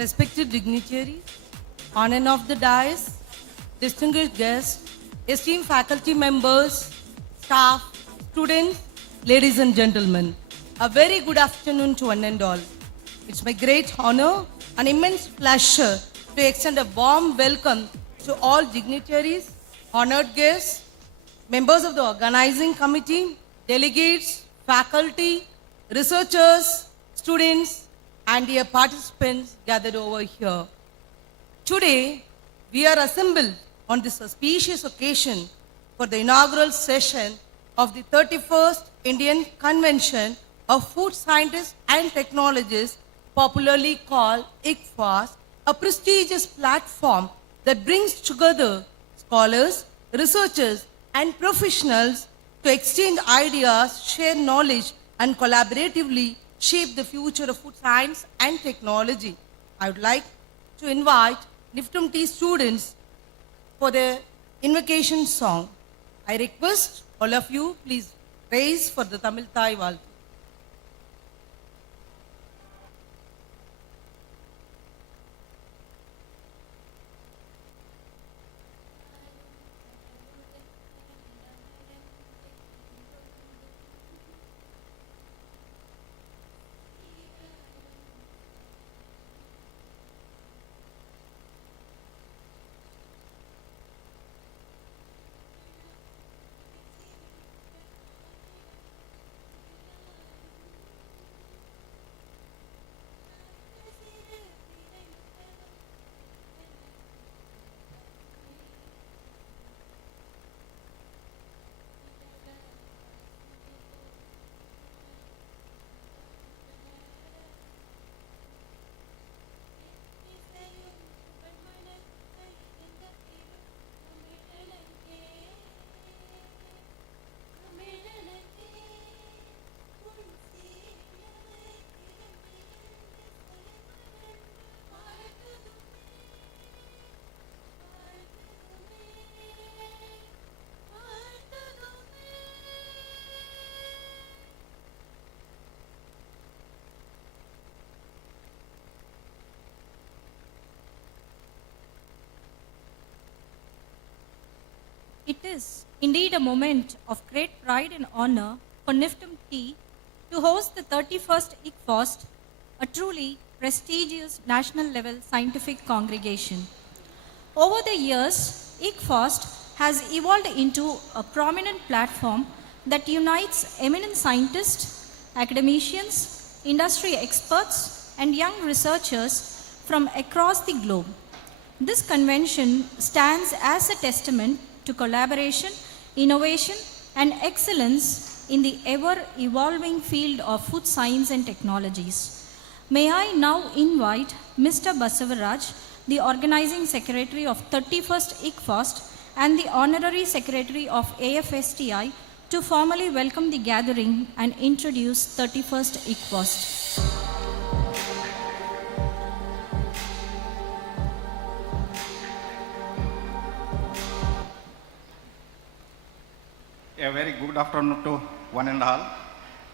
respected dignitaries, on and off the dais, distinguished guests, esteemed faculty members, staff, students, ladies and gentlemen, a very good afternoon to one and all. It's my great honor and immense pleasure to extend a warm welcome to all dignitaries, honored guests, members of the organizing committee, delegates, faculty, researchers, students, and dear participants gathered over here. Today, we are assembled on this auspicious occasion for the inaugural session of the 31st Indian Convention of Food Scientists and Technologists, popularly called ICFOST, a prestigious platform that brings together scholars, researchers, and professionals to exchange ideas, share knowledge, and collaboratively shape the future of food science and technology. I would like to invite NIFTEM students for the invocation song. I request all of you, please raise for the Tamil Thai Valtu. It is indeed a moment of great pride and honor for NIFTEM T to host the 31st ICFOST, a truly prestigious national level scientific congregation. Over the years, ICFOST has evolved into a prominent platform that unites eminent scientists, academicians, industry experts, and young researchers from across the globe. This convention stands as a testament to collaboration, innovation, and excellence in the ever-evolving field of food science and technologies. May I now invite Mr. Basavaraj, the Organizing Secretary of 31st ICFOST and the Honorary Secretary of AFSTI, to formally welcome the gathering and introduce 31st ICFOST. A very good afternoon to one and all.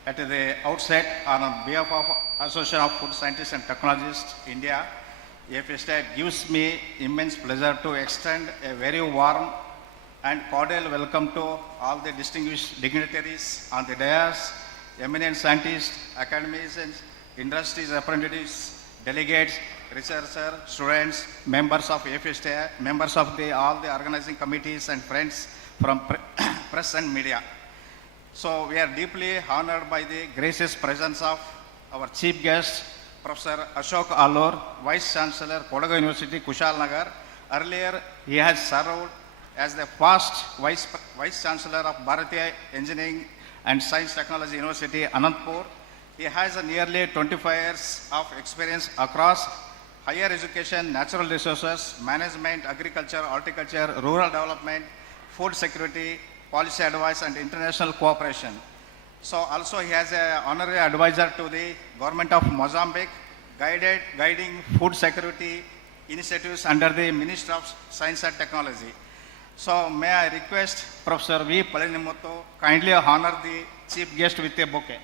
At the outset, on behalf of Association of Food Scientists and Technologists, India, AFSTI, gives me immense pleasure to extend a very warm and cordial welcome to all the distinguished dignitaries on the dais, eminent scientists, academicians, industries representatives, delegates, researchers, students, members of AFSTI, members of all the organizing committees and friends from press and media. So we are deeply honored by the gracious presence of our chief guest, Professor Ashok Alur, Vice Chancellor, Kodagu University, Kushalnagar. Earlier, he has served as the first Vice Chancellor of Bharatiya Engineering and Science Technology University, Anantapur. He has nearly 25 years of experience across higher education, natural resources, management, agriculture, horticulture, rural development, food security, policy advice, and international cooperation. So also he has an honorary advisor to the government of Mozambique, guiding food security initiatives under the Ministry of Science and Technology. So may I request Professor V. Palanimuthu kindly honor the chief guest with a bouquet.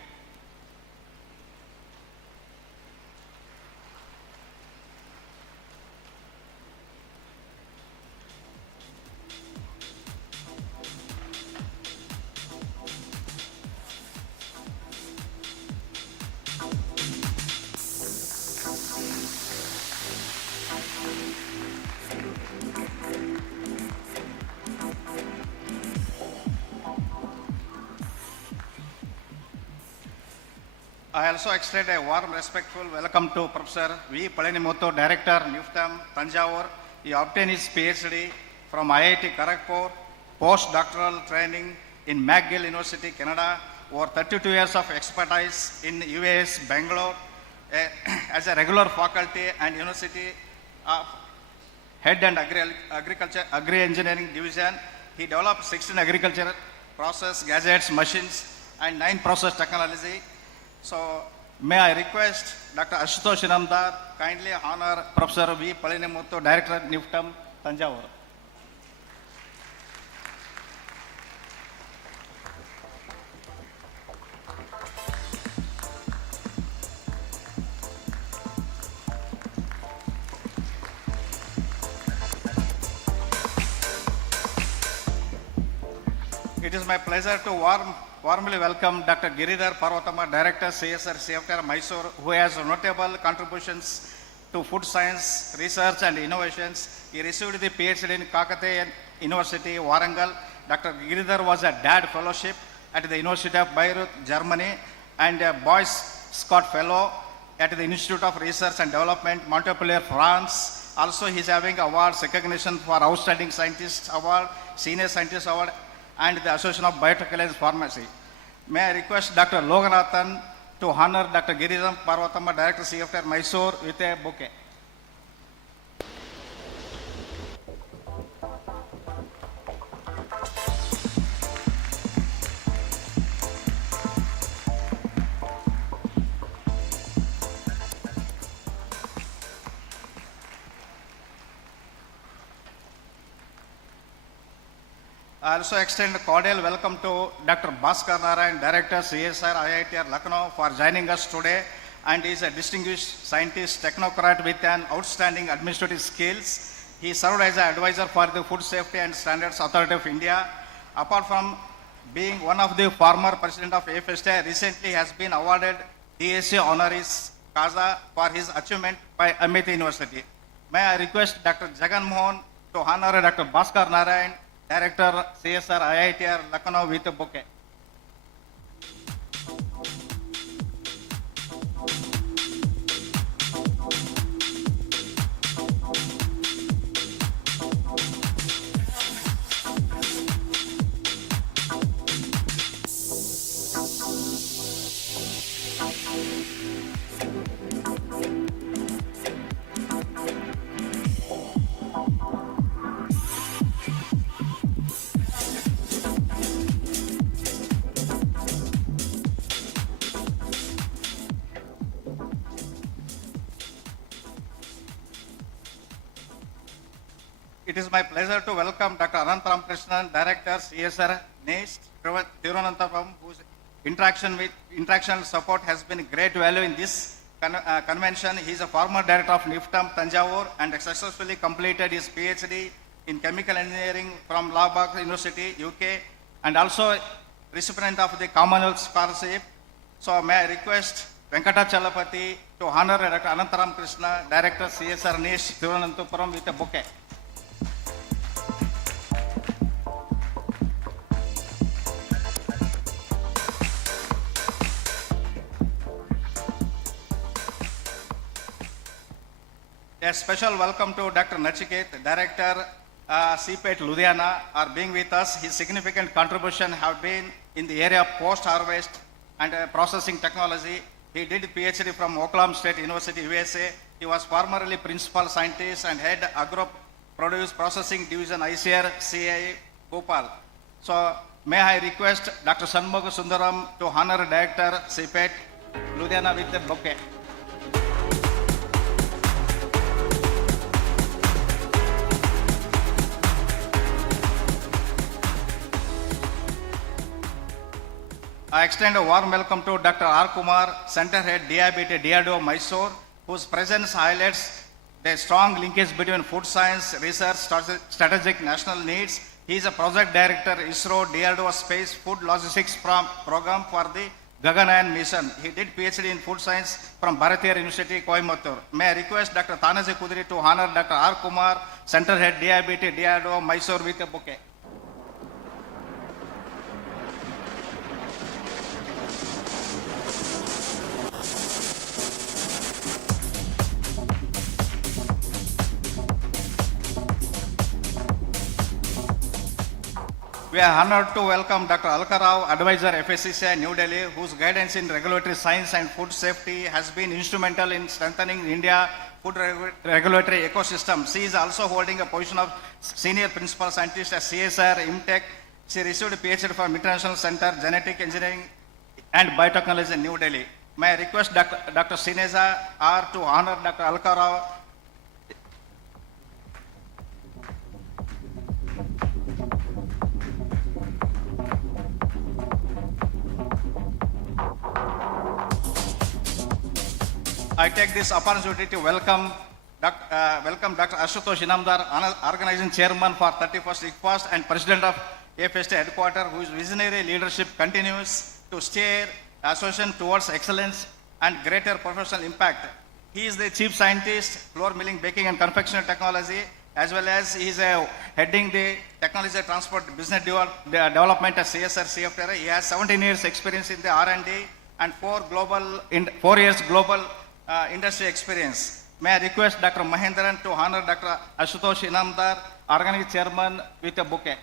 I also extend a warm, respectful welcome to Professor V. Palanimuthu, Director, NIFTEM, Thanjavur. He obtained his PhD from IIT Kharagpur, postdoctoral training in McGill University, Canada, over 32 years of expertise in US, Bangalore, as a regular faculty and University of Head and Agri-Engineering Division. He developed 16 agriculture process, gadgets, machines, and 9 process technology. So, may I request Dr. Ashutosh Inamdar kindly honor Professor V. Palanimuthu, Director, NIFTEM, Thanjavur. It is my pleasure to warmly welcome Dr. Giridhar Parvatama, Director, CSR, CFTR, Mysore, who has notable contributions to food science, research and innovations. He received the PhD in Kakatiya University, Warangal. Dr. Giridhar was a DAD Fellowship at the University of Beirut, Germany, and a Boy Scout Fellow at the Institute of Research and Development, Montpellier, France. Also, he is having awards, recognition for Outstanding Scientist Award, Senior Scientist Award, and the Association of Biotechnology Pharmacy. May I request Dr. Loganathan to honor Dr. Giridhar Parvatama, Director, CFTR, Mysore, with a bouquet. I also extend a cordial welcome to Dr. Bhaskar Narayan, Director, CSR, IITR, Lucknow, for joining us today, and is a distinguished scientist, technocrat with an outstanding administrative skills. He served as an advisor for the Food Safety and Standards Authority of India. Apart from being one of the former president of AFSTA, recently has been awarded DSc honoris causa for his achievement by Amity University. May I request Dr. Jagan Mohan to honor Dr. Bhaskar Narayan, Director, CSR, IITR, Lucknow, with a bouquet. It is my pleasure to welcome Dr. Anantaram Krishnan, Director, CSR, NIST, Thiruvananthapuram, whose interaction and support has been great value in this convention. He is a former Director of NIFTEM, Thanjavur, and successfully completed his PhD in Chemical Engineering from Loughborough University, UK, and also recipient of the Commonwealth Scholarship. So may I request Venkata Chalapati to honor Dr. Anantaram Krishna, Director, CSR, NIST, Thiruvananthapuram, with a bouquet. A special welcome to Dr. Nachiket, Director, CPET Ludhiana, are being with us. His significant contribution have been in the area of post-harvest and processing technology. He did PhD from Oklahoma State University, USA. He was formerly Principal Scientist and Head Agro Produce Processing Division, ICR, CI, Bhopal. So may I request Dr. Shanmugha Sundaram to honor Director, CPET Ludhiana, with a bouquet. I extend a warm welcome to Dr. R. Kumar, Center Head, Diabetes, DRDO, Mysore, whose presence highlights the strong linkage between food science, research, strategic national needs. He is a project director, ISRO, DRDO Space Food Logistics Program for the Gaganayan mission. He did PhD in food science from Bharatiya University, Coimbatore. May I request Dr. Tanaji Kudri to honor Dr. R. Kumar, Center Head, Diabetes, DRDO, Mysore, with a bouquet. We are honored to welcome Dr. Alka Rao, Advisor FSCCI New Delhi, whose guidance in regulatory science and food safety has been instrumental in strengthening India food regulatory ecosystem. She is also holding a position of Senior Principal Scientist at CSR IMTech. She received a PhD from International Center Genetic Engineering and Biotechnology in New Delhi. May I request Dr. Sineza R to honor Dr. Alka Rao. I take this opportunity to welcome Dr. Ashutosh Inamdar, Organizing Chairman for 31st ICFOST and President of AFST Headquarters, whose visionary leadership continues to steer association towards excellence and greater professional impact. He is the Chief Scientist, Flour Milling, Baking and Confectionery Technology, as well as he is heading the Technology Transport Business Development at CSR CFTR. He has 17 years experience in the R&D and 4 years global industry experience. May I request Dr. Mahendran to honor Dr. Ashutosh Inamdar, Organizing Chairman, with a bouquet.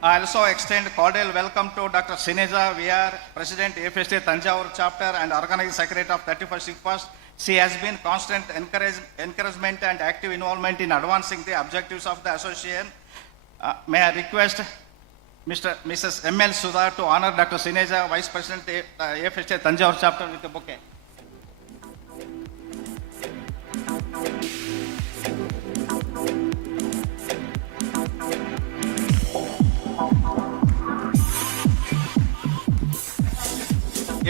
I also extend cordial welcome to Dr. Sineza VR, President AFST Thanjavur Chapter and Organizing Secretary of 31st ICFOST. She has been constant encouragement and active involvement in advancing the objectives of the association. May I request Mrs. M.L. Sudha to honor Dr. Sineza, Vice President AFST Thanjavur Chapter, with a bouquet.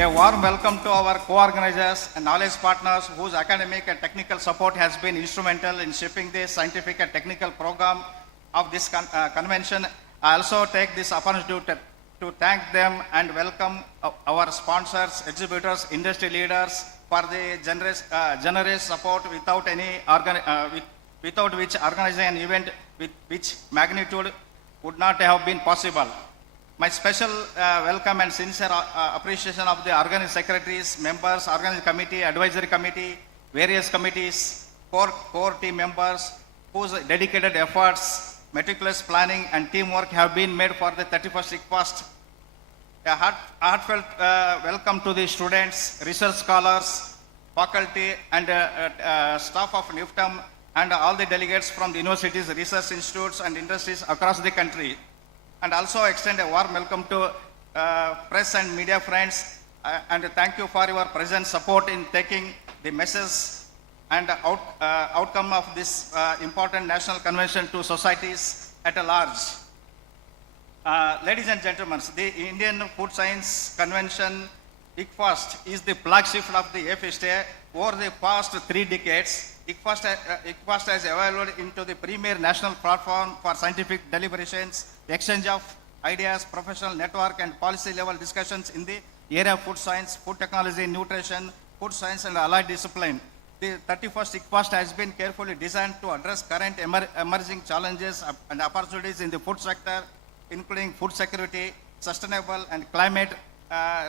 A warm welcome to our co-organizers and knowledge partners whose academic and technical support has been instrumental in shaping the scientific and technical program of this convention. I also take this opportunity to thank them and welcome our sponsors, exhibitors, industry leaders for the generous support without which organizing an event with which magnitude would not have been possible. My special welcome and sincere appreciation of the organizing secretaries, members, organizing committee, advisory committee, various committees, core team members whose dedicated efforts, meticulous planning and teamwork have been made for the 31st ICFOST. A heartfelt welcome to the students, research scholars, faculty and staff of NIFTEM and all the delegates from the universities, research institutes and industries across the country. And also extend a warm welcome to press and media friends and thank you for your present support in taking the message and outcome of this important national convention to societies at large. Ladies and gentlemen, the Indian Food Science Convention ICFOST is the flagship of the FSTA. Over the past 3 decades, ICFOST has evolved into the premier national platform for scientific deliberations, the exchange of ideas, professional network and policy level discussions in the area of food science, food technology, nutrition, food science and allied discipline. The 31st ICFOST has been carefully designed to address current emerging challenges and opportunities in the food sector, including food security, sustainable and climate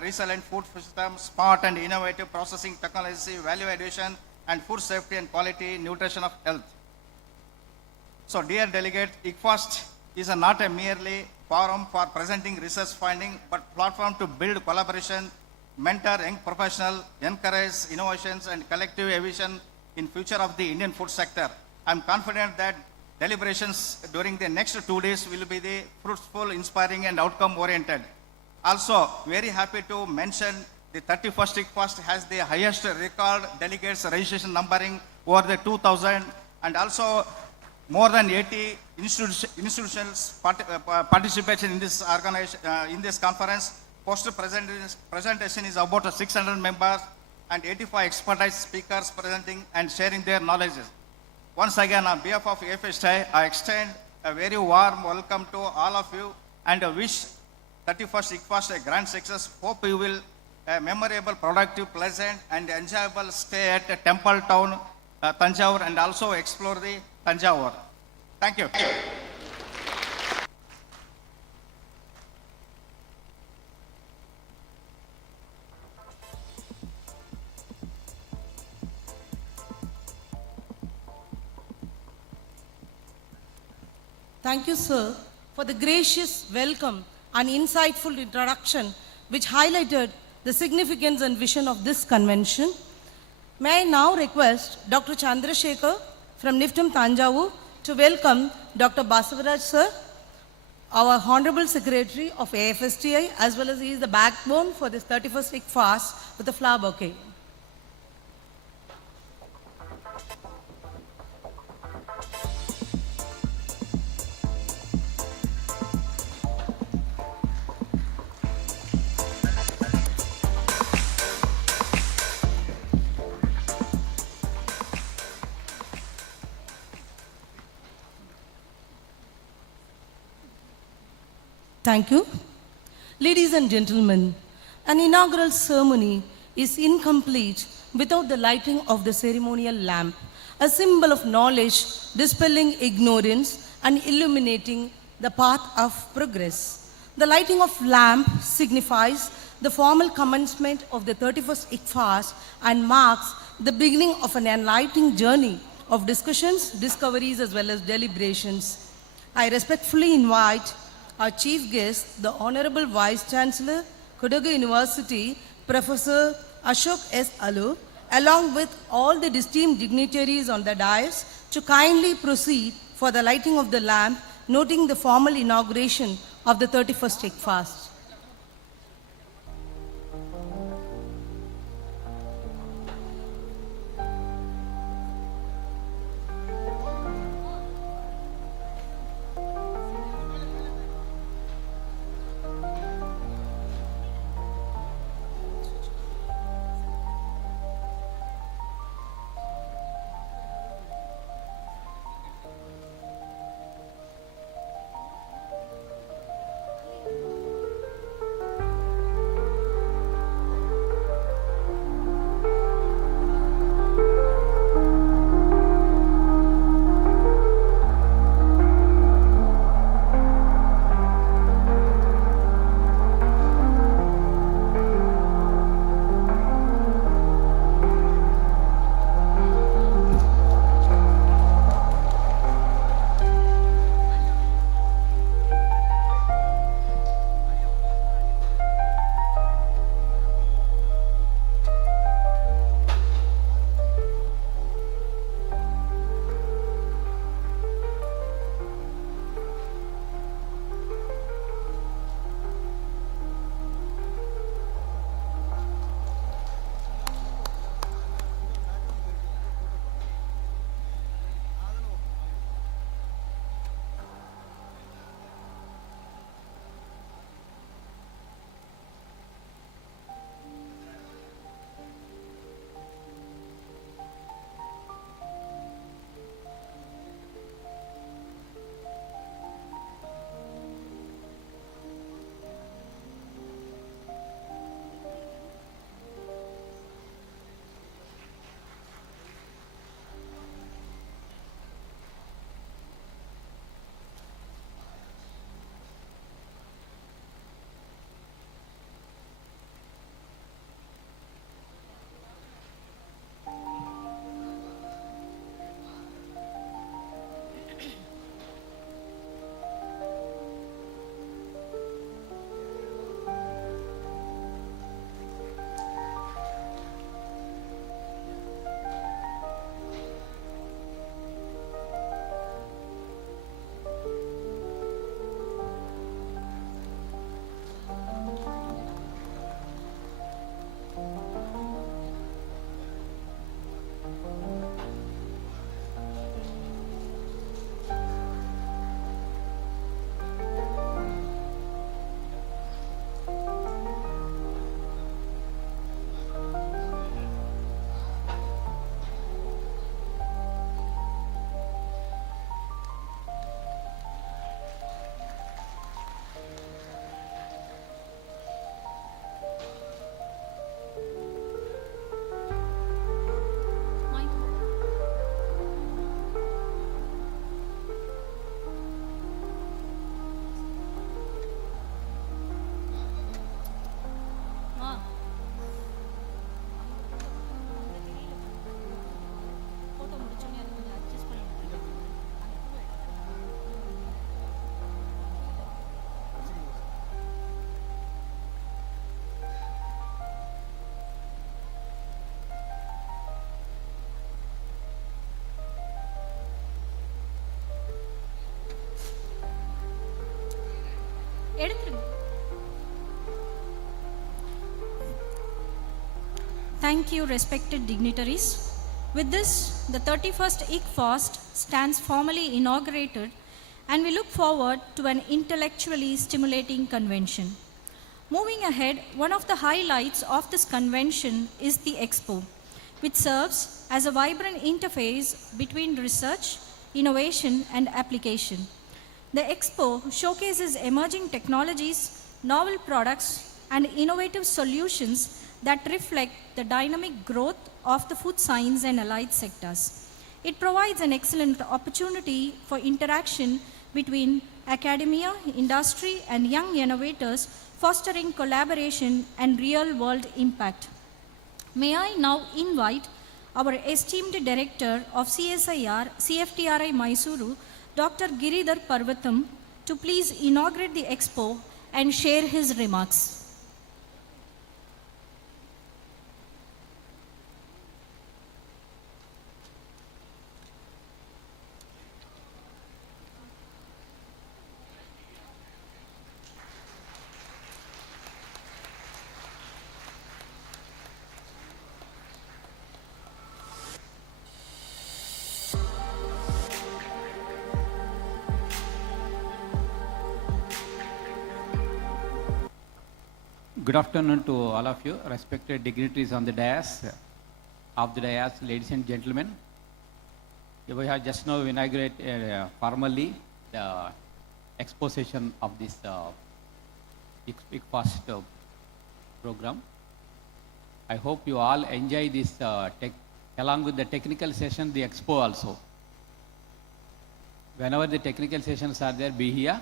resilient food systems, smart and innovative processing technology, value addition, and food safety and quality nutrition of health. So, dear delegate, ICFOST is not a merely forum for presenting research finding, but platform to build collaboration, mentor young professionals, encourage innovations and collective vision in future of the Indian food sector. I am confident that deliberations during the next 2 days will be the fruitful, inspiring and outcome oriented. Also, very happy to mention the 31st ICFOST has the highest record delegates registration numbering over the 2000 and also more than 80 institutions participation in this organization, in this conference. Post presentation is about 600 members and 85 expertise speakers presenting and sharing their knowledge. Once again, on behalf of AFSI, I extend a very warm welcome to all of you and wish 31st ICFOST a grand success. Hope you will a memorable, productive, pleasant and enjoyable stay at Temple Town, Thanjavur, and also explore the Thanjavur. Thank you. Thank you, sir, for the gracious welcome and insightful introduction which highlighted the significance and vision of this convention. May I now request Dr. Chandrasekhar from NIFTEM Thanjavur to welcome Dr. Basavaraj sir, our Honorable Secretary of AFSTI, as well as he is the backbone for this 31st ICFOST, with a flower bouquet. Thank you. Ladies and gentlemen, an inaugural ceremony is incomplete without the lighting of the ceremonial lamp, a symbol of knowledge, dispelling ignorance and illuminating the path of progress. The lighting of lamp signifies the formal commencement of the 31st ICFOST and marks the beginning of an enlightening journey of discussions, discoveries as well as deliberations. I respectfully invite our chief guest, the Honorable Vice Chancellor, Kodagu University, Professor Ashok S. Alu, along with all the esteemed dignitaries on the dais, to kindly proceed for the lighting of the lamp, noting the formal inauguration of the 31st ICFOST. Thank you, respected dignitaries. With this, the 31st ICFOST stands formally inaugurated, and we look forward to an intellectually stimulating convention. Moving ahead, one of the highlights of this convention is the Expo, which serves as a vibrant interface between research, innovation, and application. The Expo showcases emerging technologies, novel products, and innovative solutions that reflect the dynamic growth of the food science and allied sectors. It provides an excellent opportunity for interaction between academia, industry, and young innovators, fostering collaboration and real-world impact. May I now invite our esteemed Director of CSIR, CFTRI Mysuru, Dr. Giridhar Parvatam, to please inaugurate the Expo and share his remarks. Good afternoon to all of you, respected dignitaries on the dais, ladies and gentlemen. We have just now inaugurated formally the expo session of this ICFOST program. I hope you all enjoy this along with the technical session, the expo also. Whenever the technical sessions are there, be here.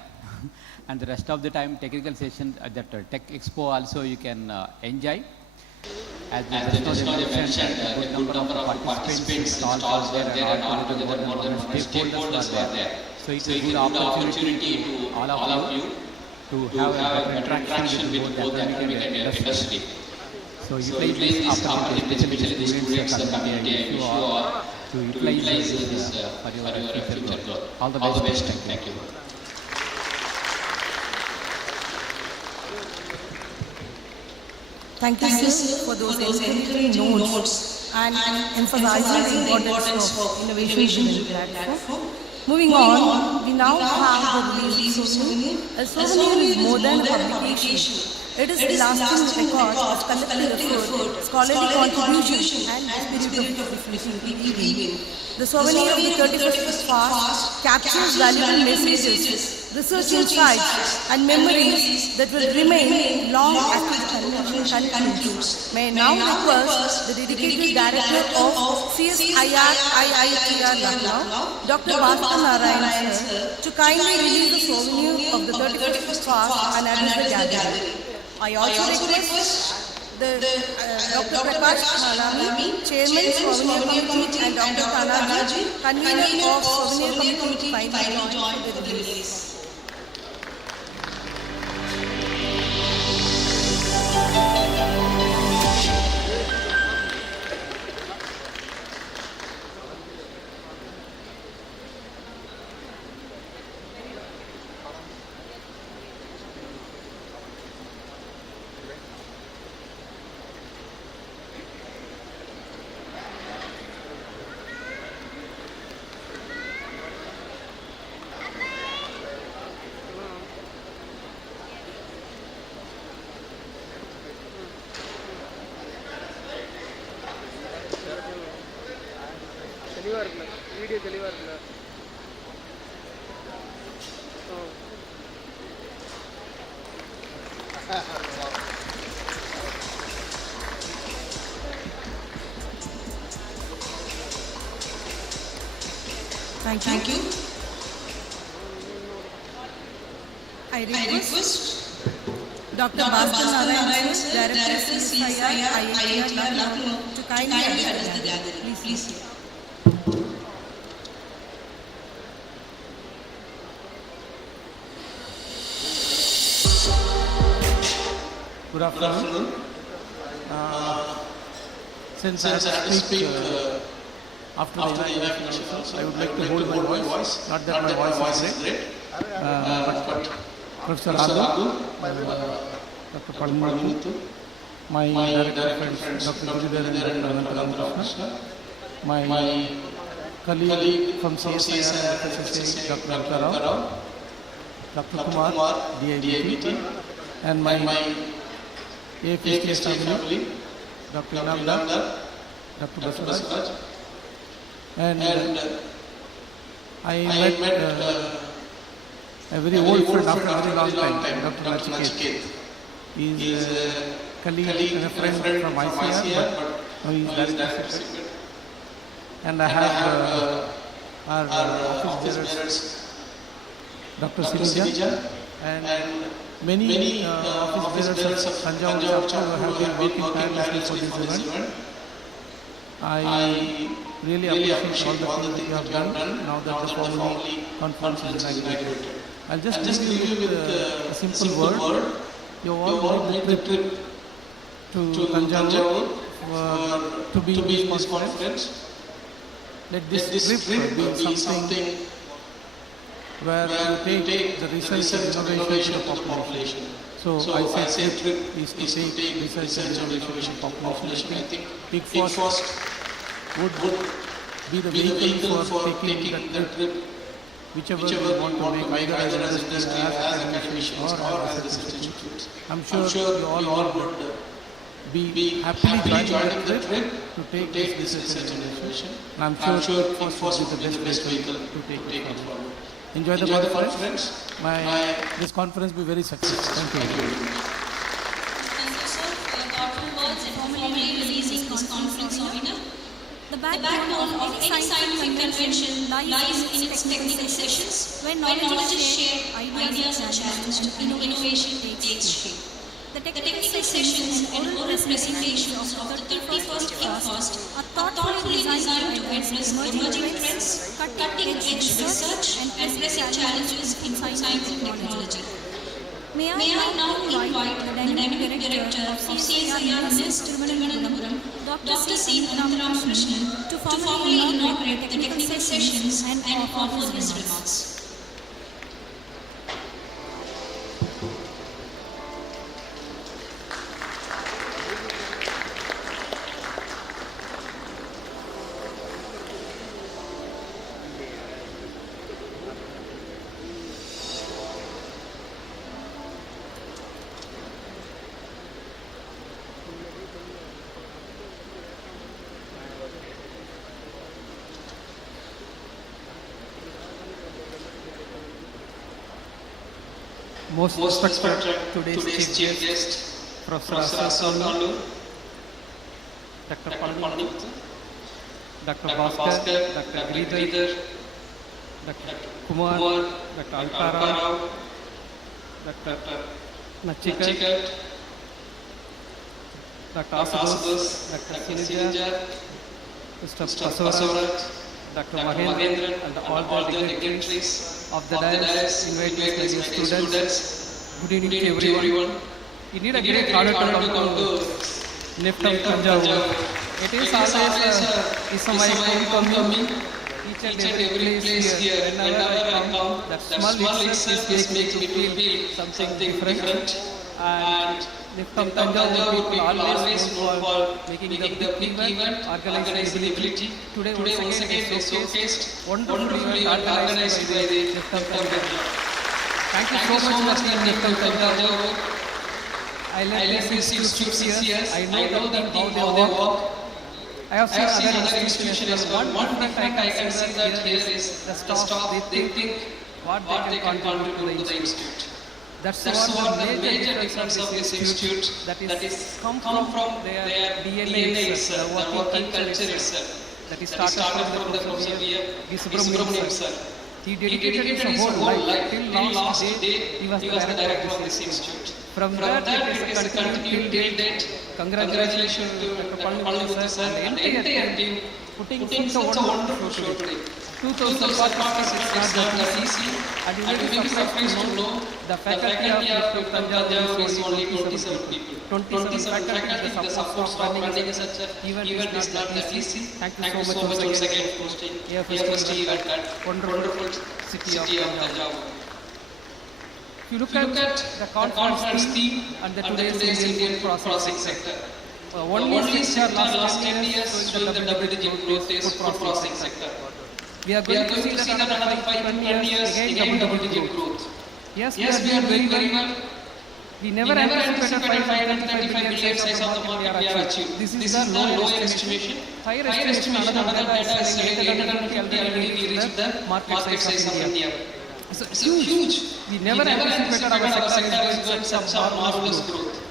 And the rest of the time, technical session at the Tech Expo also you can enjoy. As just now they mentioned, a good number of participants, stalls are there, and altogether more than 100 stakeholders were there. So it is a good opportunity to all of you to have a interaction with both the academic and industry. So utilize this opportunity, especially the students and community, I wish you all to utilize this for your future growth. All the best. Thank you. Thank you, sir, for those exemplary notes and emphasizing the importance of innovation in the platform. Moving on, we now have the release of souvenir. A souvenir is more than a publication. It is a lasting record of collective effort, scholarly contribution, and the spirit of differentiating. The souvenir of the 31st ICFOST captures valuable messages, research insights, and memories that will remain long after the convention concludes. May I now request the dedicated director of CSIR IITR Lucknow, Dr. Bhaskar Narayan sir, to kindly release the souvenir of the 31st ICFOST and address the gathering. I also request the Dr. Prakash Khalami, Chairman, Souvenir Committee, and Dr. Tanaji, Convener of Souvenir Committee, kindly join for the release. Video தெளிவாக இருக்குல்ல. Thank you. I request Dr. Bhaskar Narayan, Director CSIR IITR Lucknow, to kindly address the gathering. Please. Good afternoon. Since I have to speak after the inauguration also, I would like to hold my voice. Not that my voice is great, but Professor Raghu, Dr. Palmuthu, my director friends, Dr. Giridhar and Dr. Anantaraman, my colleague from CSIR and FSSA, Dr. Alkarao, Dr. Kumar, DIBT, and my AFST family, Dr. Inaugural, Dr. Basuraj, and I met a very old friend after a very long time, Dr. Nachiket. He is a colleague and a friend from ICR, but now he is director. And I have our office bearers, Dr. Sirija, and many office bearers of Thanjavur who have been working tirelessly for this event. I really appreciate all the things that you have done now that the formal conference is inaugurated. I'll just leave you with a simple word. You all made the trip to Thanjavur to be in this conference. Let this trip be something where you take the research and innovation to the population. So I say trip is to take research and innovation to the population. I think ICFOST would be the vehicle for taking that trip, whichever we want to make, either as an industry, as academician, or as research institute. I'm sure you all would be happily joining the trip to take this research and innovation. And I'm sure ICFOST will be the best vehicle to take it forward. Enjoy the conference. This conference will be very successful. Thank you. Thank you, sir, for your thoughtful words and formally releasing this conference souvenir. The The backbone of any scientific convention lies in its technical sessions, where knowledge is shared, ideas are challenged, and innovation takes shape. The The technical sessions and oral presentations of the 31st ICFOST are thoughtfully designed to address emerging trends, cutting-edge research, and pressing challenges in scientific technology. May May I now invite the Dynamic Director of CSIR NIST, Thiruvananthapuram, Dr. C. Anantaraman, to formally inaugurate the technical sessions and offer his remarks. Most respected today's chief guest, Professor Asal, Dr. Palani, Dr. Bhaskar, Dr. Giridhar, Dr. Kumar, Dr. Alkarao, Dr. Nachiket, Dr. Asudus, Dr. Sinija, Mr. Basuraj, Dr. Mahendran, and all the dignitaries of the dais, invited students. Good evening to everyone. We need a great honor to come to NIFTEM Thanjavur. It is always my homecoming. Each and every place here, whenever I come, that small itself makes me to feel something different. And NIFTEM Thanjavur people always known for making the big event, organizability. Today once again they showcased wonderfully organized by the NIFTEM Thanjavur. Thank you so much for NIFTEM Thanjavur. I love these institutions here. I know them how they work. I have seen other institutions as well. One thing I can see that here is the staff, they think what they can contribute to the institute. That's one major difference of this institute, that is come from their DNA itself, the working culture itself, that is started from the Professor Subramaniam sir. He dedicated his whole life till last day. He was the director of this institute. From there it is continued till date. Congratulations to Dr. Palani sir and the entire team putting such a wonderful show today. 2000 participants is not that easy, and you will be surprised to know the faculty of NIFTEM Thanjavur is only 27 people. 27 faculty, the support of running such an event is not that easy. Thank you so much once again for hosting AFST event at wonderful city of Thanjavur. If you look at the conference theme and the today's Indian food processing sector, only sector last 10 years showing the double-digit growth is food processing sector. We are going to see that another 5 years again double-digit growth. Yes, we are doing very well. We never anticipated 535 billion size of the market we have achieved. This is the lower estimation. Higher estimation, another data is saying 850 already we reached the market size of India. So huge. We never anticipated our sector is going such a marvelous growth.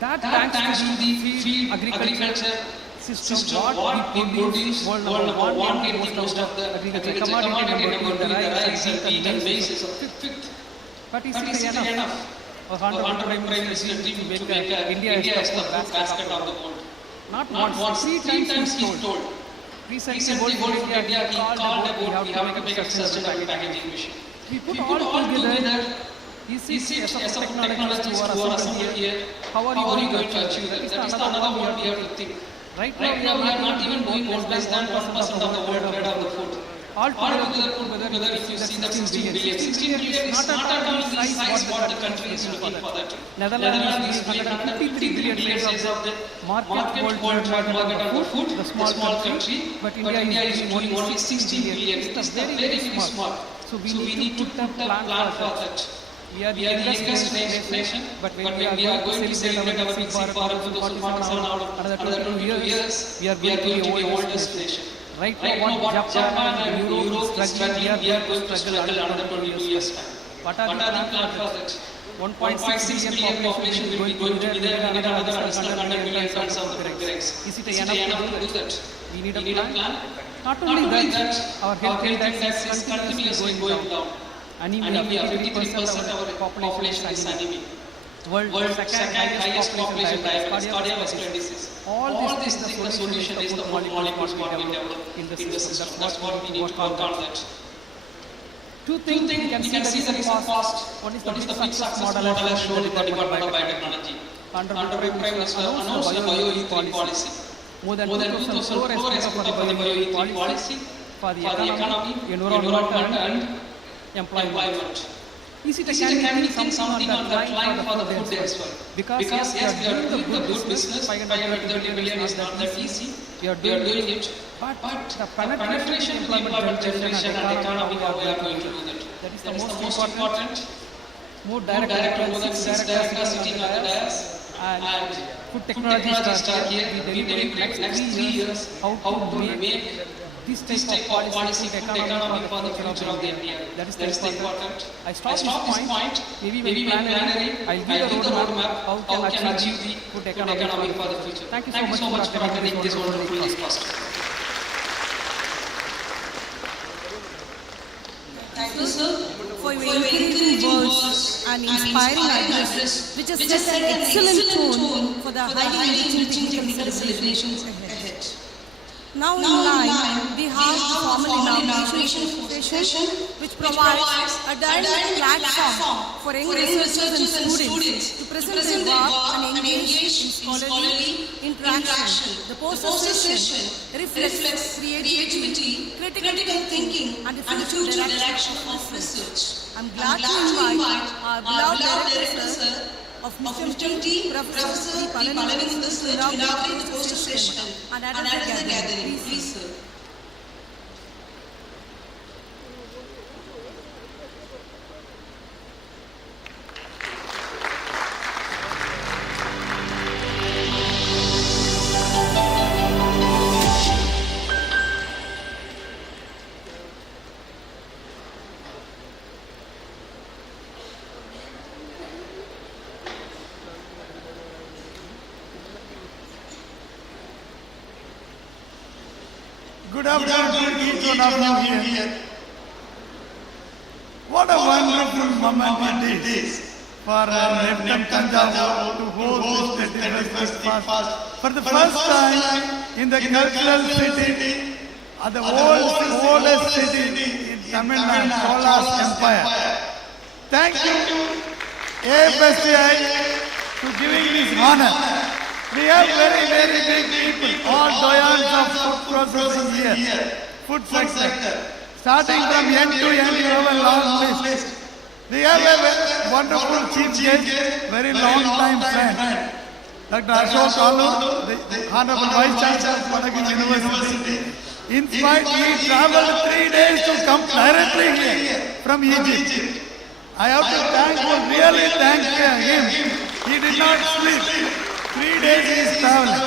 That thanks to the field agriculture system, what we produce, world number one in the most of the agriculture. Commodity number two, the rice and wheat and maize is fifth. But is it enough? Honorable Prime Minister dream to make India as the food basket of the world. Not once, three times he is told. Recently, World Food India he called about we have to make a sustainable packaging mission. We put all together. This is as a technologists who are assembled here. How are you going to achieve that? That is another one we have to think. Right now, we are not even doing less than 1% of the world trade of the food. All together put together, if you see that 16 billion. 16 billion is not only the size what the country is looking for that. Netherlands is doing 153 billion size of the market world trade market of the food, the small country. But India is doing only 16 billion. It is very small. So we need to put a plan for that. We are the youngest nation, but when we are going to celebrate our 6th Bharat 2047 another 2 years, we are going to be the oldest nation. Right now, what Japan and Europe is struggling, we are going to struggle another 22 years' time. What are the plans for that? 1.6 billion population will be going to be there. We need another 100 million tons of the grapes. Is it enough to do that? We need a plan. Not only that, our health index is continuously going down. Anemia, 53% of our population is anemic. World second highest population diabetes, cardiovascular disease. All these things, the solution is the food molecules what we develop in the system. That's what we need to work on that. Two things we can see that is a cost. What is the big success model as shown in the Department of Biotechnology? Under Prime Minister announced the bio-E3 policy. More than 2,000 crore export of the bio-E3 policy for the economy, environment and employment. Is it can we think something on that line for the food as well? Because yes, we are doing the good business. 530 million is not that easy. We are doing it. But the penetration, employment generation and economy, how we are going to do that? That is the most important. More directors, 6 directors sitting on the dais. And food technologists are here. We deliver next 3 years how to make this type of policy, food economy for the future of India. That is the important. I stop this point. Maybe when planning, I'll give the roadmap how can achieve the food economy for the future. Thank you so much for attending this wonderful podcast. Thank you, sir, for your encouraging words and inspiring address, which has set an excellent tone for the highly enriching technical celebrations ahead. Now in line, we have the formal inauguration session, which provides a dynamic platform for young researchers and students to present their work and engage in scholarly interaction. The poster session reflects creativity, critical thinking, and the future direction of research. I'm glad to invite our beloved director of NIFTEM, Professor Palanin, to inaugurate the poster session and address the gathering. Please, sir. Good afternoon, each one of you here. What a wonderful moment it is for NIFTEM Thanjavur to hold this 31st ICFOST for the first time in the cultural city, at the oldest city in Tamil Nadu, Chola's empire. Thank you, AFSCI, for giving this honor. We have very big people, all doyens of food processing here, food sector. Starting from end to end, you have a long list. We have a wonderful chief guest, very long time friend, Dr. Ashok Alur, the Honorable Vice Chancellor of Padagam University. In spite, he traveled 3 days to come directly here from Egypt. I have to really thank him. He did not sleep. 3 days he is traveling.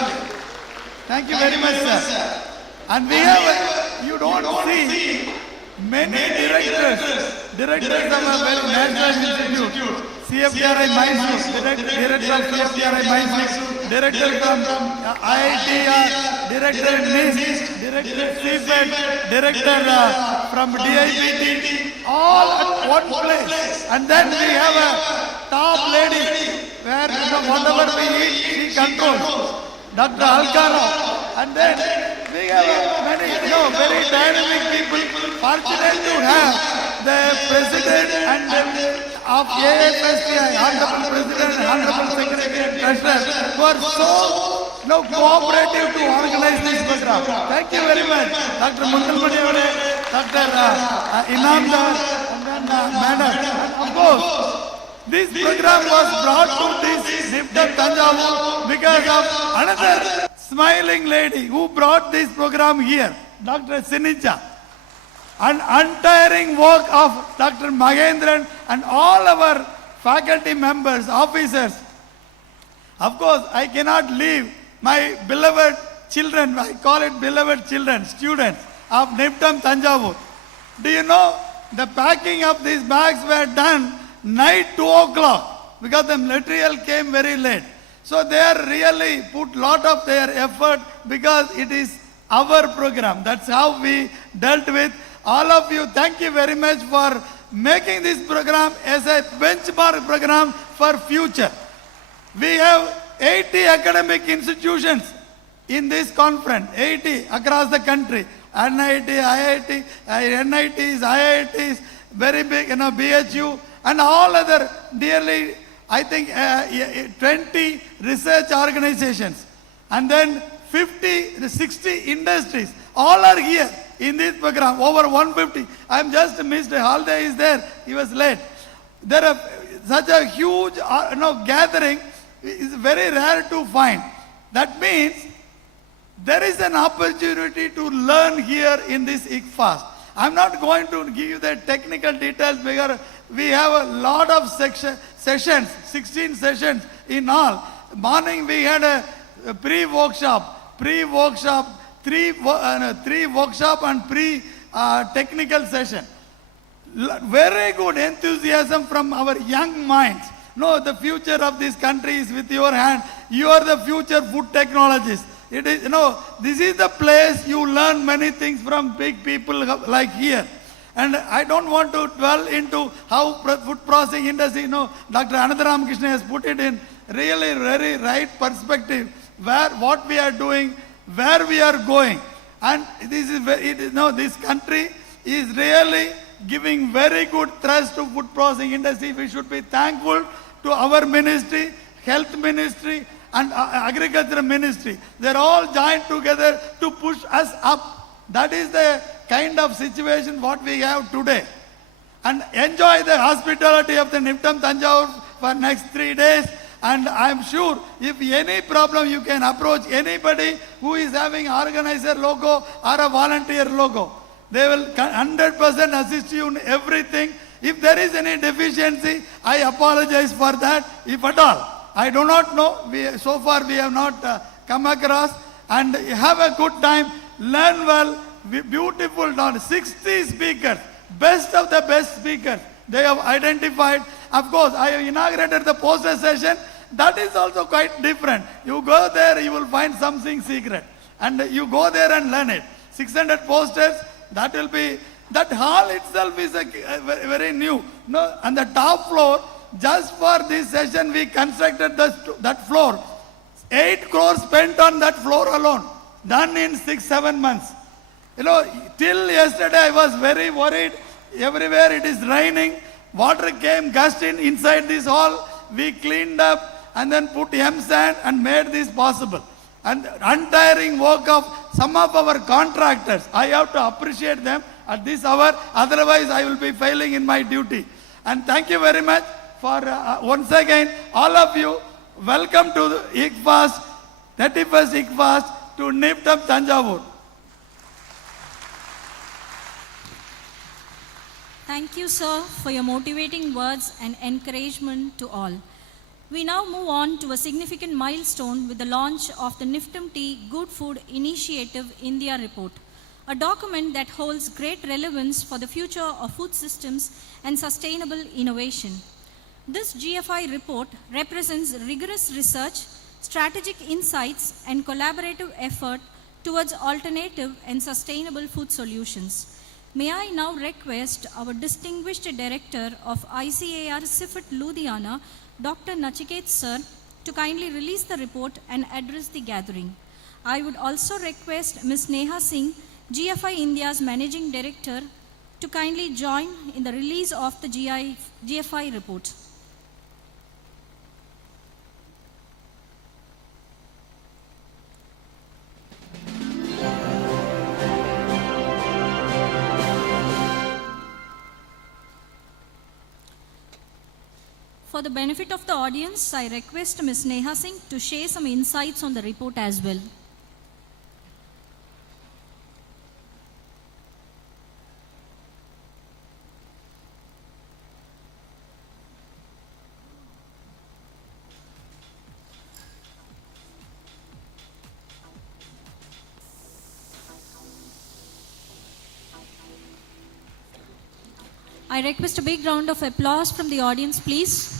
Thank you very much, sir. And we have, you don't see many directors of a very national institute. CFTRI Mysore, director of CFTRI Mysore, director from IIT, director NIST, director CFET, director from DIPT, all at one place. And then we have a top lady where whatever we eat, she controls. Dr. Alcano. And then we have many, very dynamic people. Fortunate to have the president and of AFSTI, Honorable President, Honorable Secretary and Treasurer, who are so cooperative to organize this program. Thank you very much. Dr. Mungalpadi, Dr. Inaugural, and then Madam. And of course, this program was brought to this NIFTEM Thanjavur because of another smiling lady who brought this program here, Dr. Sinija. An untiring work of Dr. Mahendran and all our faculty members, officers. Of course, I cannot leave my beloved children, I call it beloved children, students of NIFTEM Thanjavur. Do you know, the packing of these bags were done night 2 o'clock because the material came very late. So they are really put lot of their effort because it is our program. That's how we dealt with all of you. Thank you very much for making this program as a benchmark program for future. We have 80 academic institutions in this conference, 80 across the country. NIT, IIT, NITs, IITs, very big, BHU, and all other nearly, I think, 20 research organizations. And then 50, 60 industries, all are here in this program, over 150. I'm just missed, Halde is there, he was late. There are such a huge gathering, is very rare to find. That means there is an opportunity to learn here in this ICFOST. I'm not going to give you the technical details because we have a lot of sessions, 16 sessions in all. Morning we had a pre-workshop, three workshop and pre-technical session. Very good enthusiasm from our young minds. No, the future of this country is with your hand. You are the future food technologists. It is, this is the place you learn many things from big people like here. And I don't want to dwell into how food processing industry, Dr. Ananda Ramakrishna has put it in really very right perspective, what we are doing, where we are going. And this is this country is really giving very good thrust to food processing industry. We should be thankful to our ministry, health ministry, and agriculture ministry. They're all joined together to push us up. That is the kind of situation what we have today. And enjoy the hospitality of the NIFTEM Thanjavur for next 3 days. And I'm sure if any problem, you can approach anybody who is having organizer logo or a volunteer logo. They will 100% assist you in everything. If there is any deficiency, I apologize for that, if at all. I do not know. So far we have not come across. And have a good time. Learn well. Beautiful. 60 speakers. Best of the best speakers. They have identified. Of course, I have inaugurated the poster session. That is also quite different. You go there, you will find something secret. And you go there and learn it. 600 posters. That will be, that hall itself is very new. On the top floor, just for this session, we constructed that floor. 8 crores spent on that floor alone. Done in 6-7 months. Till yesterday I was very worried. Everywhere it is raining. Water came gusting inside this hall. We cleaned up and then put sand and made this possible. And untiring work of some of our contractors. I have to appreciate them at this hour. Otherwise I will be failing in my duty. And thank you very much for once again, all of you, welcome to the ICFOST, 31st ICFOST to NIFTEM Thanjavur. Thank you, sir, for your motivating words and encouragement to all. We now move on to a significant milestone with the launch of the NIFTEM Tea Good Food Initiative India Report, a document that holds great relevance for the future of food systems and sustainable innovation. This GFI report represents rigorous research, strategic insights, and collaborative effort towards alternative and sustainable food solutions. May I now request our distinguished Director of ICAR CIFT Ludhiana, Dr. Nachiket sir, to kindly release the report and address the gathering. I would also request Ms. Neha Singh, GFI India's Managing Director, to kindly join in the release of the GFI report. For the benefit of the audience, I request Ms. Neha Singh to share some insights on the report as well. I request a big round of applause from the audience, please.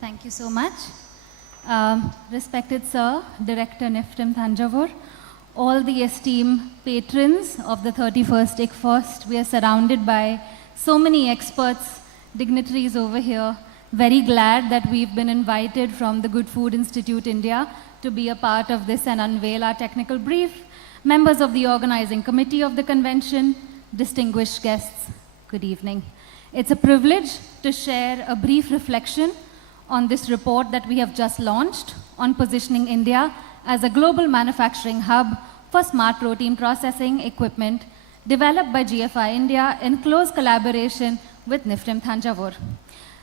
Thank you so much. Respected Sir, Director NIFTEM Thanjavur, all the esteemed patrons of the 31st ICFOST, we are surrounded by so many experts, dignitaries over here. Very glad that we've been invited from the Good Food Institute India to be a part of this and unveil our technical brief. Members of the organizing committee of the convention, distinguished guests, good evening. It's a privilege to share a brief reflection on this report that we have just launched on positioning India as a global manufacturing hub for smart protein processing equipment developed by GFI India in close collaboration with NIFTEM Thanjavur.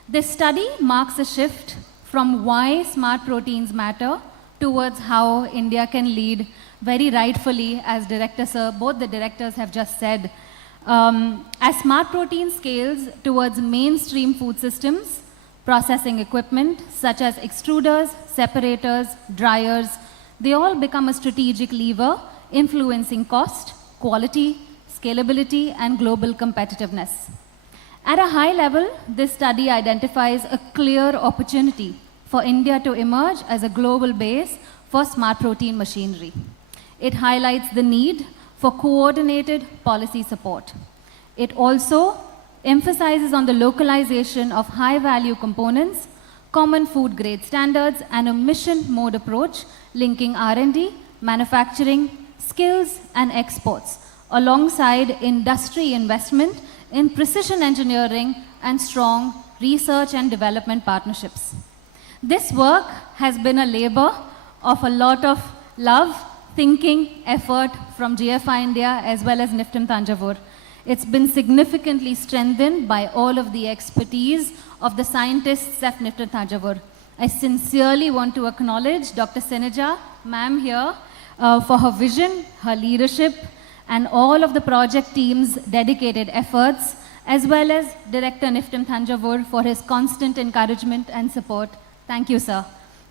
This study marks a shift from why smart proteins matter towards how India can lead very rightfully, as Director Sir, both the directors have just said. As smart protein scales towards mainstream food systems, processing equipment such as extruders, separators, dryers, they all become a strategic lever influencing cost, quality, scalability, and global competitiveness. At a high level, this study identifies a clear opportunity for India to emerge as a global base for smart protein machinery. It highlights the need for coordinated policy support. It also emphasizes on the localization of high-value components, common food grade standards, and a mission mode approach linking R&D, manufacturing, skills, and exports, alongside industry investment in precision engineering and strong research and development partnerships. This work has been a labor of a lot of love, thinking, effort from GFI India as well as NIFTEM Thanjavur. It's been significantly strengthened by all of the expertise of the scientists at NIFTEM Thanjavur. I sincerely want to acknowledge Dr. Sineja, ma'am here, for her vision, her leadership, and all of the project team's dedicated efforts, as well as Director NIFTEM Thanjavur for his constant encouragement and support. Thank you, sir.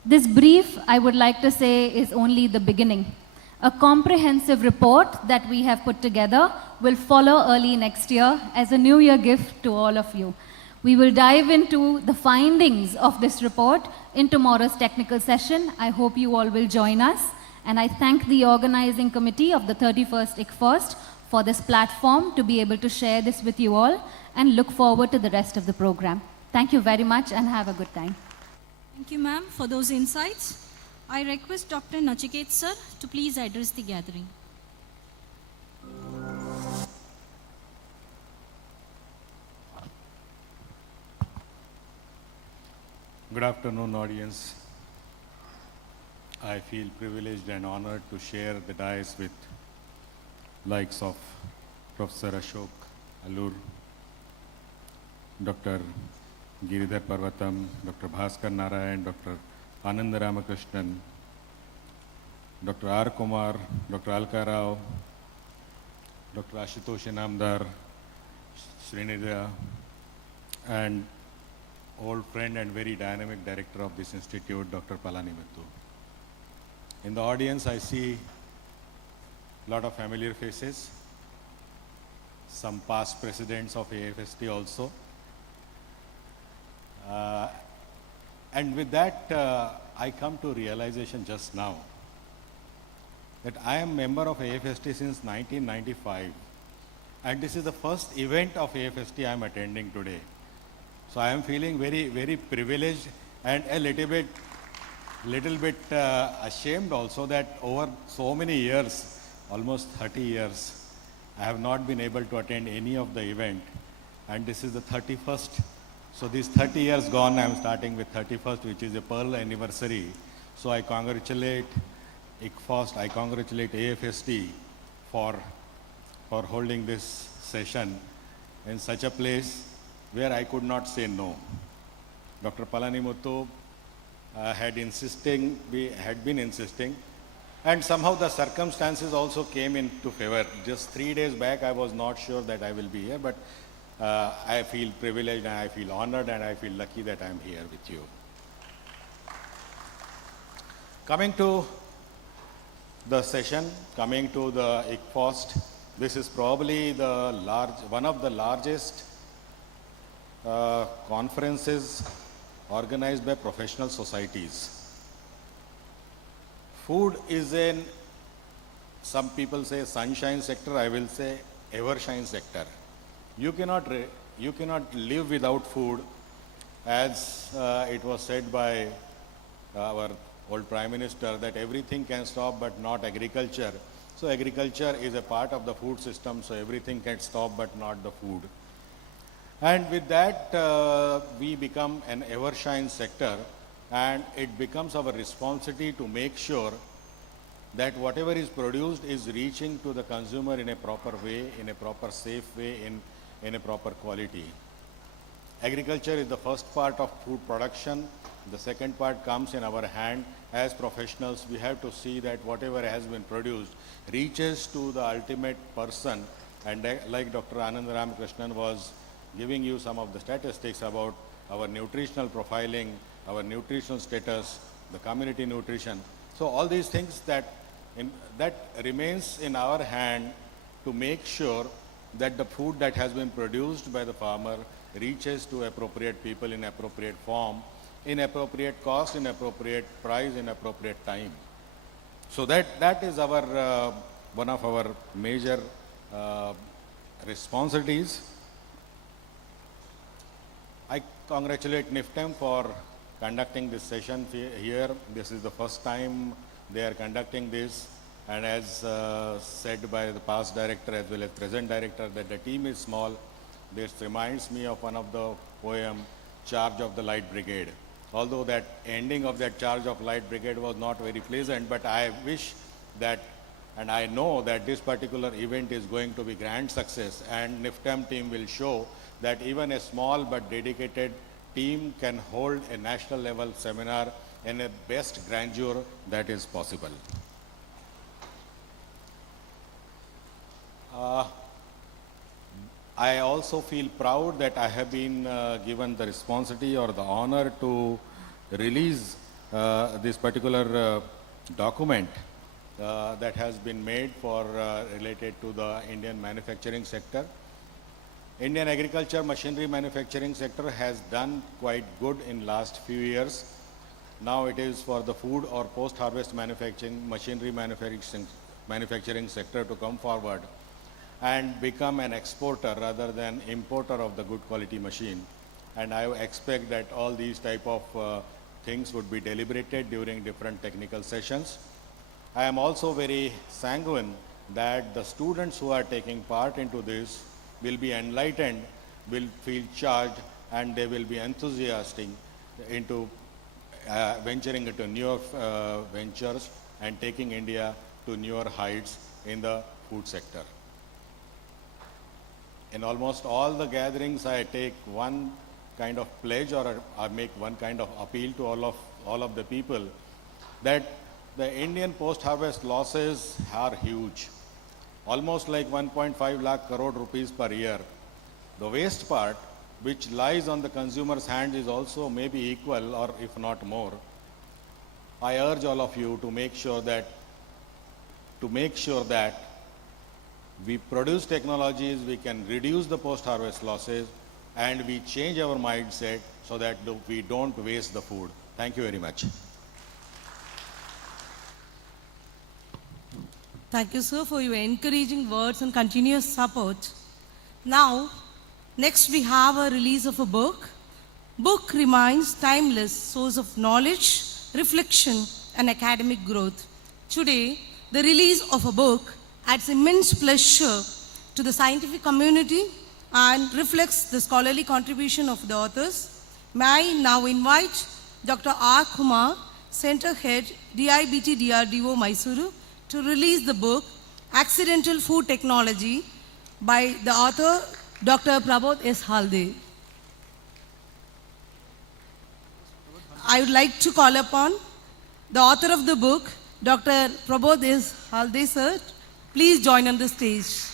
This brief, I would like to say, is only the beginning. A comprehensive report that we have put together will follow early next year as a New Year gift to all of you. We will dive into the findings of this report in tomorrow's technical session. I hope you all will join us. And I thank the organizing committee of the 31st ICFOST for this platform to be able to share this with you all, and look forward to the rest of the program. Thank you very much and have a good time. Thank you, ma'am, for those insights. I request Dr. Nachiket sir to please address the gathering. Good afternoon, audience. I feel privileged and honored to share the dais with likes of Professor Ashok Allur, Dr. Giridhar Parvatam, Dr. Bhaskar Narayan, Dr. Ananda Ramakrishnan, Dr. R. Kumar, Dr. Alka Rao, Dr. Ashutosh Inamdar, Srinidha, and old friend and very dynamic director of this institute, Dr. Palani Mittu. In the audience, I see a lot of familiar faces, some past presidents of AFST also. And with that, I come to realization just now that I am member of AFST since 1995. And this is the first event of AFST I am attending today. So I am feeling very, very privileged and a little bit ashamed also that over so many years, almost 30 years, I have not been able to attend any of the event. And this is the 31st. So these 30 years gone, I am starting with 31st, which is a pearl anniversary. So I congratulate ICFOST, I congratulate AFST for holding this session in such a place where I could not say no. Dr. Palani Mittu had been insisting, and somehow the circumstances also came into favor. Just 3 days back, I was not sure that I will be here, but I feel privileged and I feel honored and I feel lucky that I am here with you. Coming to the session, coming to the ICFOST, this is probably one of the largest conferences organized by professional societies. Food is some people say sunshine sector, I will say evershine sector. You cannot live without food, as it was said by our old Prime Minister, that everything can stop but not agriculture. So agriculture is a part of the food system, so everything can stop but not the food. And with that, we become an evershine sector, and it becomes our responsibility to make sure that whatever is produced is reaching to the consumer in a proper way, in a proper safe way, in a proper quality. Agriculture is the first part of food production. The second part comes in our hand. As professionals, we have to see that whatever has been produced reaches to the ultimate person. And like Dr. Ananda Ramakrishnan was giving you some of the statistics about our nutritional profiling, our nutritional status, the community nutrition. So all these things that remains in our hand to make sure that the food that has been produced by the farmer reaches to appropriate people in appropriate form, in appropriate cost, in appropriate price, in appropriate time. So that is our one of our major responsibilities. I congratulate NIFTEM for conducting this session here. This is the first time they are conducting this, and as said by the past director as well as present director, that the team is small. This reminds me of one of the poem, Charge of the Light Brigade. Although that ending of that Charge of Light Brigade was not very pleasant, but I wish that, and I know that this particular event is going to be grand success, and NIFTEM team will show that even a small but dedicated team can hold a national level seminar in a best grandeur that is possible. I also feel proud that I have been given the responsibility or the honor to release this particular document that has been made for related to the Indian manufacturing sector. Indian agriculture machinery manufacturing sector has done quite good in last few years. Now it is for the food or post-harvest manufacturing, machinery manufacturing sector to come forward and become an exporter rather than importer of the good quality machine. And I expect that all these type of things would be deliberated during different technical sessions. I am also very sanguine that the students who are taking part into this will be enlightened, will feel charged, and they will be enthusiastic venturing into newer ventures and taking India to newer heights in the food sector. In almost all the gatherings, I take one kind of pledge or I make one kind of appeal to all of the people that the Indian post-harvest losses are huge, almost like 1.5 lakh crore rupees per year. The waste part, which lies on the consumer's hand, is also maybe equal or if not more. I urge all of you to make sure that we produce technologies, we can reduce the post-harvest losses, and we change our mindset so that we don't waste the food. Thank you very much. Thank you, sir, for your encouraging words and continuous support. Now, next we have a release of a book. Book remains timeless source of knowledge, reflection, and academic growth. Today, the release of a book adds immense pleasure to the scientific community and reflects the scholarly contribution of the authors. May I now invite Dr. R. Kumar, Center Head, DIBT DRDO Mysuru, to release the book Accidental Food Technology by the author Dr. Prabodh S. Halde. I would like to call upon the author of the book, Dr. Prabodh S. Halde, sir. Please join on the stage.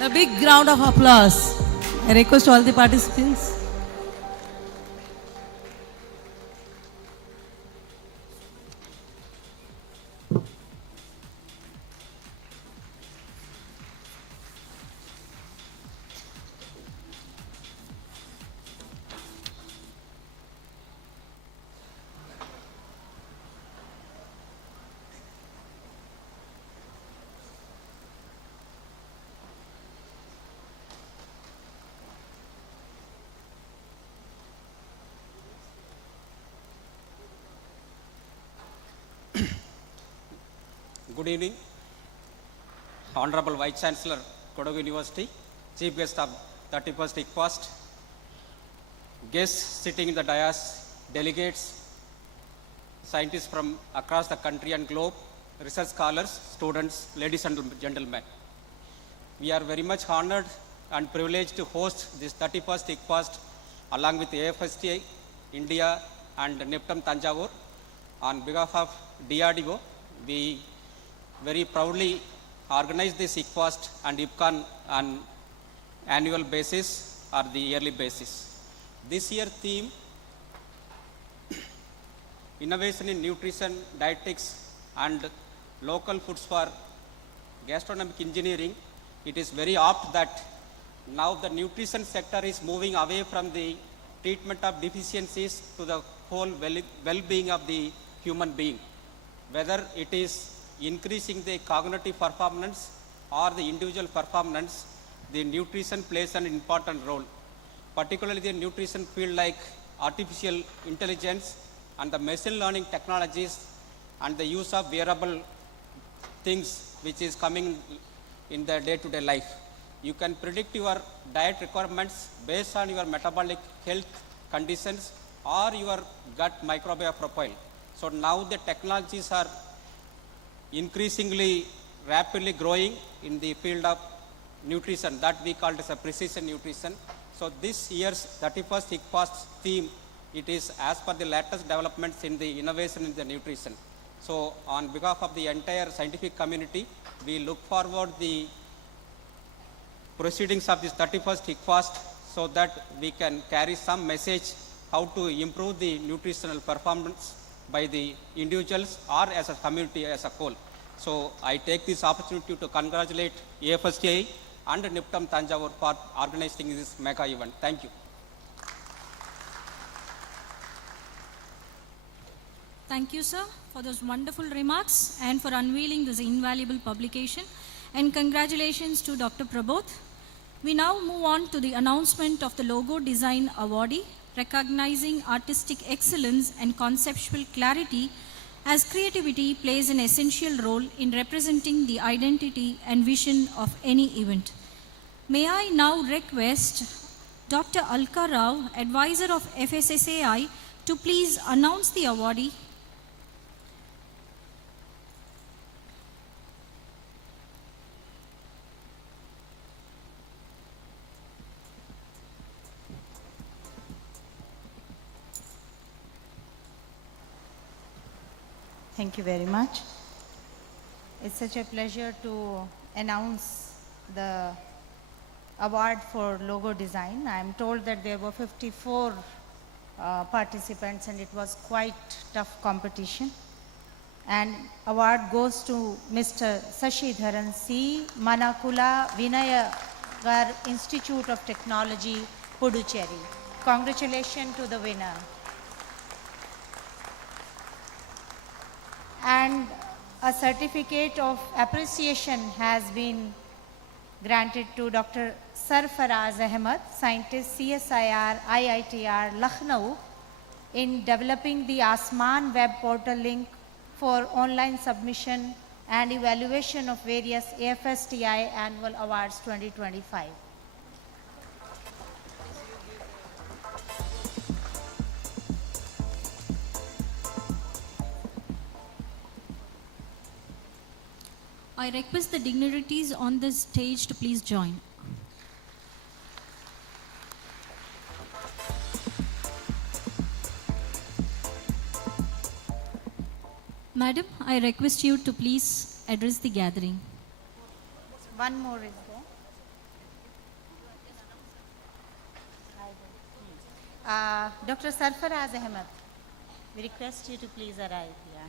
A big round of applause. I request all the participants. Good evening, Honorable Vice Chancellor, Kodagu University, Chief Guest of 31st ICFOST, guests sitting in the dais, delegates, scientists from across the country and globe, research scholars, students, ladies and gentlemen. We are very much honored and privileged to host this 31st ICFOST along with AFSTA, India and NIFTEM Thanjavur. On behalf of DRDO, we very proudly organize this ICFOST and IPCON on annual basis or the yearly basis. This year theme, Innovation in Nutrition, Dietetics and Local Foods for Gastronomic Engineering. It is very apt that now the nutrition sector is moving away from the treatment of deficiencies to the whole well-being of the human being. Whether it is increasing the cognitive performance or the individual performance, the nutrition plays an important role. Particularly the nutrition field like artificial intelligence and the machine learning technologies and the use of wearable things which is coming in the day-to-day life. You can predict your diet requirements based on your metabolic health conditions or your gut microbiome profile. So now the technologies are increasingly rapidly growing in the field of nutrition that we call as a precision nutrition. So this year's 31st ICFOST theme, it is as per the latest developments in the innovation in the nutrition. So on behalf of the entire scientific community, we look forward the proceedings of this 31st ICFOST so that we can carry some message how to improve the nutritional performance by the individuals or as a community as a whole. So I take this opportunity to congratulate AFSTA and NIFTEM Thanjavur for organizing this mega event. Thank you. Thank you, sir, for those wonderful remarks and for unveiling this invaluable publication. And congratulations to Dr. Prabodh. We now move on to the announcement of the logo design awardee recognizing artistic excellence and conceptual clarity, as creativity plays an essential role in representing the identity and vision of any event. May I now request Dr. Alka Rao, advisor of FSSAI, to please announce the awardee. Thank you very much. It's such a pleasure to announce the award for logo design. I am told that there were 54 participants and it was quite tough competition. And award goes to Mr. Sashidharan C. Manakula Vinayagar Institute of Technology, Puducherry. Congratulations to the winner. And a certificate of appreciation has been granted to Dr. Sarfaraz Ahmed, scientist CSIR IITR Lucknow, in developing the Asman web portal link for online submission and evaluation of various AFSTI annual awards 2025. I request the dignitaries on the stage to please join. Madam, I request you to please address the gathering. One more is there. Dr. Sarfaraz Ahmed, we request you to please arrive here.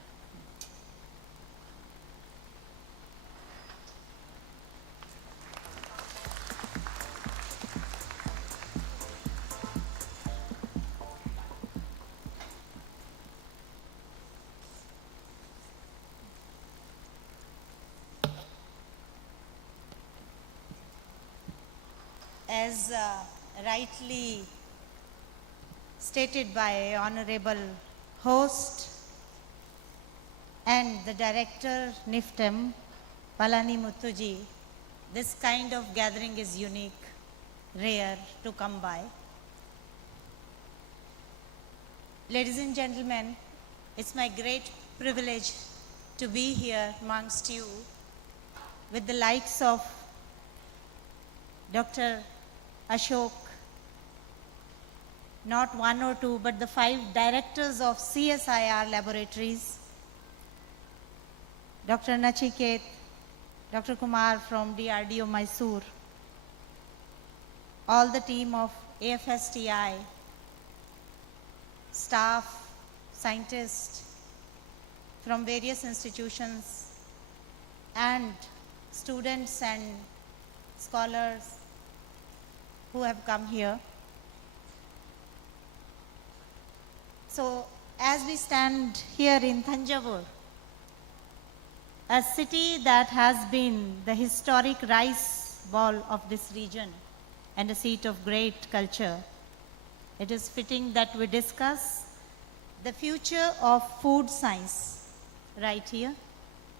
As rightly stated by Honorable Host and the Director NIFTEM, Palani Muthuji, this kind of gathering is unique, rare to come by. Ladies and gentlemen, it's my great privilege to be here amongst you with the likes of Dr. Ashok, not one or two, but the 5 directors of CSIR laboratories, Dr. Nachiket, Dr. Kumar from DRDO Mysore, all the team of AFSTI, staff, scientists from various institutions, and students and scholars who have come here. So as we stand here in Thanjavur, a city that has been the historic rice bowl of this region and a seat of great culture, it is fitting that we discuss the future of food science right here,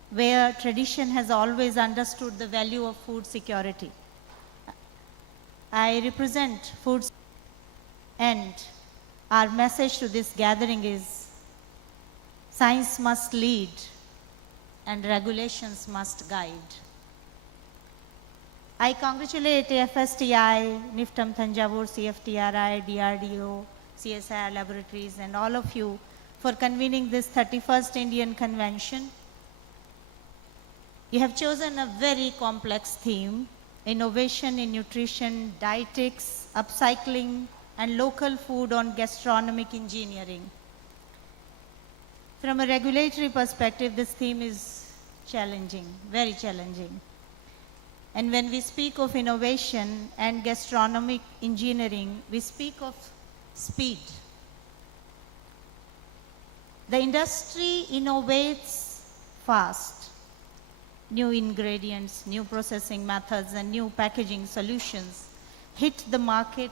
where tradition has always understood the value of food security. I represent food, and our message to this gathering is science must lead and regulations must guide. I congratulate FSTI, NIFTEM Thanjavur, CFTRI, DRDO, CSIR laboratories, and all of you for convening this 31st Indian Convention. You have chosen a very complex theme: innovation in nutrition, dietetics, upcycling, and local food on gastronomic engineering. From a regulatory perspective, this theme is challenging, very challenging. And when we speak of innovation and gastronomic engineering, we speak of speed. The industry innovates fast. New ingredients, new processing methods, and new packaging solutions hit the market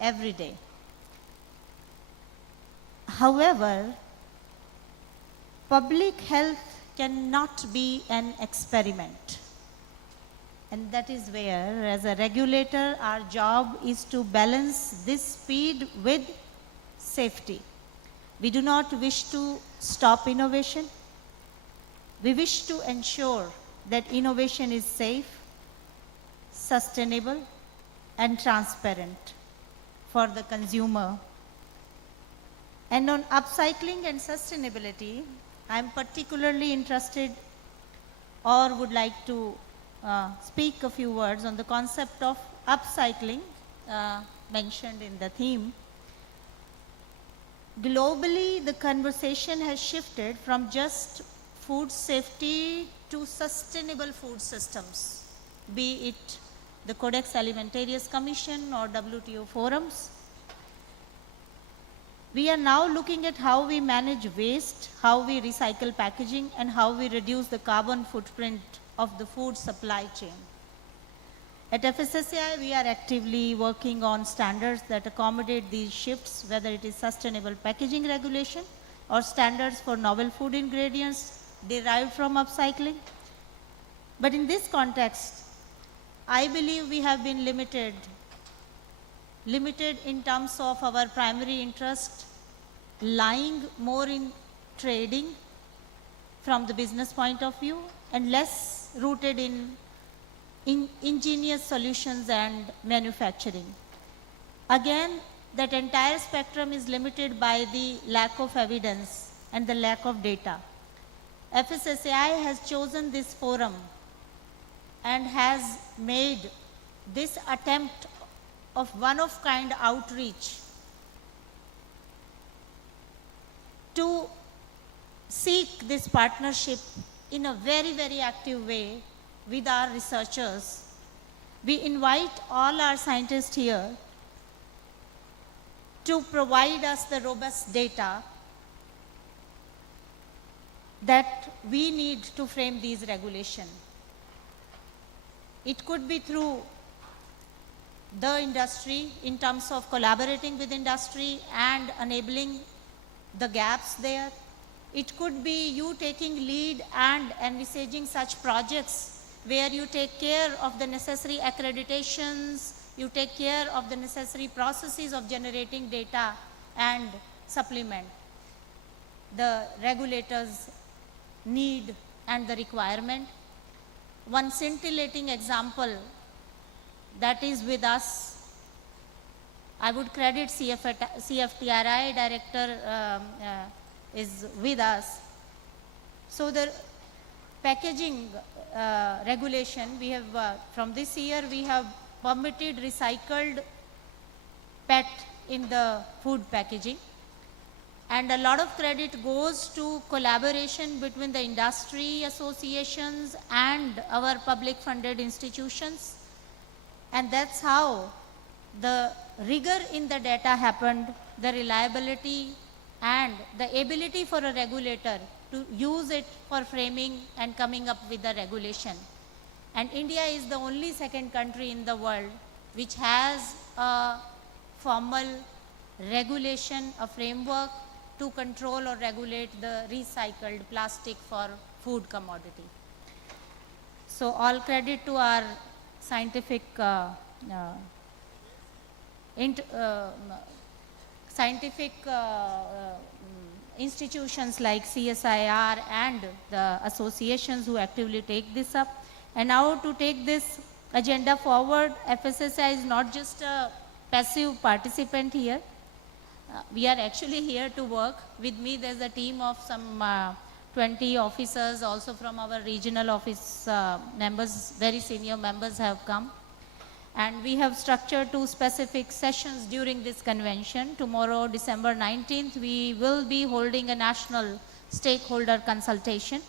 every day. However, public health cannot be an experiment. And that is where, as a regulator, our job is to balance this speed with safety. We do not wish to stop innovation. We wish to ensure that innovation is safe, sustainable, and transparent for the consumer. And on upcycling and sustainability, I am particularly interested or would like to speak a few words on the concept of upcycling mentioned in the theme. Globally, the conversation has shifted from just food safety to sustainable food systems, be it the Codex Alimentarius Commission or WTO forums. We are now looking at how we manage waste, how we recycle packaging, and how we reduce the carbon footprint of the food supply chain. At FSSAI, we are actively working on standards that accommodate these shifts, whether it is sustainable packaging regulation or standards for novel food ingredients derived from upcycling. But in this context, I believe we have been limited in terms of our primary interest lying more in trading from the business point of view and less rooted in ingenious solutions and manufacturing. Again, that entire spectrum is limited by the lack of evidence and the lack of data. FSSAI has chosen this forum and has made this attempt of one-of-kind outreach to seek this partnership in a very, very active way with our researchers. We invite all our scientists here to provide us the robust data that we need to frame these regulations. It could be through the industry in terms of collaborating with industry and enabling the gaps there. It could be you taking lead and envisaging such projects where you take care of the necessary accreditations, you take care of the necessary processes of generating data and supplement the regulators' need and the requirement. One scintillating example that is with us, I would credit CFTRI director is with us. So the packaging regulation, we have from this year we have permitted recycled PET in the food packaging, and a lot of credit goes to collaboration between the industry associations and our public funded institutions, and that's how the rigor in the data happened, the reliability and the ability for a regulator to use it for framing and coming up with the regulation. And India is the only second country in the world which has a formal regulation, a framework to control or regulate the recycled plastic for food commodity. So all credit to our scientific institutions like CSIR and the associations who actively take this up. And now to take this agenda forward, FSSAI is not just a passive participant here. We are actually here to work. With me there's a team of some 20 officers also from our regional office members, very senior members have come. And we have structured 2 specific sessions during this convention. Tomorrow, December 19th, we will be holding a national stakeholder consultation.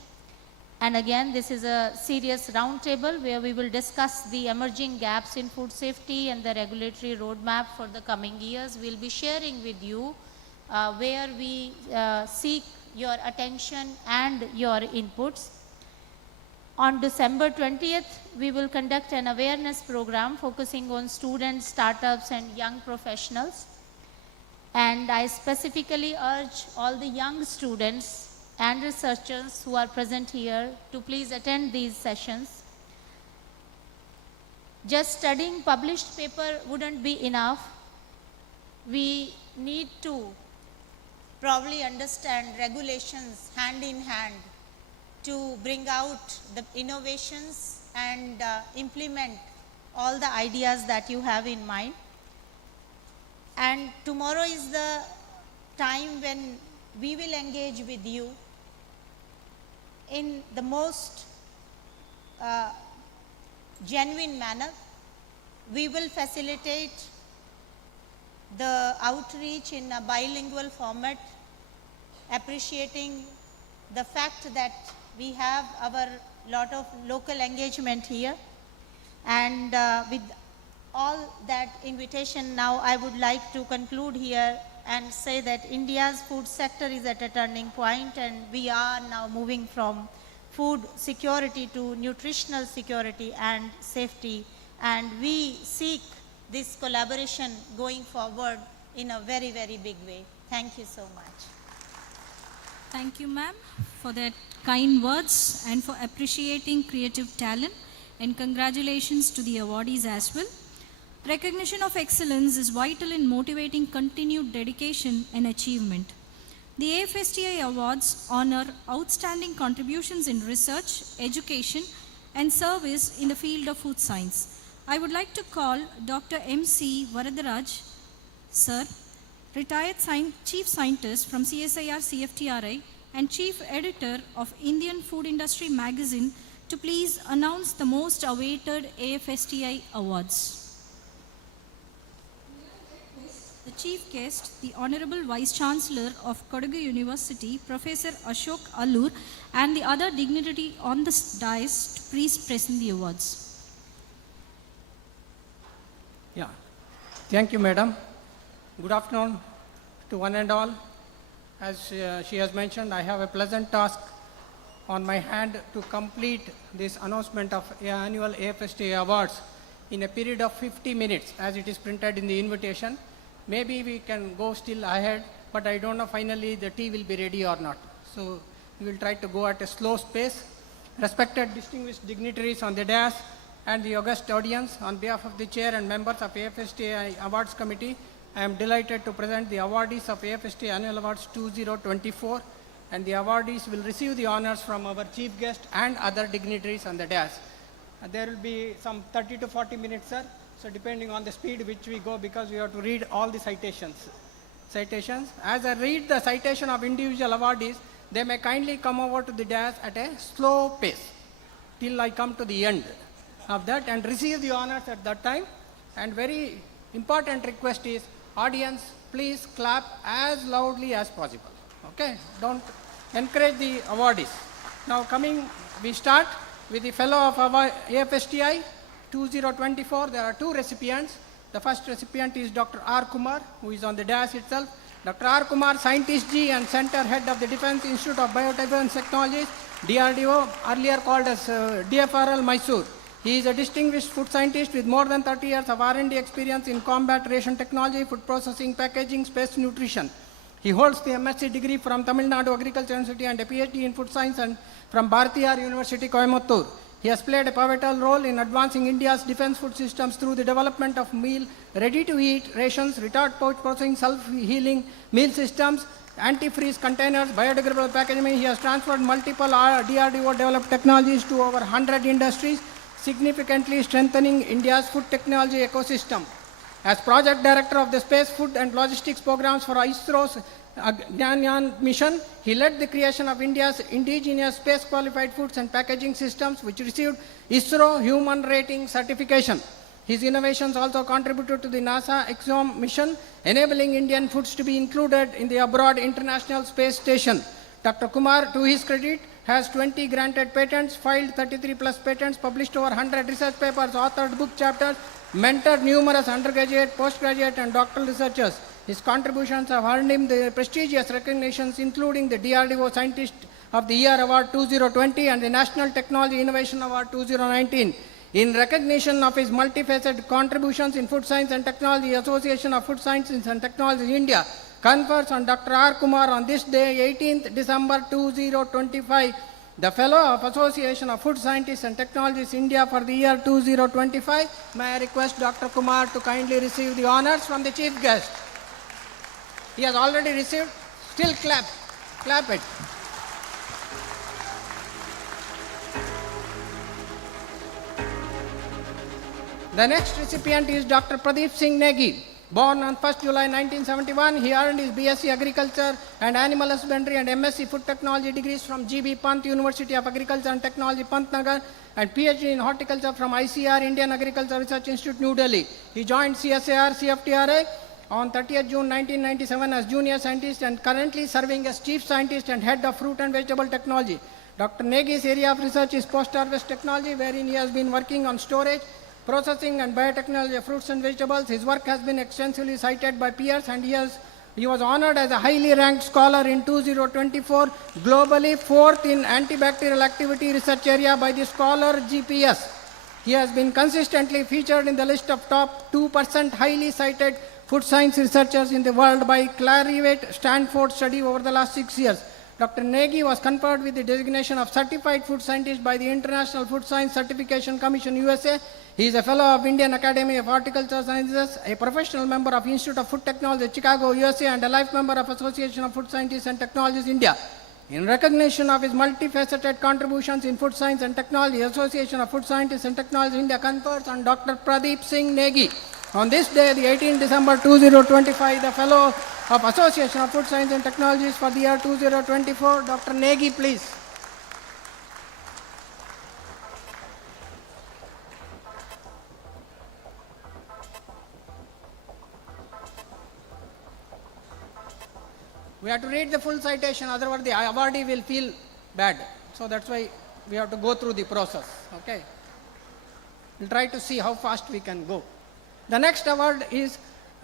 And again, this is a serious roundtable where we will discuss the emerging gaps in food safety and the regulatory roadmap for the coming years. We'll be sharing with you where we seek your attention and your inputs. On December 20th, we will conduct an awareness program focusing on students, startups, and young professionals. And I specifically urge all the young students and researchers who are present here to please attend these sessions. Just studying published paper wouldn't be enough. We need to probably understand regulations hand in hand to bring out the innovations and implement all the ideas that you have in mind. And tomorrow is the time when we will engage with you in the most genuine manner. We will facilitate the outreach in a bilingual format, appreciating the fact that we have our lot of local engagement here. And with all that invitation, now I would like to conclude here and say that India's food sector is at a turning point, and we are now moving from food security to nutritional security and safety, and we seek this collaboration going forward in a very, very big way. Thank you so much. Thank you, ma'am, for that kind words and for appreciating creative talent, and congratulations to the awardees as well. Recognition of excellence is vital in motivating continued dedication and achievement. The AFSTI Awards honor outstanding contributions in research, education, and service in the field of food science. I would like to call Dr. M.C. Varadaraj, Sir, retired Chief Scientist from CSIR CFTRI and Chief Editor of Indian Food Industry Magazine, to please announce the most awaited AFSTI Awards. The Chief Guest, the Honorable Vice Chancellor of Kodagu University, Professor Ashok Allur, and the other dignitary on the dais to please present the awards. Yeah. Thank you, Madam. Good afternoon to one and all. As she has mentioned, I have a pleasant task on my hand to complete this announcement of annual AFSTA Awards in a period of 50 minutes, as it is printed in the invitation. Maybe we can go still ahead, but I don't know finally the tea will be ready or not. So we will try to go at a slow pace. Respected distinguished dignitaries on the dais and the august audience, on behalf of the chair and members of AFSTA Awards Committee, I am delighted to present the awardees of AFSTA Annual Awards 2024, and the awardees will receive the honors from our chief guest and other dignitaries on the dais. There will be some 30 to 40 minutes, sir. So depending on the speed which we go, because we have to read all the citations. As I read the citation of individual awardees, they may kindly come over to the dais at a slow pace till I come to the end of that and receive the honors at that time. And very important request is, audience, please clap as loudly as possible. Okay? Don't encourage the awardees. Now we start with the fellow of our AFSTI 2024. There are two recipients. The first recipient is Dr. R. Kumar, who is on the dais itself. Dr. R. Kumar, Scientist G and Center Head of the Defense Institute of Biodefense Technologies, DRDO, earlier called as DFRL Mysore. He is a distinguished food scientist with more than 30 years of R&D experience in combat ration technology, food processing, packaging, space nutrition. He holds the MSc degree from Tamil Nadu Agriculture University and a PhD in food science and from Bharatiyar University, Coimbatore. He has played a pivotal role in advancing India's defense food systems through the development of meal, ready-to-eat rations, retard pouch processing, self-healing meal systems, anti-freeze containers, biodegradable packaging. He has transferred multiple DRDO-developed technologies to over 100 industries, significantly strengthening India's food technology ecosystem. As Project Director of the Space, Food and Logistics Programs for ISRO's Gaganyaan mission, he led the creation of India's indigenous space-qualified foods and packaging systems, which received ISRO Human Rating certification. His innovations also contributed to the NASA Expo mission, enabling Indian foods to be included in the abroad International Space Station. Dr. Kumar, to his credit, has 20 granted patents, filed 33 plus patents, published over 100 research papers, authored book chapters, mentored numerous undergraduate, postgraduate, and doctoral researchers. His contributions have earned him the prestigious recognitions, including the DRDO Scientist of the Year Award 2020 and the National Technology Innovation Award 2019. In recognition of his multifaceted contributions in food science and technology, Association of Food Sciences and Technologies India confers on Dr. R. Kumar on this day, 18th December 2025, the Fellow of Association of Food Scientists and Technologies India for the year 2025. May I request Dr. Kumar to kindly receive the honors from the chief guest. He has already received. Still clap. Clap it. The next recipient is Dr. Pradeep Singh Negi. Born on 1st July 1971, he earned his BSc Agriculture and Animal Husbandry and MSc Food Technology degrees from GB Pant University of Agriculture and Technology, Pantnagar, and PhD in Horticulture from ICR, Indian Agriculture Research Institute, New Delhi. He joined CSIR CFTRA on 30th June 1997 as junior scientist and currently serving as chief scientist and head of fruit and vegetable technology. Dr. Negi's area of research is post-harvest technology, wherein he has been working on storage, processing and biotechnology of fruits and vegetables. His work has been extensively cited by peers, and he was honored as a highly ranked scholar in 2024, globally 4th in antibacterial activity research area by the Scholar GPS. He has been consistently featured in the list of top 2% highly cited food science researchers in the world by Clarivate Stanford study over the last 6 years. Dr. Negi was conferred with the designation of Certified Food Scientist by the International Food Science Certification Commission, USA. He is a fellow of Indian Academy of Horticultural Sciences, a professional member of Institute of Food Technology, Chicago, USA, and a life member of Association of Food Scientists and Technologies, India. In recognition of his multifaceted contributions in food science and technology, Association of Food Scientists and Technologies, India confers on Dr. Pradeep Singh Negi. On this day, the 18th December 2025, the Fellow of Association of Food Science and Technologies for the year 2024, Dr. Negi, please. We have to read the full citation, otherwise the awardee will feel bad. So that's why we have to go through the process. Okay. We'll try to see how fast we can go. The next award is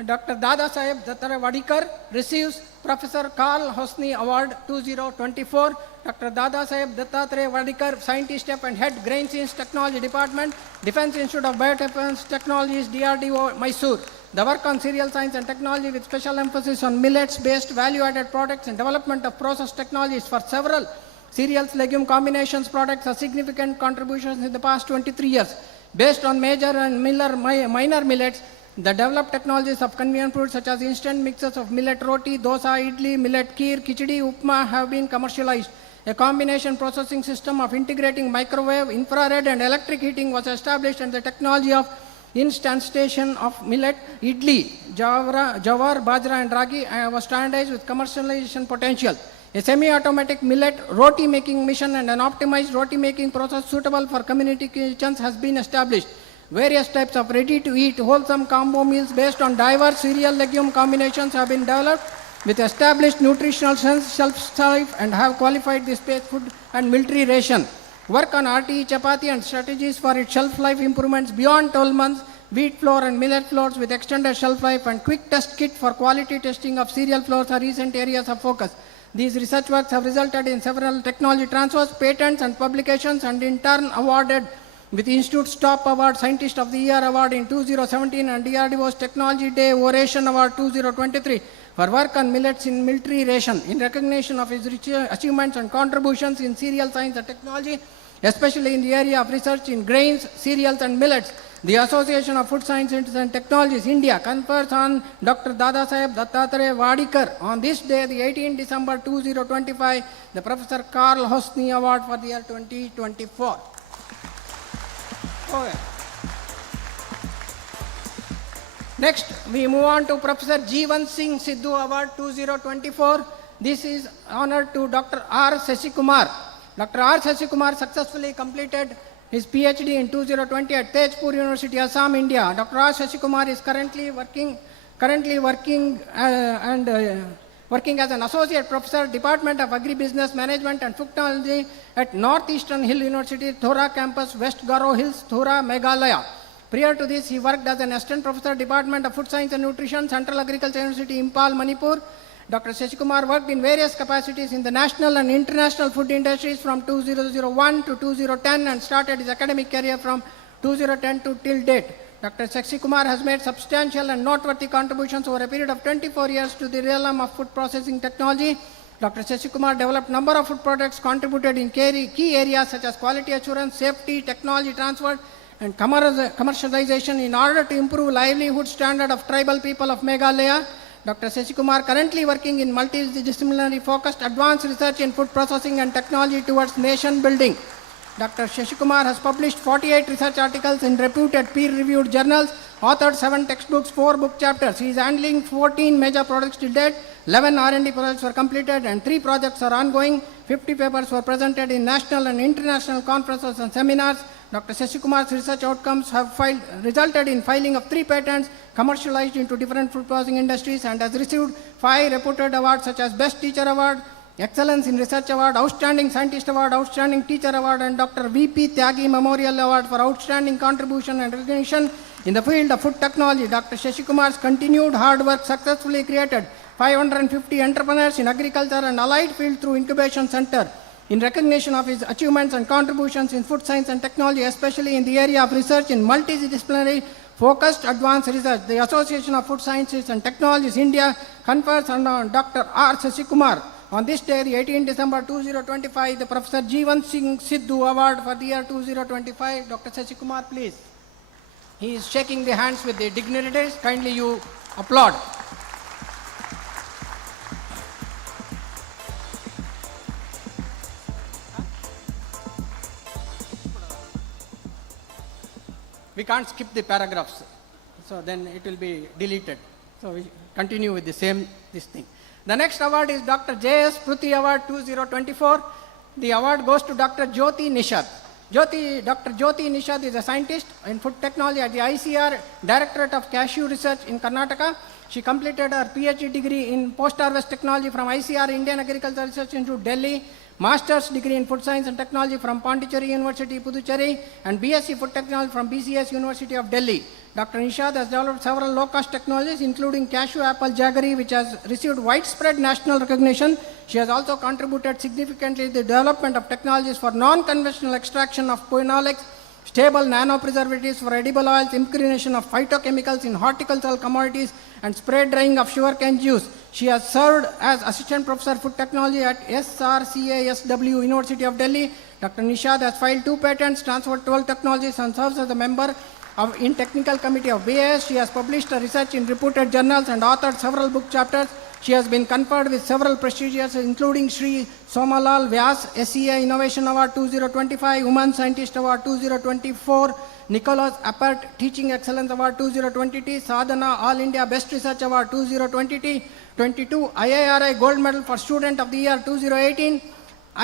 Dr. Dada Saheb Dattare Vadikar receives Professor Karl Hosny Award 2024. Dr. Dada Saheb Dattare Vadikar, Scientist and Head Grain Science Technology Department, Defense Institute of Biodefense Technologies, DRDO, Mysore. The work on cereal science and technology with special emphasis on millets-based value-added products and development of process technologies for several cereals, legume combinations products are significant contributions in the past 23 years. Based on major and minor millets, the developed technologies of convenient foods such as instant mixes of millet roti, dosa, idli, millet kheer, khichdi, upma have been commercialized. A combination processing system of integrating microwave, infrared and electric heating was established, and the technology of instantiation of millet, idli, jawar, bajra and ragi was standardized with commercialization potential. A semi-automatic millet roti making mission and an optimized roti making process suitable for community kitchens has been established. Various types of ready-to-eat wholesome combo meals based on diverse cereal legume combinations have been developed with established nutritional shelf life and have qualified the space food and military ration. Work on RTE chapati and strategies for its shelf life improvements beyond 12 months, wheat flour and millet flours with extended shelf life, and quick test kit for quality testing of cereal flours are recent areas of focus. These research works have resulted in several technology transfers, patents and publications, and in turn awarded with the Institute's Top Award, Scientist of the Year Award in 2017 and DRDO's Technology Day Oration Award 2023 for work on millets in military ration. In recognition of his rich achievements and contributions in cereal science and technology, especially in the area of research in grains, cereals and millets, the Association of Food Sciences and Technologies India confers on Dr. Dada Saheb Dattare Vadikar on this day, the 18th December 2025, the Professor Karl Hosny Award for the year 2024. Okay. Next, we move on to Professor Jeevan Singh Sidhu Award 2024. This is honored to Dr. R. Sasikumar. Dr. R. Sasikumar successfully completed his PhD in 2020 at Tezpur University, Assam, India. Dr. R. Sasikumar is currently working as an associate professor, Department of Agribusiness Management and Food Technology at Northeastern Hill University, Thora campus, West Garo Hills, Thora, Meghalaya. Prior to this, he worked as an assistant professor, Department of Food Science and Nutrition, Central Agriculture University, Impal, Manipur. Dr. Sasikumar worked in various capacities in the national and international food industries from 2001 to 2010 and started his academic career from 2010 to till date. Dr. Saxi Kumar has made substantial and noteworthy contributions over a period of 24 years to the realm of food processing technology. Dr. Saxi Kumar developed a number of food products, contributed in key areas such as quality assurance, safety, technology transfer, and commercialization in order to improve livelihood standard of tribal people of Meghalaya. Dr. Saxi Kumar currently working in multidisciplinary focused advanced research in food processing and technology towards nation building. Dr. Saxi Kumar has published 48 research articles in reputed peer-reviewed journals, authored 7 textbooks, 4 book chapters. He is handling 14 major projects till date, 11 R&D projects were completed and 3 projects are ongoing. 50 papers were presented in national and international conferences and seminars. Dr. Saxi Kumar's research outcomes have resulted in filing of 3 patents, commercialized into different food processing industries, and has received 5 reputed awards such as Best Teacher Award, Excellence in Research Award, Outstanding Scientist Award, Outstanding Teacher Award, and Dr. V.P. Tyagi Memorial Award for outstanding contribution and recognition in the field of food technology. Dr. Saxi Kumar's continued hard work successfully created 550 entrepreneurs in agriculture and allied field through incubation center. In recognition of his achievements and contributions in food science and technology, especially in the area of research in multidisciplinary focused advanced research, the Association of Food Sciences and Technologies India confers on Dr. R. Saxi Kumar on this day, the 18th December 2025, the Professor Jeevan Singh Sidhu Award for the year 2025. Dr. Saxi Kumar, please. He is shaking the hands with the dignitaries. Kindly you applaud. We can't skip the paragraphs, so then it will be deleted. So we continue with the same this thing. The next award is Dr. J.S. Pruthi Award 2024. The award goes to Dr. Jyoti Nishad. Dr. Jyoti Nishad is a scientist in food technology at the ICR Directorate of Cashew Research in Karnataka. She completed her PhD degree in post-harvest technology from ICR Indian Agricultural Research Institute, Delhi, Master's degree in food science and technology from Pondicherry University, Puducherry, and BSc food technology from BCS University of Delhi. Dr. Nishad has developed several low-cost technologies, including cashew apple jaggery, which has received widespread national recognition. She has also contributed significantly to the development of technologies for non-conventional extraction of quinolics, stable nanopreservatives for edible oils, impregnation of phytochemicals in horticultural commodities, and spray drying of sugarcane juice. She has served as Assistant Professor Food Technology at SRCASW University of Delhi. Dr. Nishad has filed 2 patents, transferred 12 technologies, and serves as a member in Technical Committee of BAS. She has published research in reputed journals and authored several book chapters. She has been conferred with several prestigious, including Sri Somalal Vyas SEA Innovation Award 2025, Woman Scientist Award 2024, Nicholas Appert Teaching Excellence Award 2020, Sadhana All India Best Research Award 2022, IIRI Gold Medal for Student of the Year 2018,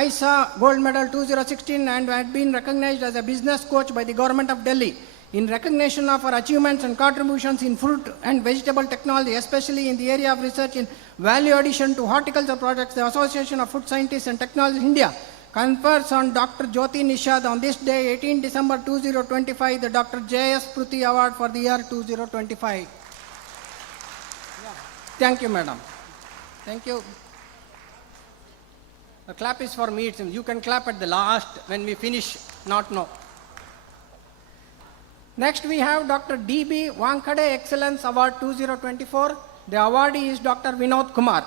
ISA Gold Medal 2016, and had been recognized as a business coach by the Government of Delhi. In recognition of her achievements and contributions in fruit and vegetable technology, especially in the area of research in value addition to horticulture projects, the Association of Food Scientists and Technologists India confers on Dr. Jyoti Nishad on this day, 18 December 2025, the Dr. J.S. Pruthi Award for the year 2025. Thank you, madam. Thank you. The clap is for me. You can clap at the last when we finish, not now. Next we have Dr. D.B. Wankade Excellence Award 2024. The awardee is Dr. Vinod Kumar.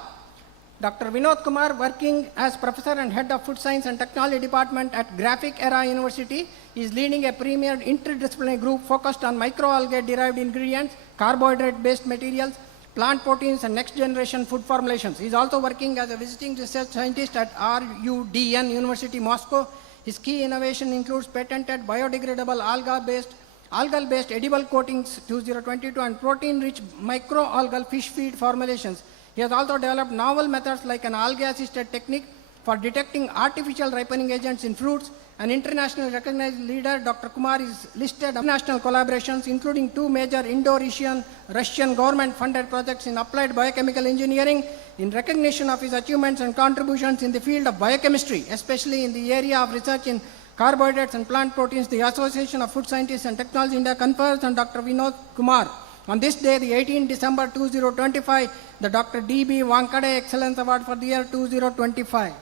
Dr. Vinod Kumar, working as Professor and Head of Food Science and Technology Department at Graphic Era University, is leading a premier interdisciplinary group focused on microalgae derived ingredients, carbohydrate-based materials, plant proteins, and next-generation food formulations. He is also working as a visiting research scientist at RUDN University, Moscow. His key innovation includes patented biodegradable algal-based edible coatings 2022 and protein-rich microalgal fish feed formulations. He has also developed novel methods like an algae-assisted technique for detecting artificial ripening agents in fruits. An internationally recognized leader, Dr. Kumar is listed international collaborations, including 2 major Indo-Russian government-funded projects in applied biochemical engineering. In recognition of his achievements and contributions in the field of biochemistry, especially in the area of research in carbohydrates and plant proteins, the Association of Food Scientists and Technology India confers on Dr. Vinod Kumar on this day, the 18th December 2025, the Dr. D.B. Wankade Excellence Award for the year 2025.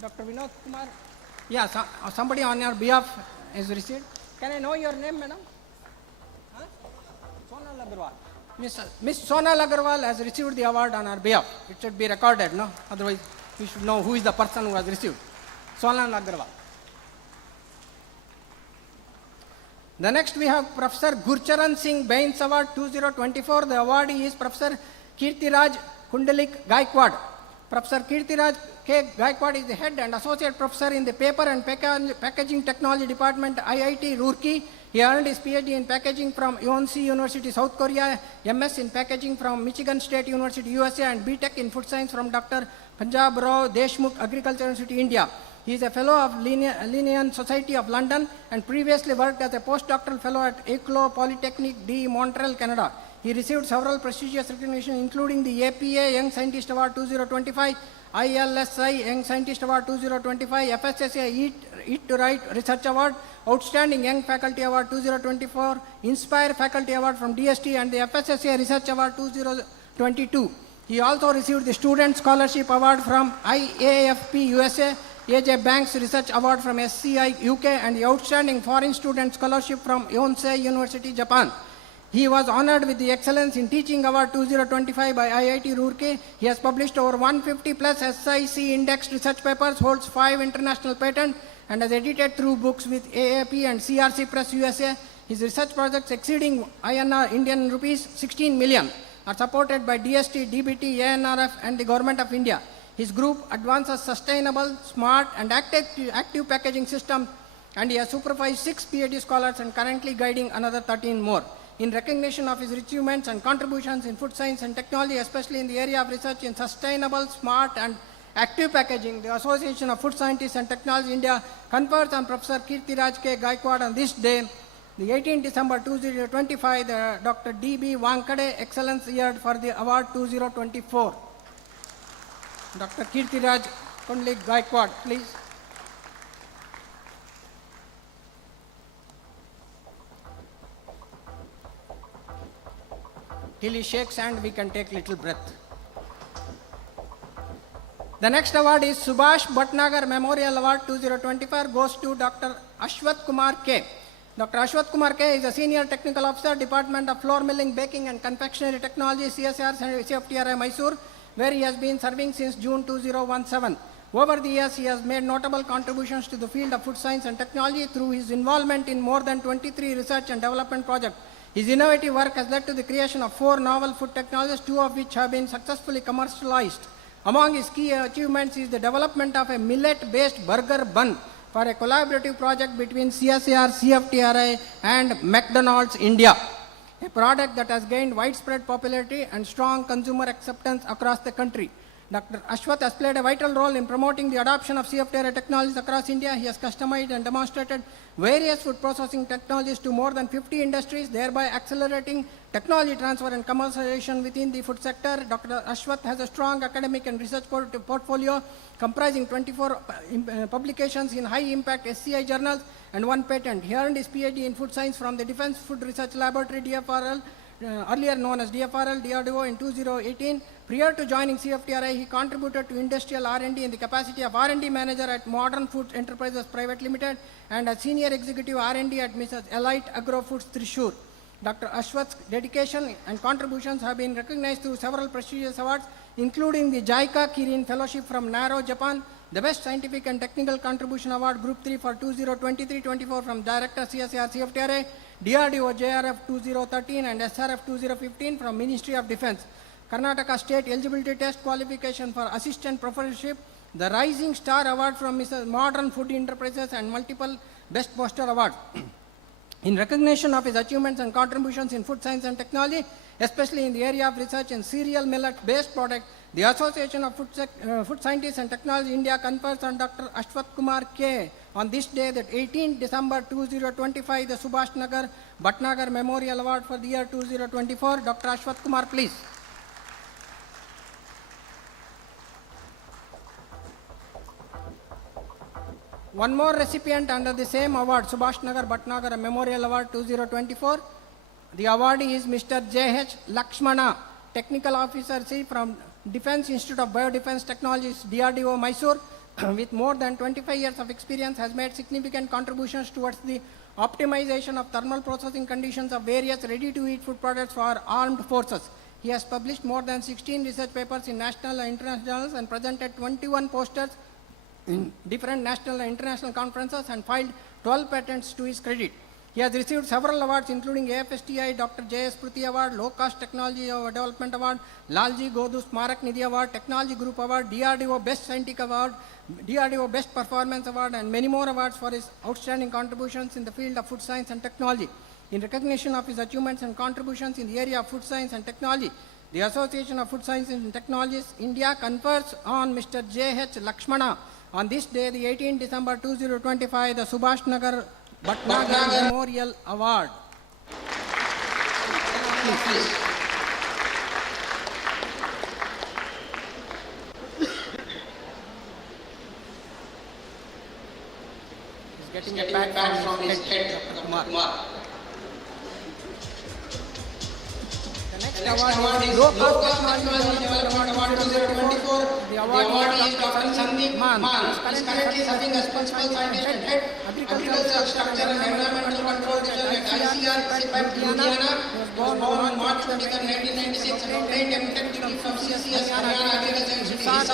Dr. Vinod Kumar, yeah, somebody on your behalf has received. Can I know your name, madam? Huh? Sonal Agarwal. Miss Sonal Agarwal has received the award on her behalf. It should be recorded, no? Otherwise, we should know who is the person who has received. Sonal Agarwal. The next we have Professor Gurcharan Singh Bains Award 2024. The awardee is Professor Kirtiraj Kundalik Gaikwad. Professor Kirtiraj K. Gaikwad is the head and associate professor in the Paper and Packaging Technology Department, IIT Roorkee. He earned his PhD in packaging from Yonsei University, South Korea, MS in packaging from Michigan State University, USA, and BTech in food science from Dr. Thanjavur Deshmukh Agriculture University, India. He is a fellow of Linnean Society of London and previously worked as a postdoctoral fellow at École Polytechnique de Montréal, Canada. He received several prestigious recognitions, including the APA Young Scientist Award 2025, ILSI Young Scientist Award 2025, FSSA Eat to Write Research Award, Outstanding Young Faculty Award 2024, Inspire Faculty Award from DST, and the FSSA Research Award 2022. He also received the Student Scholarship Award from IAFP USA, AJ Banks Research Award from SCI UK, and the Outstanding Foreign Student Scholarship from Yonsei University, Japan. He was honored with the Excellence in Teaching Award 2025 by IIT Roorkee. He has published over 150 plus SIC indexed research papers, holds 5 international patents, and has edited through books with AAP and CRC Press USA. His research projects exceeding INR Indian rupees 16 million are supported by DST, DBT, ANRF, and the Government of India. His group advances sustainable, smart, and active packaging systems, and he has supervised 6 PhD scholars and currently guiding another 13 more. In recognition of his achievements and contributions in food science and technology, especially in the area of research in sustainable, smart, and active packaging, the Association of Food Scientists and Technology India confers on Professor Kirtiraj K. Gaikwad on this day, the 18th December 2025, the Dr. D.B. Wankade Excellence Award for the Award 2024. Dr. Kirtiraj Kundalik Gaikwad, please. Till he shakes hand, we can take little breath. The next award is Subhash Bhatnagar Memorial Award 2024 goes to Dr. Ashwath Kumar K. Dr. Ashwath Kumar K is a Senior Technical Officer, Department of Flour Milling, Baking and Confectionery Technology, CSR, CFTRI, Mysore, where he has been serving since June 2017. Over the years, he has made notable contributions to the field of food science and technology through his involvement in more than 23 research and development projects. His innovative work has led to the creation of 4 novel food technologies, 2 of which have been successfully commercialized. Among his key achievements is the development of a millet-based burger bun for a collaborative project between CSIR, CFTRI, and McDonald's India, a product that has gained widespread popularity and strong consumer acceptance across the country. Dr. Ashwath has played a vital role in promoting the adoption of CFTRI technologies across India. He has customized and demonstrated various food processing technologies to more than 50 industries, thereby accelerating technology transfer and commercialization within the food sector. Dr. Ashwath has a strong academic and research portfolio comprising 24 publications in high-impact SCI journals and 1 patent. He earned his PhD in food science from the Defense Food Research Laboratory, DFRL, earlier known as DFRL, DRDO, in 2018. Prior to joining CFTRI, he contributed to industrial R&D in the capacity of R&D manager at Modern Food Enterprises Private Limited and as senior executive R&D at Mrs. Elite Agro Foods, Thrissur. Dr. Ashwath's dedication and contributions have been recognized through several prestigious awards, including the JICA Kirin Fellowship from Naro, Japan, the Best Scientific and Technical Contribution Award Group 3 for 2023-24 from Director CSIR CFTRI, DRDO JRF 2013 and SRF 2015 from Ministry of Defense. Karnataka State Eligibility Test Qualification for Assistant Professorship, the Rising Star Award from Mrs. Modern Food Enterprises, and multiple Best Poster Awards. In recognition of his achievements and contributions in food science and technology, especially in the area of research in cereal millet-based products, the Association of Food Scientists and Technology India confers on Dr. Ashwath Kumar K. on this day, that 18th December 2025, the Subhash Nagar Bhatnagar Memorial Award for the year 2024. Dr. Ashwath Kumar, please. One more recipient under the same award, Subhash Nagar Bhatnagar Memorial Award 2024. The awardee is Mr. J.H. Lakshmana, Technical Officer C from Defense Institute of Biodefense Technologies, DRDO, Mysore. with more than 25 years of experience, has made significant contributions towards the optimization of thermal processing conditions of various ready-to-eat food products for armed forces. He has published more than 16 research papers in national and international journals and presented 21 posters in different national and international conferences and filed 12 patents to his credit. He has received several awards including AFSTI Dr. J.S. Pruthi Award, Low Cost Technology Development Award, Lalji Godhu Smarak Nidhi Award, Technology Group Award, DRDO Best Scientific Award, DRDO Best Performance Award, and many more awards for his outstanding contributions in the field of food science and technology. In recognition of his achievements and contributions in the area of food science and technology, the Association of Food Sciences and Technologies India confers on Mr. J.H. Lakshmana on this day, the 18th December 2025, the Subhash Nagar Bhatnagar Memorial Award. Please. He's getting a pat from his head, Dr. Kumar. The next award is Low Cost Technology Development Award 2024. The award is Dr. Sandeep Man. He is currently serving as Principal Scientist and Head Agricultural Structure and Environmental Control Division at ICR, Ludhiana. He was born on March 23, 1996 and obtained M.Tech degree from CCS, Haryana Agriculture Institute,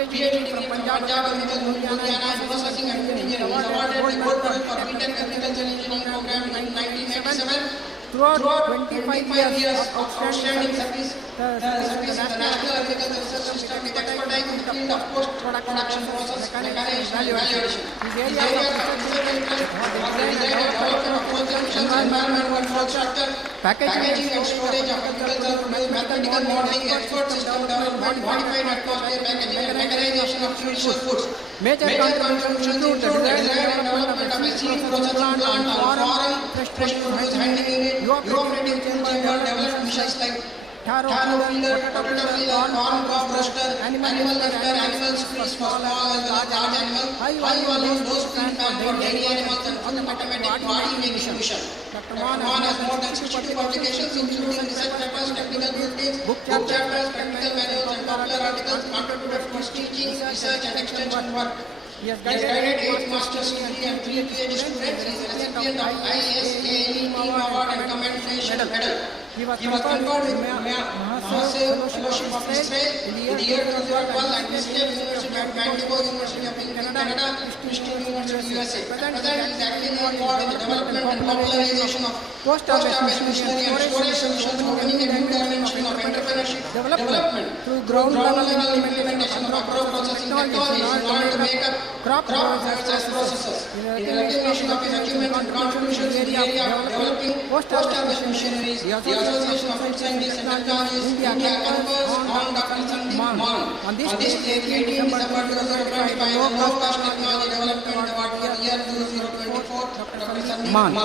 PhD from Punjab Ludhiana, Processing and Engineering. He was awarded the Gold Medal for B.Tech Agriculture Engineering Program in 1997. Throughout 25 years of outstanding service in the National Agricultural Research System with expertise in the field of post-production process, mechanics, and value addition. His area of research interest was the design and development of consumption, environmental control structure, packaging and storage of agricultural produce, mathematical modeling, export system development, modified atmosphere packaging, and mechanization of nutritious foods. Major contributions include the design and development of a seed processing plant, foreign fresh produce handling unit, cooperative chamber, developed missions like taro feeder, potato peeler, corn crop roaster, animal welfare, animals feeds for small as well as large animals, high volume dose feed fan for dairy animals, and automatic body making mission. Dr. Mohan has more than 62 publications including research papers, technical bulletins, book chapters, practical manuals, and popular articles contributed for teaching, research, and extension work. He has guided 8 master's degree and 3 PhD students. He is a recipient of ISAE Team Award and Commendation Medal. He was conferred with Mahasev Fellowship of Israel in the year 2012 and visited University of Manitoba, University of Canada, Christian University, USA. Present, he is actively involved in the development and popularization of post-harvest machinery and storage solutions, opening a new dimension of entrepreneurship development through ground-level implementation of agro-processing technologies in order to make up crop harvest processes. In recognition of his achievements and contributions in the area of developing post-harvest machineries, the Association of Food Scientists and Technologies India confers on Dr. Sandeep Man on this day, 18 December 2025, the Low Cost Technology Development Award for the year 2024, Dr. Sandeep Man.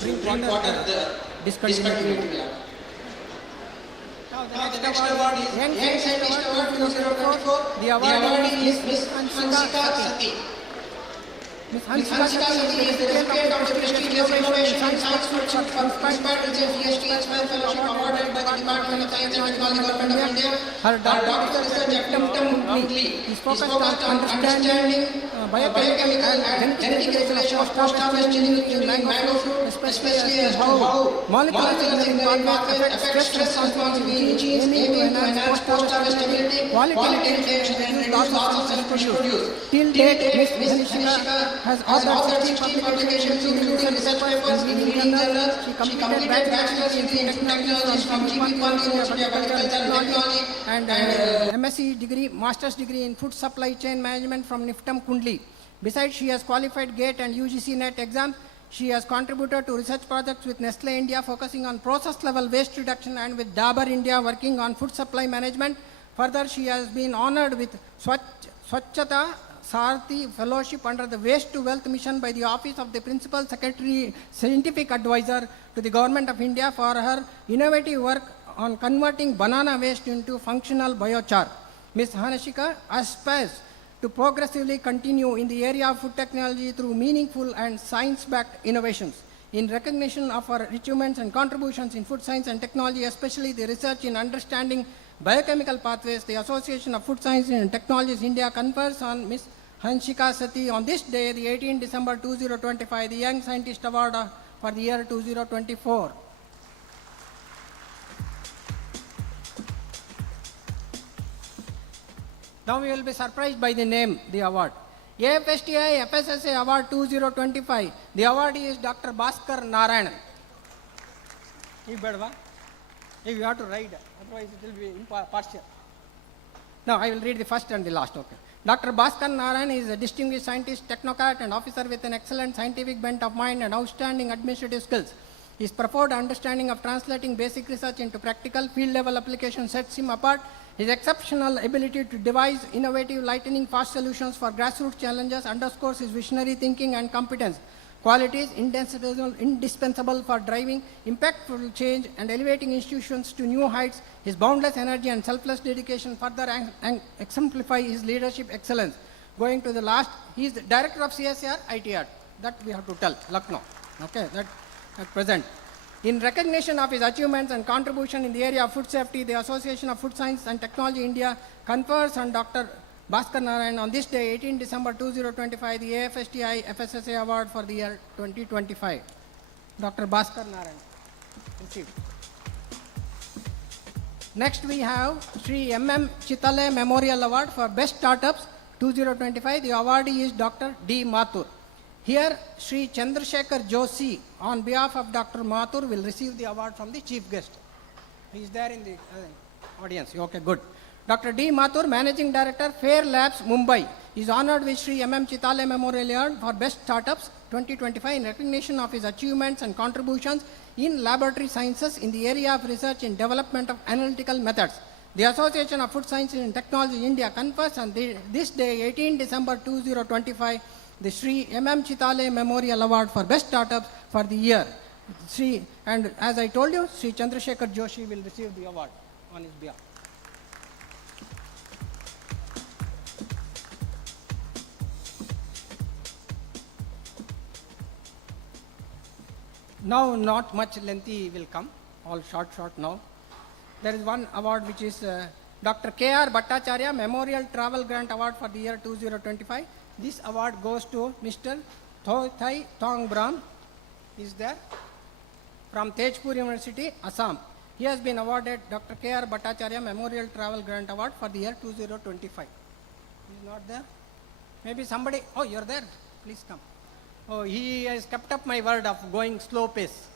Drink water, the discontinuity. Now the next award is Young Scientist Award 2024. The award is Miss Hansika Sati. Miss Hansika Sati is the recipient of the prestigious Innovation and Science Fellowship for Inspired Research PhD Fellowship awarded by the Department of Science and Technology, Government of India. Her doctoral research at NIFTEM is focused on understanding biochemical and genetic regulation of post-harvest engineering in mango fruit, especially as to how molecular signaling affects stress response in genes, aiming to enhance post-harvest stability, quality retention, and reduce loss of self-produce. Till date, Ms. Hansika has authored 16 publications including research papers in leading journals. She completed bachelor's degree in technologies from GP1 University of Agriculture and Technology and MSc degree, master's degree in food supply chain management from NIFTEM Kundli. Besides, she has qualified GATE and UGC NET exams. She has contributed to research projects with Nestle India focusing on process level waste reduction and with Dabur India working on food supply management. Further, she has been honored with Swachhata Sarthi Fellowship under the Waste to Wealth Mission by the Office of the Principal Secretary Scientific Advisor to the Government of India for her innovative work on converting banana waste into functional biochar. Ms. Hansika aspires to progressively continue in the area of food technology through meaningful and science-backed innovations. in recognition of our achievements and contributions in food science and technology, especially the research in understanding biochemical pathways, the Association of Food Science and Technologies India confers on Ms. Hanshika Sati on this day, the 18th December 2025, the Young Scientist Award for the year 2024. Now we will be surprised by the name, the award. AFSTI FSSA Award 2025. The awardee is Dr. Bhaskar Narayanan. You have to write, otherwise it will be impartial. Now I will read the first and the last, okay. Dr. Bhaskar Narayanan is a distinguished scientist, technocrat and officer with an excellent scientific bent of mind and outstanding administrative skills. His profound understanding of translating basic research into practical field-level application sets him apart. His exceptional ability to devise innovative, lightning-fast solutions for grassroots challenges underscores his visionary thinking and competence, qualities indispensable for driving impactful change and elevating institutions to new heights. His boundless energy and selfless dedication further exemplify his leadership excellence. Going to the last, he is the Director of CSR, ITR. That we have to tell, Lucknow. Okay, that at present. In recognition of his achievements and contribution in the area of food safety, the Association of Food Science and Technology India confers on Dr. Bhaskar Narayanan on this day, 18 December 2025, the AFSTI FSSA Award for the year 2025. Dr. Bhaskar Narayanan, received. Next we have Sri M.M. Chitale Memorial Award for Best Startups 2025. The awardee is Dr. D. Mathur. Here, Sri Chandrasekhar Joshi, on behalf of Dr. Mathur, will receive the award from the chief guest. He is there in the audience. Okay, good. Dr. D. Mathur, Managing Director, Fair Labs, Mumbai, is honored with Sri M.M. Chitale Memorial Award for Best Startups 2025 in recognition of his achievements and contributions in laboratory sciences in the area of research and development of analytical methods. The Association of Food Science and Technology India confers on this day, 18 December 2025, the Sri M.M. Chitale Memorial Award for Best Startups for the year. And as I told you, Sri Chandrasekhar Joshi will receive the award on his behalf. Now, not much lengthy will come, all short now. There is one award which is Dr. K.R. Bhattacharya Memorial Travel Grant Award for the year 2025. This award goes to Mr. Thai Thong Bram, is there, from Tezpur University, Assam. He has been awarded Dr. K.R. Bhattacharya Memorial Travel Grant Award for the year 2025. He is not there? Maybe somebody, oh, you're there, please come. Oh, he has kept up my word of going slow pace.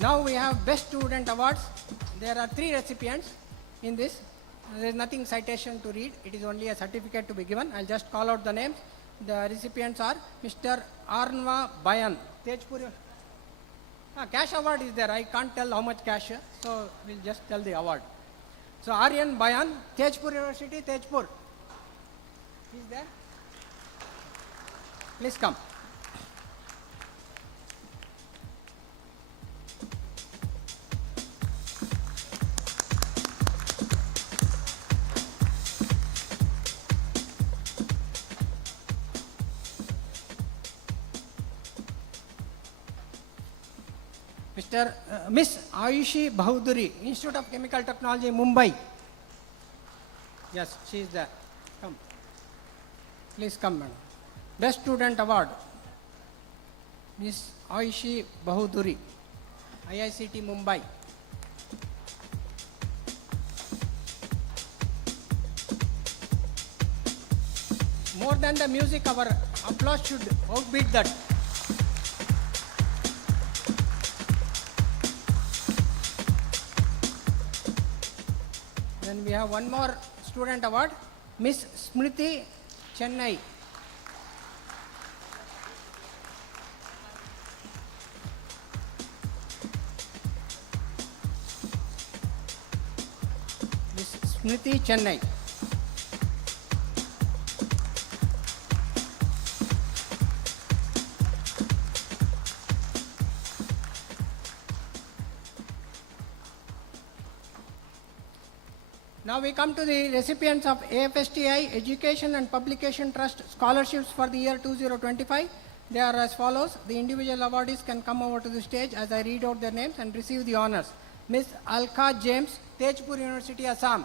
Now we have Best Student Awards. There are 3 recipients in this. There is nothing citation to read. It is only a certificate to be given. I'll just call out the names. The recipients are Mr. Arnva Bayan. Tezpur. Cash award is there. I can't tell how much cash. So we'll just tell the award. So Aryan Bayan, Tezpur University, Tezpur. Is there? Please come. Miss Ayushi Bahuduri, Institute of Chemical Technology, Mumbai. Yes, she is there. Come. Please come, madam. Best Student Award, Miss Ayushi Bahuduri, IICT, Mumbai. More than the music, our applause should outbeat that. Then we have one more student award, Miss Smriti Chennai. Miss Smriti, Chennai. Now we come to the recipients of AFSTI Education and Publication Trust scholarships for the year 2025. They are as follows. The individual awardees can come over to the stage as I read out their names and receive the honors. Ms. Alka James, Thanjavur University, Assam.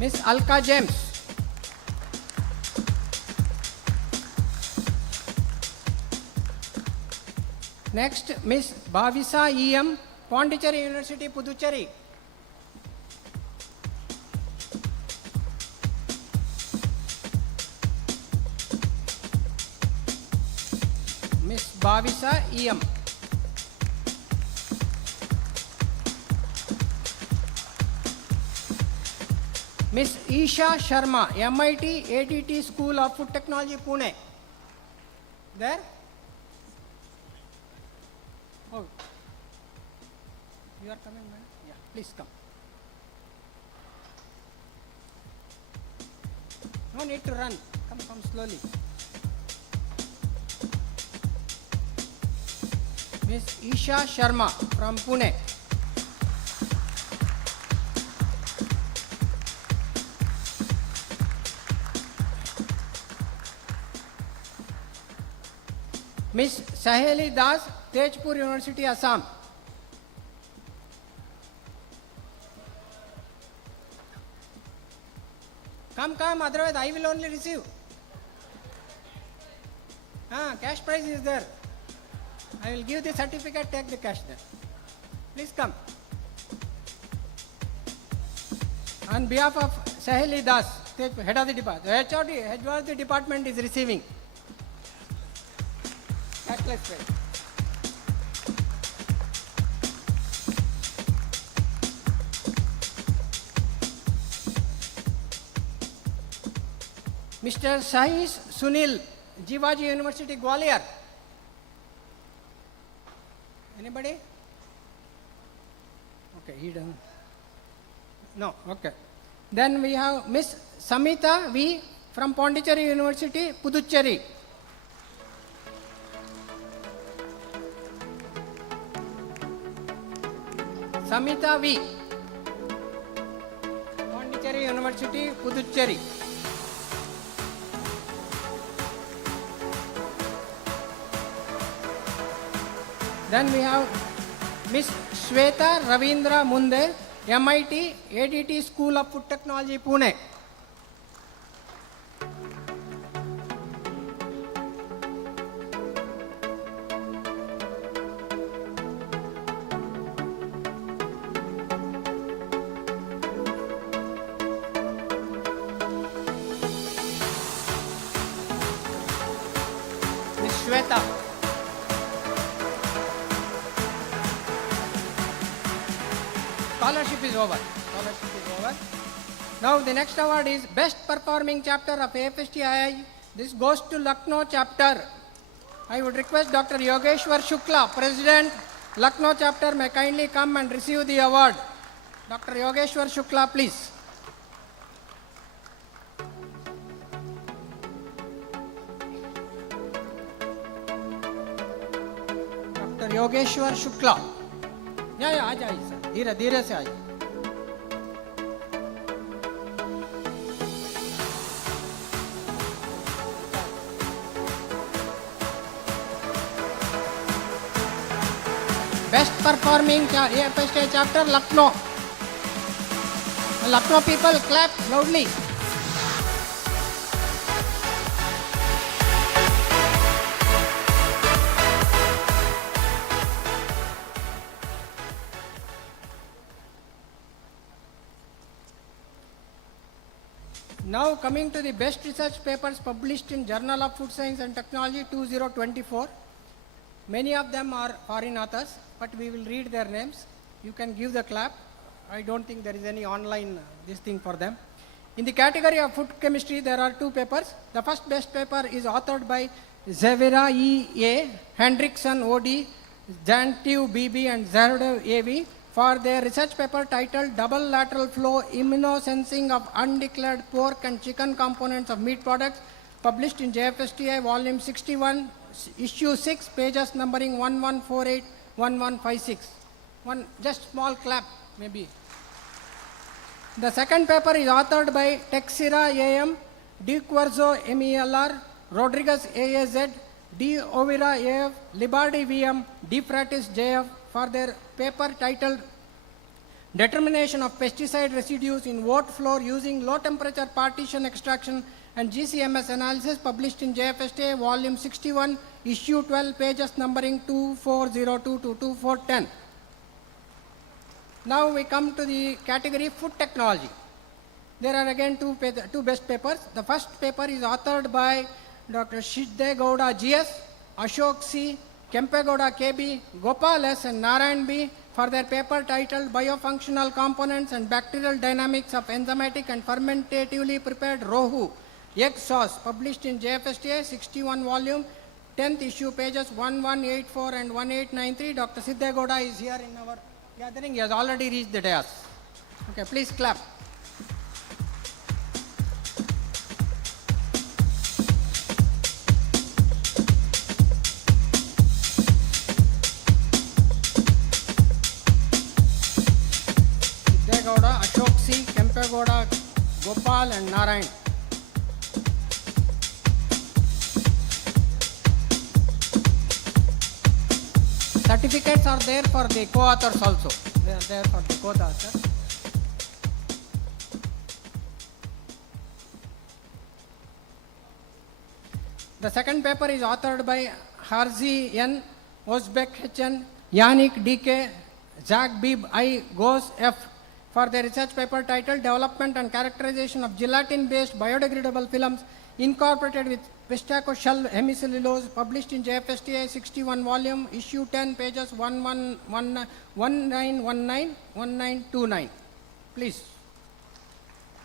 Ms. Alka James. Next, Ms. Bhavisa E.M., Pondicherry University, Puducherry. Ms. Bhavisa E.M. Ms. Isha Sharma, MIT ADT School of Food Technology, Pune. There? Oh. You are coming, man? Yeah, please come. No need to run. Come slowly. Ms. Isha Sharma from Pune. Ms. Saheli Das, Thanjavur University, Assam. Come, otherwise I will only receive. Cash prize is there. I will give the certificate, take the cash there. Please come. On behalf of Saheli Das, head of the department, head of the department is receiving. Cashless prize. Mr. Sahis Sunil, Jivaji University, Gwalior. Anybody? Okay, he doesn't. No, okay. Then we have Miss Samita V from Pondicherry University, Puducherry. Samita V, Pondicherry University, Puducherry. Then we have Miss Shweta Ravindra Munde, MIT ADT School of Food Technology, Pune. Miss Shweta. Scholarship is over. Now the next award is Best Performing Chapter of AFSTI. This goes to Lucknow chapter. I would request Dr. Yogeshwar Shukla, President, Lucknow chapter, may kindly come and receive the award. Dr. Yogeshwar Shukla, please. Dr. Yogeshwar Shukla. Yeah, आ जाइए sir, धीरे धीरे से आइए. Best performing AFSTI chapter, Lucknow. Lucknow people, clap loudly. Now coming to the best research papers published in Journal of Food Science and Technology 2024. Many of them are foreign authors, but we will read their names. You can give the clap. I don't think there is any online this thing for them. In the category of food chemistry, there are two papers. The first best paper is authored by Zavira E.A., Hendrickson O.D., Zantiv B.B. and Zardev A.V. for their research paper titled Double Lateral Flow Immunosensing of Undeclared Pork and Chicken Components of Meat Products, published in JFSTI Volume 61, Issue 6, pages numbering 1148, 1156. One just small clap, maybe. The second paper is authored by Texira A.M., D. Cuerzo MELR, Rodriguez AAZ, D. Ovira AF, Libardi VM, D. Fratis JF for their paper titled Determination of Pesticide Residues in Oat Flour Using Low Temperature Partition Extraction and GCMS Analysis, published in JFSTA Volume 61, Issue 12, pages numbering 2402 to 2410. Now we come to the category Food Technology. There are again two best papers. The first paper is authored by Dr. Siddegowda GS, Ashok C, Kempegowda KB, Gopal S and Narayan B for their paper titled Biofunctional Components and Bacterial Dynamics of Enzymatic and Fermentatively Prepared Rohu Egg Sauce, published in JFSTA 61 volume, 10th issue, pages 1184 and 1893. Dr. Siddegowda is here in our gathering. He has already reached the dais. Okay, please clap. Siddegowda, Ashok C, Kempegowda, Gopal and Narayan. Certificates are there for the co-authors also. They are there for the co-authors. The second paper is authored by Harzi N, Ozbek HN, Yannick DK, Zach Bib I, Gose F for their research paper titled Development and Characterization of Gelatin-Based Biodegradable Films incorporated with pistachio shell hemicellulose, published in JFSTA 61 volume, issue 10, pages 1919, 1929. Please.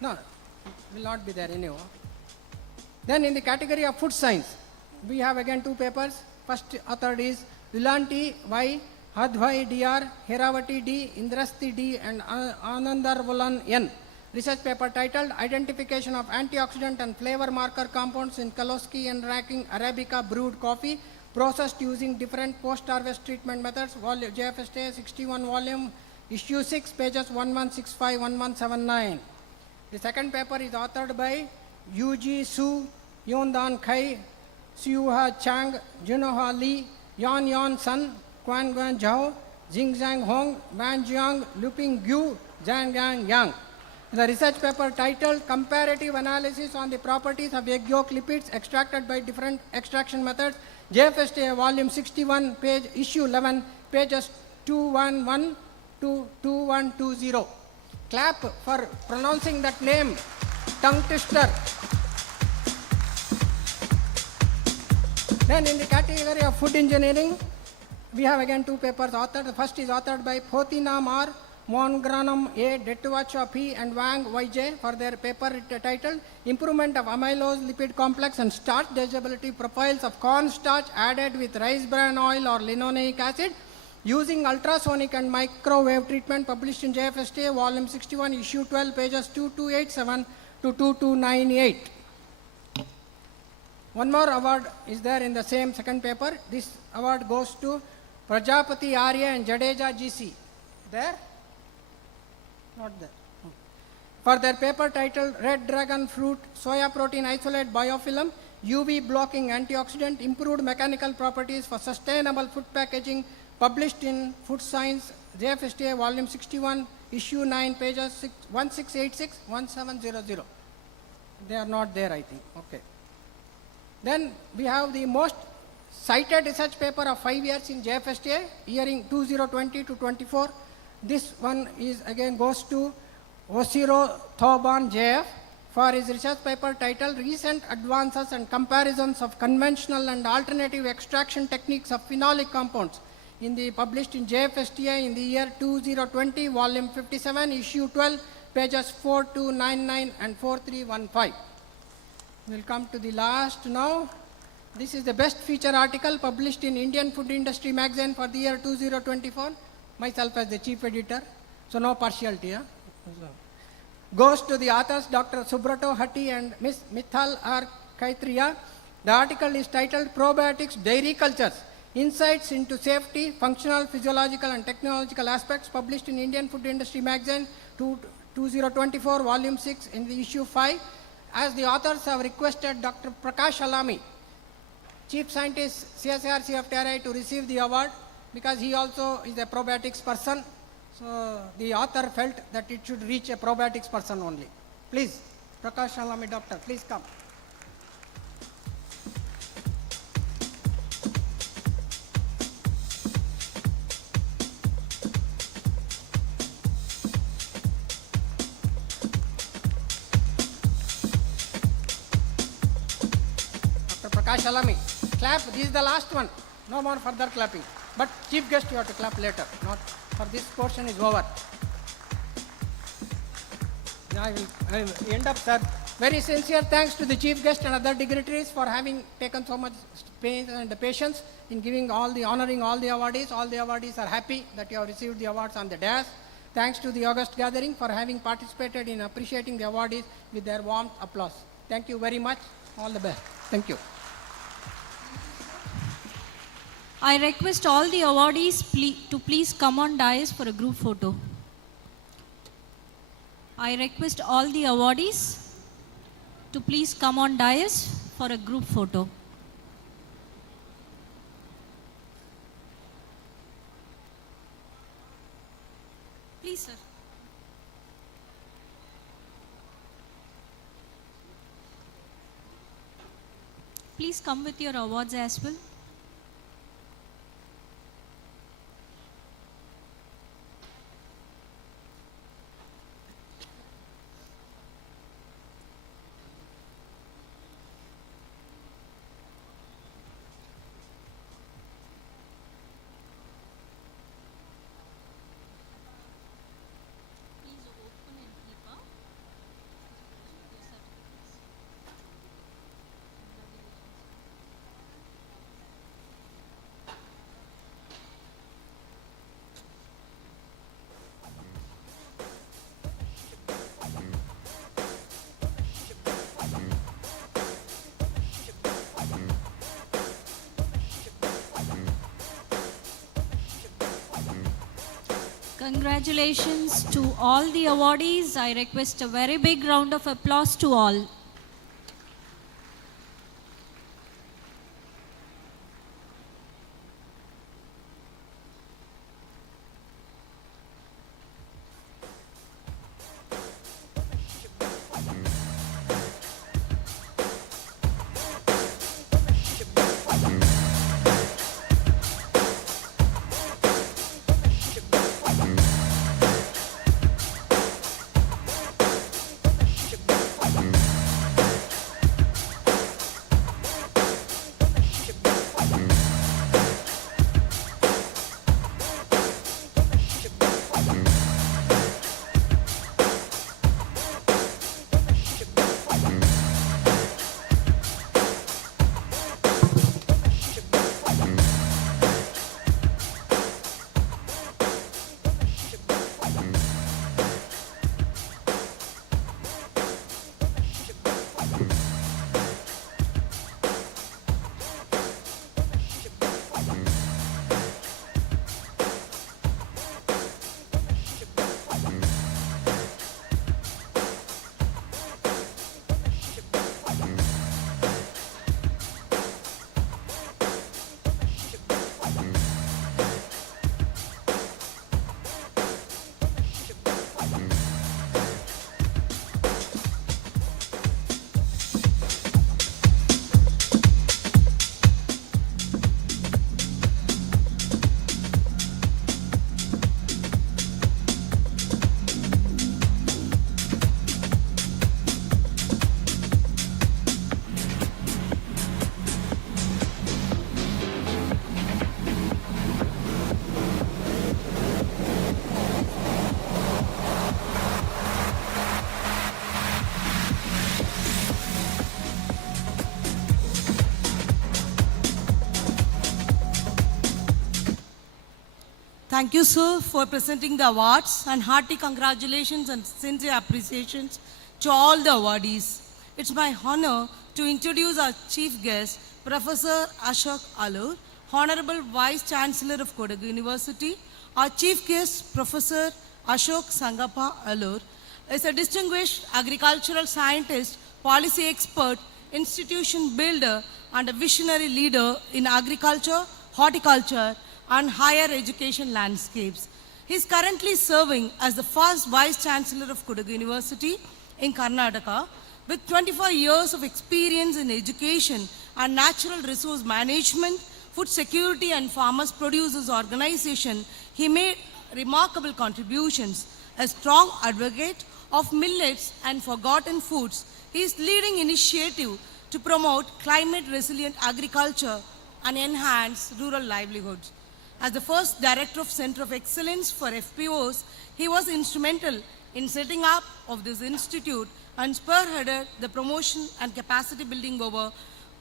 No, will not be there anymore. Then in the category of food science, we have again two papers. First authored is Vilanti Y, Hadhvai Dr, Heravati D, Indrasti D and Anandarvalan N. Research paper titled Identification of Antioxidant and Flavor Marker Compounds in Kaloski and Racking Arabica Brewed Coffee, processed using different post-harvest treatment methods, JFSTA 61 volume, issue 6, pages 1165, 1179. The second paper is authored by Yuji Su, Yondan Kai, Siuha Chang, Junoha Li, Yan Yan Sun, Quan Guan Zhao, Jingzhang Hong, Ban Jiang, Luping Gu, Zhang Yang Yang. The research paper titled Comparative Analysis on the Properties of Egg Yolk Lipids Extracted by Different Extraction Methods, JFSTA volume 61, page issue 11, pages 211 to 2120. Clap for pronouncing that name, tongue twister. Then in the category of food engineering, we have again two papers authored. The first is authored by Photinam R, Mongranam A, Detuacha P and Wang YJ for their paper titled Improvement of Amylose Lipid Complex and Starch Digestibility Profiles of Corn Starch Added with Rice Bran Oil or Linoleic Acid using Ultrasonic and Microwave Treatment, published in JFSTA volume 61, issue 12, pages 2287 to 2298. One more award is there in the same second paper. This award goes to Prajapati Arya and Jadeja GC. There? Not there. For their paper titled Red Dragon Fruit Soya Protein Isolate Biofilm, UV Blocking Antioxidant, Improved Mechanical Properties for Sustainable Food Packaging, published in Food Science, JFSTA volume 61, issue 9, pages 1686, 1700. They are not there, I think. Okay. Then we have the most cited research paper of 5 years in JFSTA, year 2020 to 24. This one is again goes to Osiro Thoban JF for his research paper titled Recent Advances and Comparisons of Conventional and Alternative Extraction Techniques of Phenolic Compounds, published in JFSTA in the year 2020, volume 57, issue 12, pages 4299 and 4315. We'll come to the last now. This is the best feature article published in Indian Food Industry magazine for the year 2024. Myself as the chief editor, so no partiality. Goes to the authors Dr. Subrato Hatti and Ms. Mithal R. Kaitria. The article is titled Probiotics Dairy Cultures, Insights into Safety, Functional, Physiological and Technological Aspects, published in Indian Food Industry magazine 2024, volume 6 in the issue 5. As the authors have requested Dr. Prakash Alami, Chief Scientist CSIR CFTRI, to receive the award because he also is a probiotics person. So the author felt that it should reach a probiotics person only. Please, Prakash Alami, doctor, please come. Prakash Alami, clap. This is the last one. No more further clapping. But chief guest, you have to clap later. Not for this portion is over. I will end up, sir. Very sincere thanks to the chief guest and other dignitaries for having taken so much pain and patience in giving honoring all the awardees. All the awardees are happy that you have received the awards on the dais. Thanks to the August gathering for having participated in appreciating the awardees with their warm applause. Thank you very much. All the best. Thank you. I request all the awardees to please come on dais for a group photo. I request all the awardees to please come on dais for a group photo. Please, sir. Please come with your awards as well. Congratulations to all the awardees. I request a very big round of applause to all. Thank you, sir, for presenting the awards, and hearty congratulations and sincere appreciations to all the awardees. It's my honor to introduce our chief guest, Professor Ashok Alur, Honorable Vice Chancellor of Kodagu University. Our chief guest, Professor Ashok Sangappa Alur, is a distinguished agricultural scientist, policy expert, institution builder, and a visionary leader in agriculture, horticulture, and higher education landscapes. He is currently serving as the first Vice Chancellor of Kodagu University in Karnataka. With 24 years of experience in education and natural resource management, food security and farmers producers organization, he made remarkable contributions. A strong advocate of millets and forgotten foods, he is leading initiative to promote climate resilient agriculture and enhance rural livelihoods. As the first director of Center of Excellence for FPOs, he was instrumental in setting up of this institute and spearheaded the promotion and capacity building over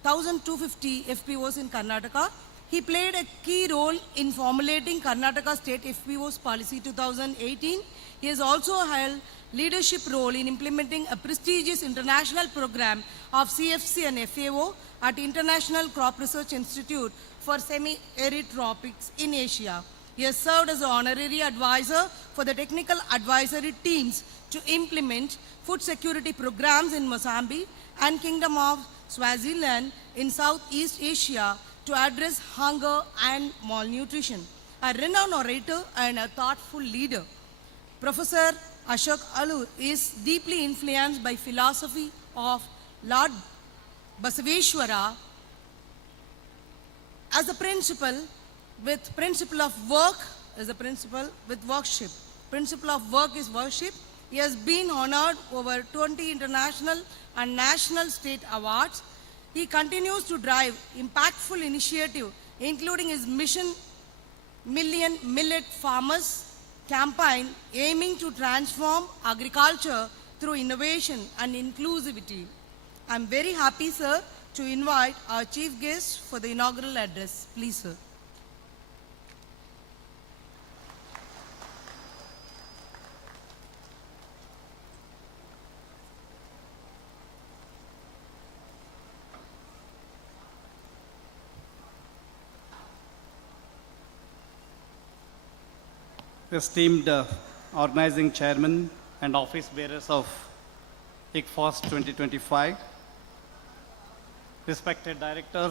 1,250 FPOs in Karnataka. He played a key role in formulating Karnataka State FPOs Policy 2018. He has also held leadership role in implementing a prestigious international program of CFC and FAO at International Crop Research Institute for Semi-Arid Tropics in Asia. He has served as an honorary advisor for the technical advisory teams to implement food security programs in Mozambique and Kingdom of Swaziland in Southeast Asia to address hunger and malnutrition. A renowned orator and a thoughtful leader, Professor Ashok Alur is deeply influenced by philosophy of Lord Basaveshwara as a principle of work is a principle with worship. Principle of work is worship. He has been honored over 20 international and national state awards. He continues to drive impactful initiative, including his Mission Million Millet Farmers campaign aiming to transform agriculture through innovation and inclusivity. I'm very happy, sir, to invite our chief guest for the inaugural address. Please, sir. Esteemed organizing chairman and office bearers of ICFOST 2025, respected director,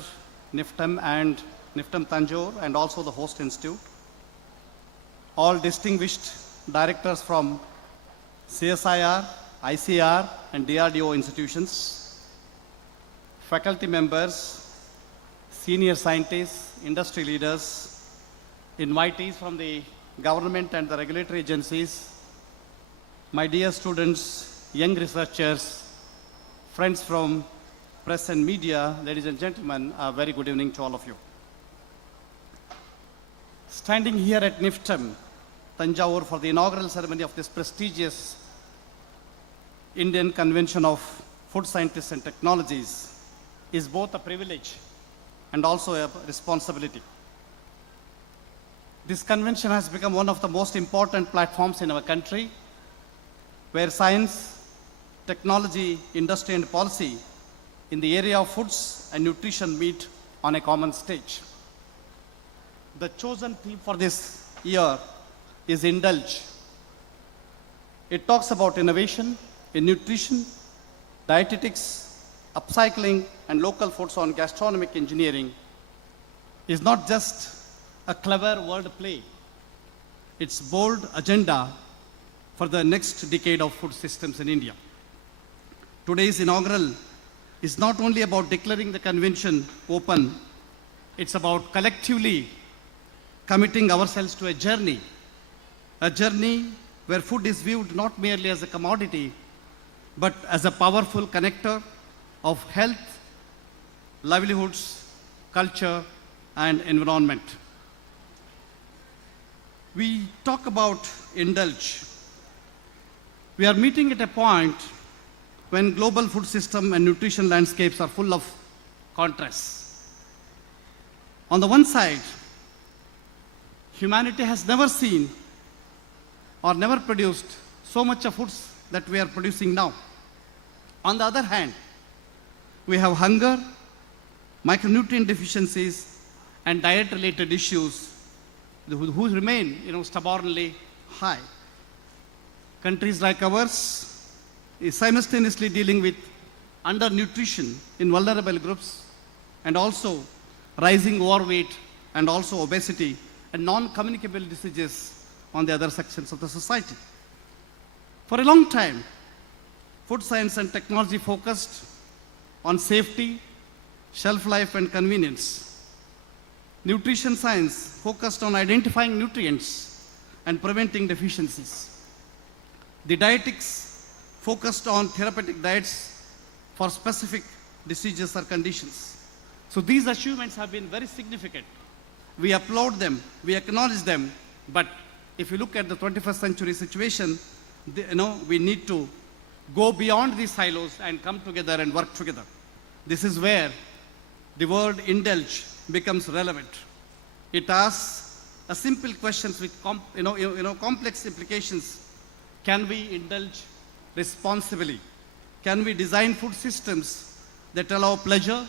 NIFTEM and NIFTEM Thanjavur, and also the host institute, all distinguished directors from CSIR, ICR, and DRDO institutions, faculty members, senior scientists, industry leaders, invitees from the government and the regulatory agencies, my dear students, young researchers, friends from press and media, ladies and gentlemen, a very good evening to all of you. Standing here at NIFTEM, Thanjavur, for the inaugural ceremony of this prestigious Indian Convention of Food Scientists and Technologies is both a privilege and also a responsibility. This convention has become one of the most important platforms in our country, where science, technology, industry, and policy in the area of foods and nutrition meet on a common stage. The chosen theme for this year is Indulge. It talks about innovation in nutrition, dietetics, upcycling, and local foods on gastronomic engineering. Is not just a clever word play. It's bold agenda for the next decade of food systems in India. Today's inaugural is not only about declaring the convention open, it's about collectively committing ourselves to a journey where food is viewed not merely as a commodity, but as a powerful connector of health, livelihoods, culture, and environment. We talk about indulge. We are meeting at a point when global food system and nutrition landscapes are full of contrasts. On the one side, humanity has never seen or never produced so much of foods that we are producing now. On the other hand, we have hunger, micronutrient deficiencies, and diet-related issues who remain, stubbornly high. Countries like ours is simultaneously dealing with undernutrition in vulnerable groups and also rising overweight and also obesity and non-communicable diseases on the other sections of the society. For a long time, food science and technology focused on safety, shelf life, and convenience. Nutrition science focused on identifying nutrients and preventing deficiencies. The dietetics focused on therapeutic diets for specific diseases or conditions. So these achievements have been very significant. We applaud them, we acknowledge them, but if you look at the 21st century situation, we need to go beyond these silos and come together and work together. This is where the word indulge becomes relevant. It asks a simple questions with complex implications. Can we indulge responsibly? Can we design food systems that allow pleasure,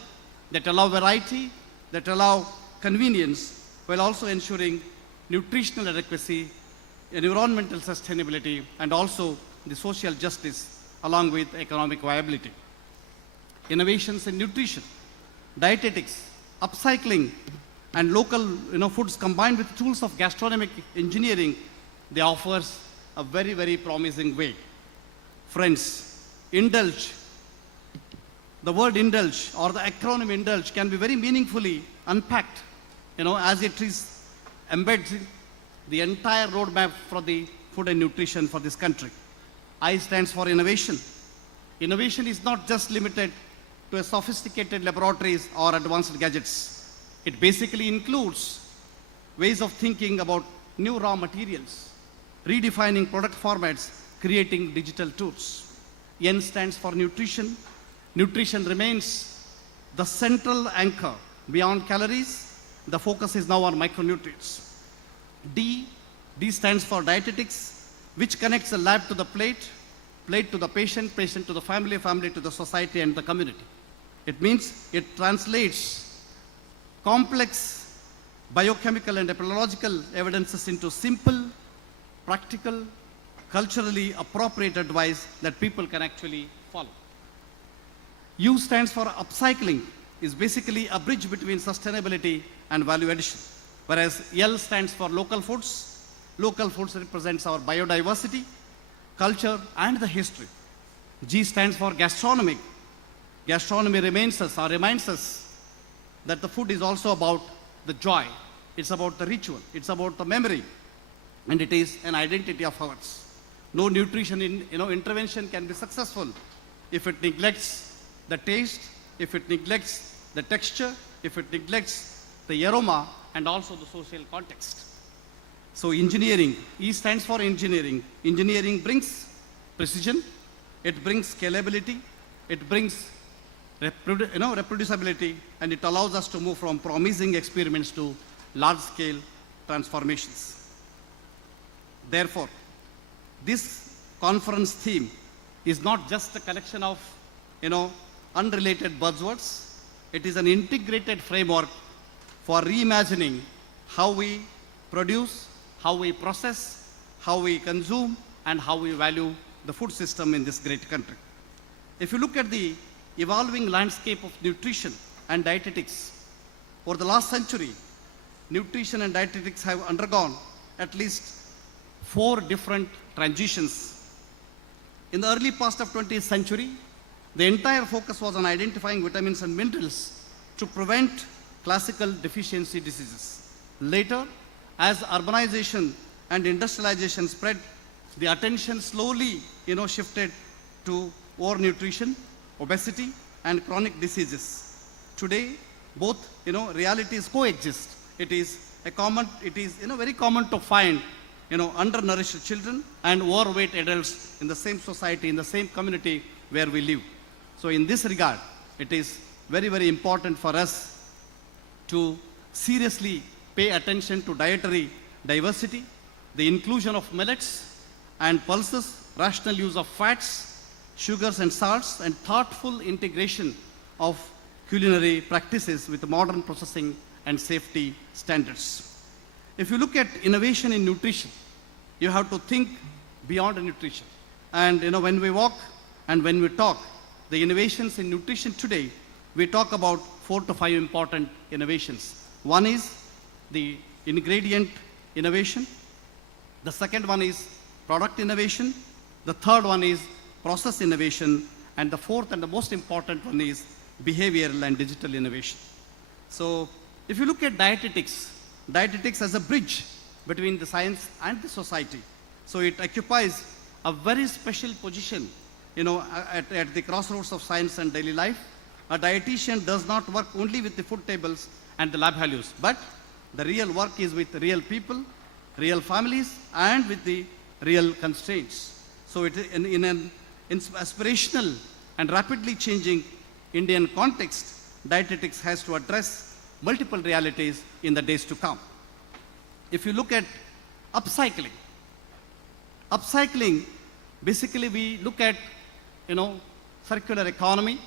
that allow variety, that allow convenience, while also ensuring nutritional adequacy, environmental sustainability, and also the social justice along with economic viability? Innovations in nutrition, dietetics, upcycling, and local foods combined with tools of gastronomic engineering, they offers a very, very promising way. Friends, indulge, the word indulge or the acronym indulge can be very meaningfully unpacked, as it is embedded the entire roadmap for the food and nutrition for this country. I stands for innovation. Innovation is not just limited to sophisticated laboratories or advanced gadgets. It basically includes ways of thinking about new raw materials, redefining product formats, creating digital tools. N stands for nutrition. Nutrition remains the central anchor. Beyond calories, the focus is now on micronutrients. D stands for dietetics, which connects the lab to the plate, plate to the patient, patient to the family, family to the society and the community. It means it translates complex biochemical and epidemiological evidences into simple, practical, culturally appropriate advice that people can actually follow. U stands for upcycling, is basically a bridge between sustainability and value addition. Whereas L stands for local foods. Local foods represents our biodiversity, culture, and the history. G stands for gastronomy. Gastronomy reminds us that the food is also about the joy. It's about the ritual. It's about the memory. And it is an identity of ours. No nutrition intervention can be successful if it neglects the taste, if it neglects the texture, if it neglects the aroma, and also the social context. So engineering, E stands for engineering. Engineering brings precision, it brings scalability, it brings reproducibility, and it allows us to move from promising experiments to large-scale transformations. Therefore, this conference theme is not just a collection of unrelated buzzwords. It is an integrated framework for reimagining how we produce, how we process, how we consume, and how we value the food system in this great country. If you look at the evolving landscape of nutrition and dietetics, over the last century, nutrition and dietetics have undergone at least 4 different transitions. In the early part of 20th century, the entire focus was on identifying vitamins and minerals to prevent classical deficiency diseases. Later, as urbanization and industrialization spread, the attention slowly shifted to overnutrition, obesity, and chronic diseases. Today, both realities coexist. It is very common to find undernourished children and overweight adults in the same society, in the same community where we live. So in this regard, it is very, very important for us to seriously pay attention to dietary diversity, the inclusion of millets and pulses, rational use of fats, sugars and salts, and thoughtful integration of culinary practices with modern processing and safety standards. If you look at innovation in nutrition, you have to think beyond nutrition. And when we walk and when we talk, the innovations in nutrition today, we talk about 4 to 5 important innovations. One is the ingredient innovation. The second one is product innovation. The third one is process innovation. And the fourth and the most important one is behavioral and digital innovation. So if you look at dietetics as a bridge between the science and the society. So it occupies a very special position, at the crossroads of science and daily life. A dietitian does not work only with the food tables and the lab values, but the real work is with real people, real families, and with the real constraints. So it, in an aspirational and rapidly changing Indian context, dietetics has to address multiple realities in the days to come. If you look at upcycling, basically we look at, circular economy,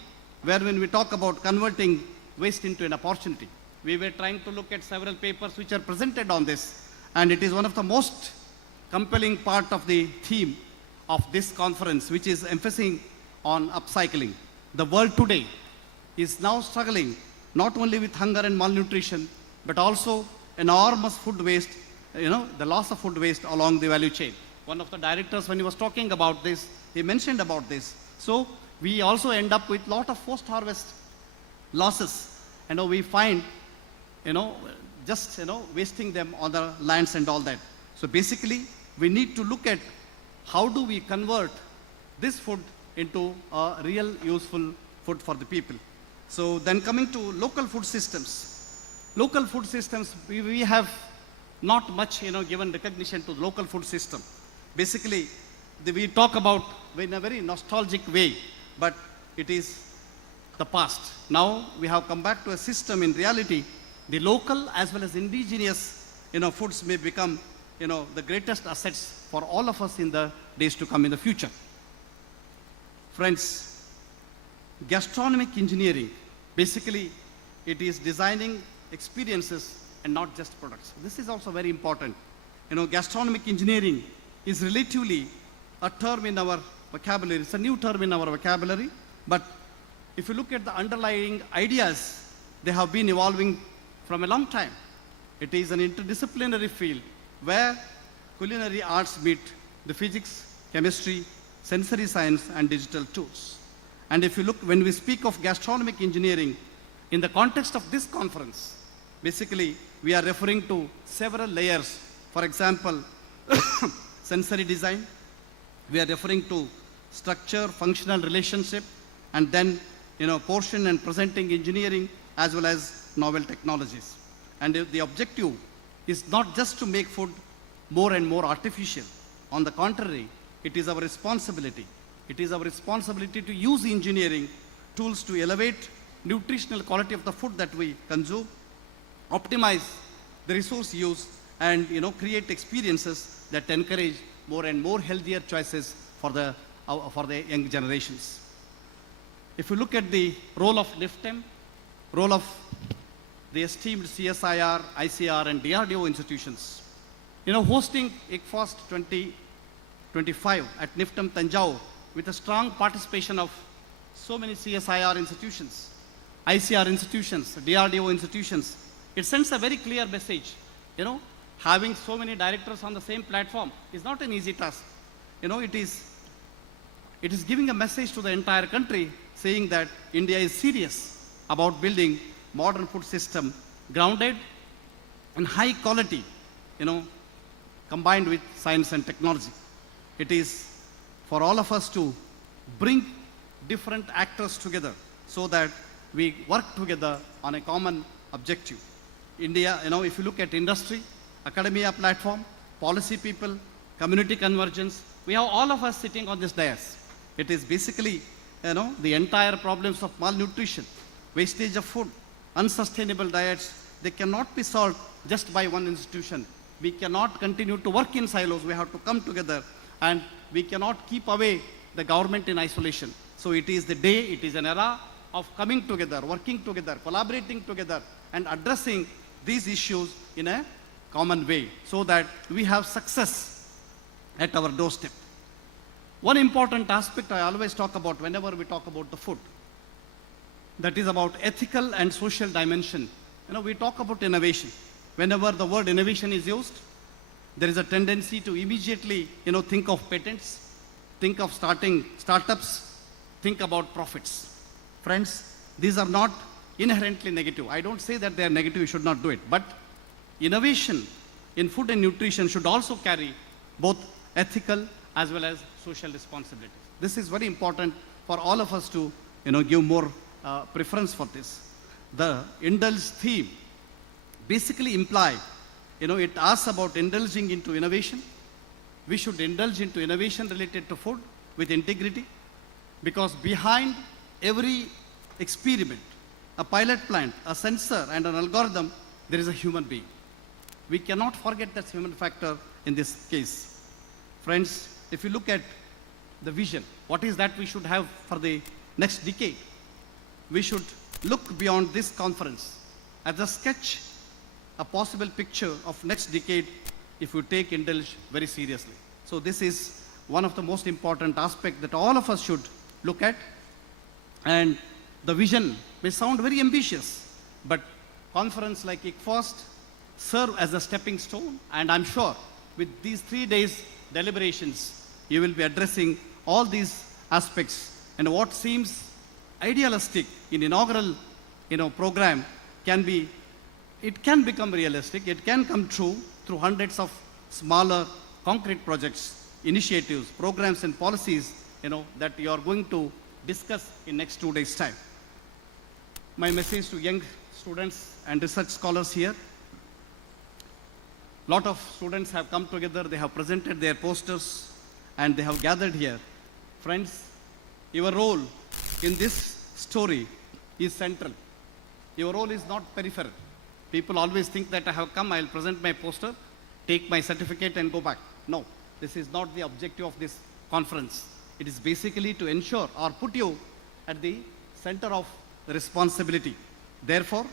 where when we talk about converting waste into an opportunity. We were trying to look at several papers which are presented on this, and it is one of the most compelling part of the theme of this conference, which is emphasizing on upcycling. The world today is now struggling not only with hunger and malnutrition, but also enormous food waste, the loss of food waste along the value chain. One of the directors, when he was talking about this, he mentioned about this. So we also end up with lot of post-harvest losses. We find, wasting them on the lands and all that. So basically, we need to look at how do we convert this food into a real useful food for the people. So then coming to local food systems. Local food systems, we have not much, given recognition to the local food system. Basically, we talk about in a very nostalgic way, but it is the past. Now we have come back to a system. In reality, the local as well as indigenous, foods may become, the greatest assets for all of us in the days to come in the future. Friends, gastronomic engineering, basically, it is designing experiences and not just products. This is also very important. Gastronomic engineering is relatively a term in our vocabulary. It's a new term in our vocabulary, but if you look at the underlying ideas, they have been evolving from a long time. It is an interdisciplinary field where culinary arts meet the physics, chemistry, sensory science, and digital tools. And if you look, when we speak of gastronomic engineering, in the context of this conference, basically, we are referring to several layers. For example, sensory design. We are referring to structure, functional relationship, and then, portion and presenting engineering, as well as novel technologies. And the objective is not just to make food more and more artificial. On the contrary, it is our responsibility. It is our responsibility to use engineering tools to elevate nutritional quality of the food that we consume, optimize the resource use, and create experiences that encourage more and more healthier choices for the young generations. If you look at the role of NIFTEM, role of the esteemed CSIR, ICR, and DRDO institutions, hosting ICFOST 2025 at NIFTEM Thanjavur with a strong participation of so many CSIR institutions, ICR institutions, DRDO institutions, it sends a very clear message. Having so many directors on the same platform is not an easy task. It is giving a message to the entire country saying that India is serious about building modern food system grounded in high quality, combined with science and technology. It is for all of us to bring different actors together so that we work together on a common objective. India, if you look at industry, academia platform, policy people, community convergence, we have all of us sitting on this dais. It is basically, the entire problems of malnutrition, wastage of food, unsustainable diets, they cannot be solved just by one institution. We cannot continue to work in silos. We have to come together, and we cannot keep away the government in isolation. So it is the day, it is an era of coming together, working together, collaborating together, and addressing these issues in a common way so that we have success at our doorstep. One important aspect I always talk about whenever we talk about the food, that is about ethical and social dimension. We talk about innovation. Whenever the word innovation is used, there is a tendency to immediately, think of patents, think of starting startups, think about profits. Friends, these are not inherently negative. I don't say that they are negative, you should not do it. But innovation in food and nutrition should also carry both ethical as well as social responsibilities. This is very important for all of us to, give more preference for this. The indulge theme basically imply, it asks about indulging into innovation. We should indulge into innovation related to food with integrity, because behind every experiment, a pilot plant, a sensor, and an algorithm, there is a human being. We cannot forget that human factor in this case. Friends, if you look at the vision, what is that we should have for the next decade? We should look beyond this conference as a sketch, a possible picture of next decade if you take indulge very seriously. So this is one of the most important aspects that all of us should look at. And the vision may sound very ambitious, but conference like ICFOST serve as a stepping stone, and I'm sure with these 3 days deliberations, you will be addressing all these aspects, and what seems idealistic in inaugural program can become realistic. It can come true through hundreds of smaller concrete projects, initiatives, programs, and policies that you are going to discuss in next 2 days' time. My message to young students and research scholars here: lot of students have come together, they have presented their posters, and they have gathered here. Friends, your role in this story is central. Your role is not peripheral. People always think that I have come, I'll present my poster, take my certificate and go back. No, this is not the objective of this conference. It is basically to ensure or put you at the center of responsibility. Therefore,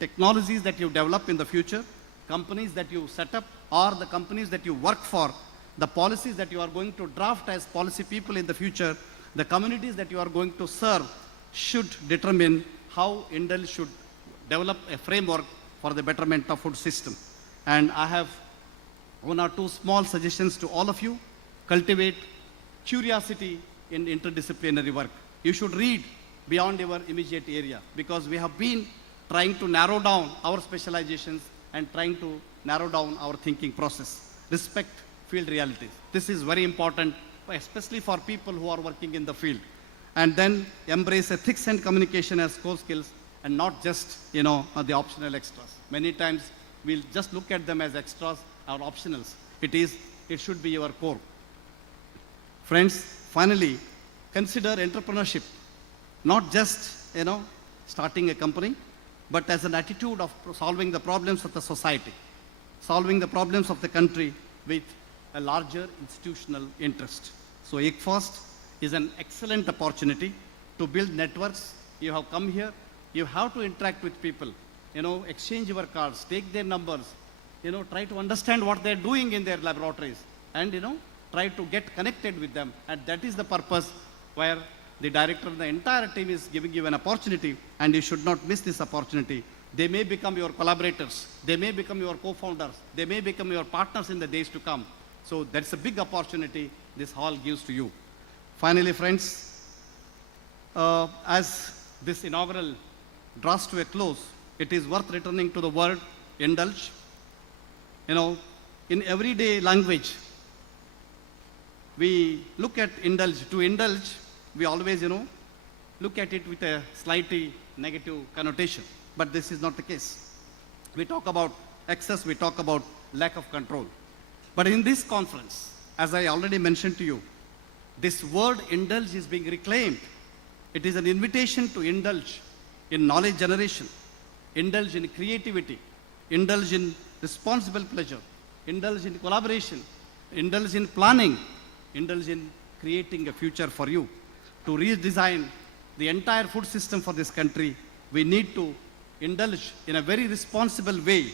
technologies that you develop in the future, companies that you set up, or the companies that you work for, the policies that you are going to draft as policy people in the future, the communities that you are going to serve should determine how Indulge should develop a framework for the betterment of food system. And I have 1 or 2 small suggestions to all of you. Cultivate curiosity in interdisciplinary work. You should read beyond your immediate area, because we have been trying to narrow down our specializations and trying to narrow down our thinking process. Respect field realities. This is very important, especially for people who are working in the field. And then embrace ethics and communication as core skills, and not just, the optional extras. Many times we'll just look at them as extras or optionals. It should be your core. Friends, finally, consider entrepreneurship, not just, starting a company, but as an attitude of solving the problems of the society, solving the problems of the country with a larger institutional interest. So ICFOST is an excellent opportunity to build networks. You have come here, you have to interact with people, exchange your cards, take their numbers, try to understand what they're doing in their laboratories, and, try to get connected with them. And that is the purpose where the director of the entire team is giving you an opportunity, and you should not miss this opportunity. They may become your collaborators, they may become your co-founders, they may become your partners in the days to come. So that's a big opportunity this hall gives to you. Finally, friends, as this inaugural draws to a close, it is worth returning to the word indulge. In everyday language, we look at indulge. To indulge, we always, look at it with a slightly negative connotation. But this is not the case. We talk about excess, we talk about lack of control. But in this conference, as I already mentioned to you, this word indulge is being reclaimed. It is an invitation to indulge in knowledge generation, indulge in creativity, indulge in responsible pleasure, indulge in collaboration, indulge in planning, indulge in creating a future for you. To redesign the entire food system for this country, we need to indulge in a very responsible way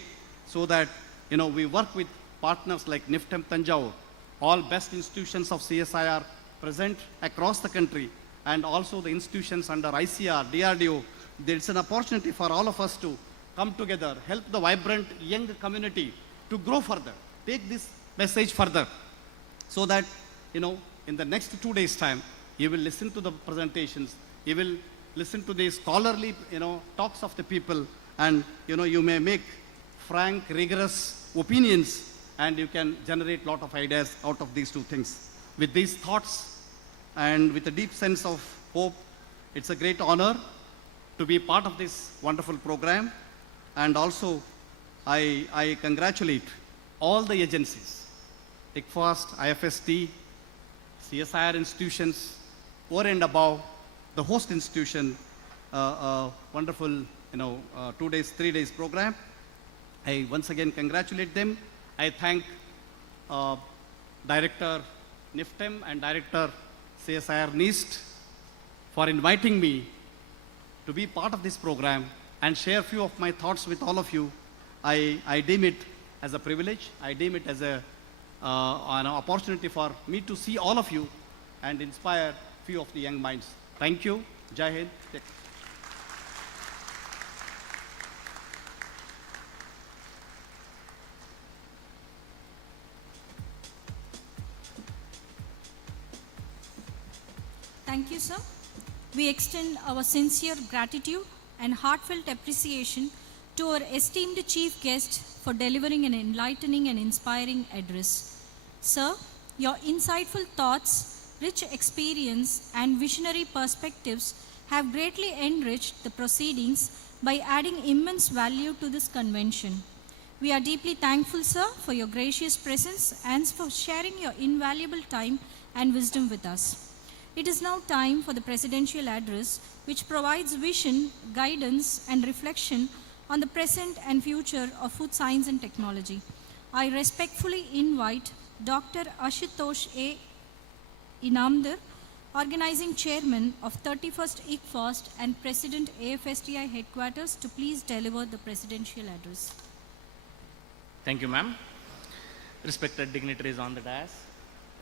so that, we work with partners like NIFTEM Thanjavur, all best institutions of CSIR present across the country, and also the institutions under ICR, DRDO. There's an opportunity for all of us to come together, help the vibrant young community to grow further, take this message further, so that, in the next 2 days' time, you will listen to the presentations, you will listen to the scholarly, talks of the people, and, you may make frank, rigorous opinions, and you can generate a lot of ideas out of these two things. With these thoughts and with a deep sense of hope, it's a great honor to be part of this wonderful program. And also, I congratulate all the agencies, ICFOST, IFST, CSIR institutions, over and above, the host institution, wonderful, 2 days, 3 days program. I once again congratulate them. I thank Director NIFTEM and Director CSIR NIST for inviting me to be part of this program and share a few of my thoughts with all of you. I deem it as a privilege. I deem it as an opportunity for me to see all of you and inspire few of the young minds. Thank you. Jai Hind. Thank you, sir. We extend our sincere gratitude and heartfelt appreciation to our esteemed chief guest for delivering an enlightening and inspiring address. Sir, your insightful thoughts, rich experience, and visionary perspectives have greatly enriched the proceedings by adding immense value to this convention. We are deeply thankful, sir, for your gracious presence and for sharing your invaluable time and wisdom with us. It is now time for the presidential address, which provides vision, guidance, and reflection on the present and future of food science and technology. I respectfully invite Dr. Ashutosh A. Inamdar, Organizing Chairman of 31st ICFOST and President AFSTI Headquarters, to please deliver the presidential address. Thank you, ma'am. Respected dignitaries on the dais,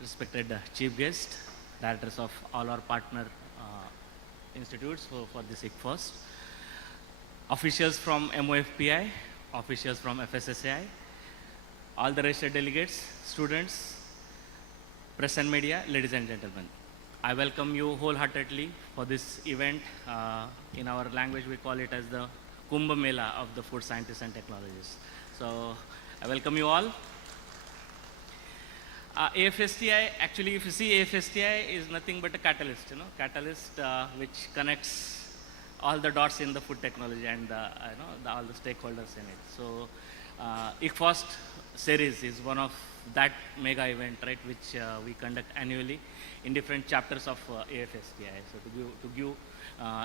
respected chief guest, directors of all our partner institutes for this ICFOST, officials from MOFPI, officials from FSSAI, all the registered delegates, students, press and media, ladies and gentlemen. I welcome you wholeheartedly for this event. In our language, we call it as the Kumbh Mela of the food scientists and technologists. So I welcome you all. AFSTI, actually, if you see, AFSTI is nothing but a catalyst, catalyst which connects all the dots in the food technology and all the stakeholders in it. So ICFOST series is one of that mega event, right, which we conduct annually in different chapters of AFSTI. So to give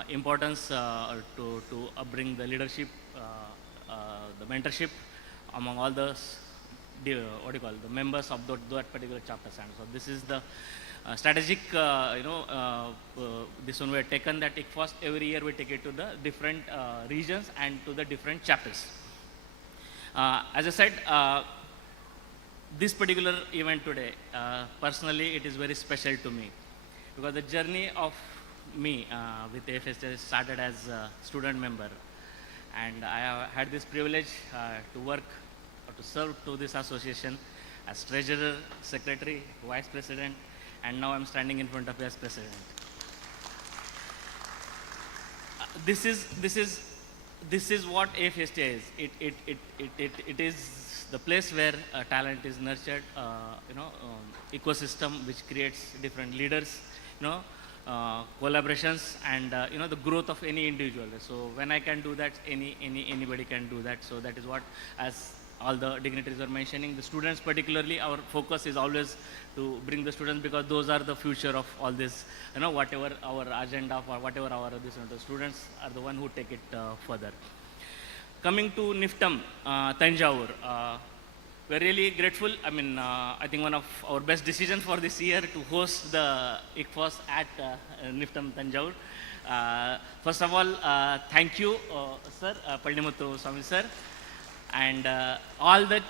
importance to bring the leadership, the mentorship among all the the members of that particular chapter. And so this is the strategic, this one we have taken that ICFOST every year we take it to the different regions and to the different chapters. As I said, this particular event today, personally, it is very special to me because the journey of me with AFSTI started as a student member, and I have had this privilege to work or to serve to this association as treasurer, secretary, vice president, and now I'm standing in front of you as president. This is what AFSTI is. It is the place where talent is nurtured, ecosystem which creates different leaders, collaborations, and the growth of any individual. So when I can do that, anybody can do that. So that is what, as all the dignitaries are mentioning, the students particularly, our focus is always to bring the students, because those are the future of all this, whatever our agenda or whatever our this, the students are the one who take it further. Coming to NIFTEM, Thanjavur, we're really grateful. I mean, I think one of our best decisions for this year to host the ICFOST at NIFTEM Thanjavur. First of all, thank you, sir, Pallimuthu Swami sir, and all the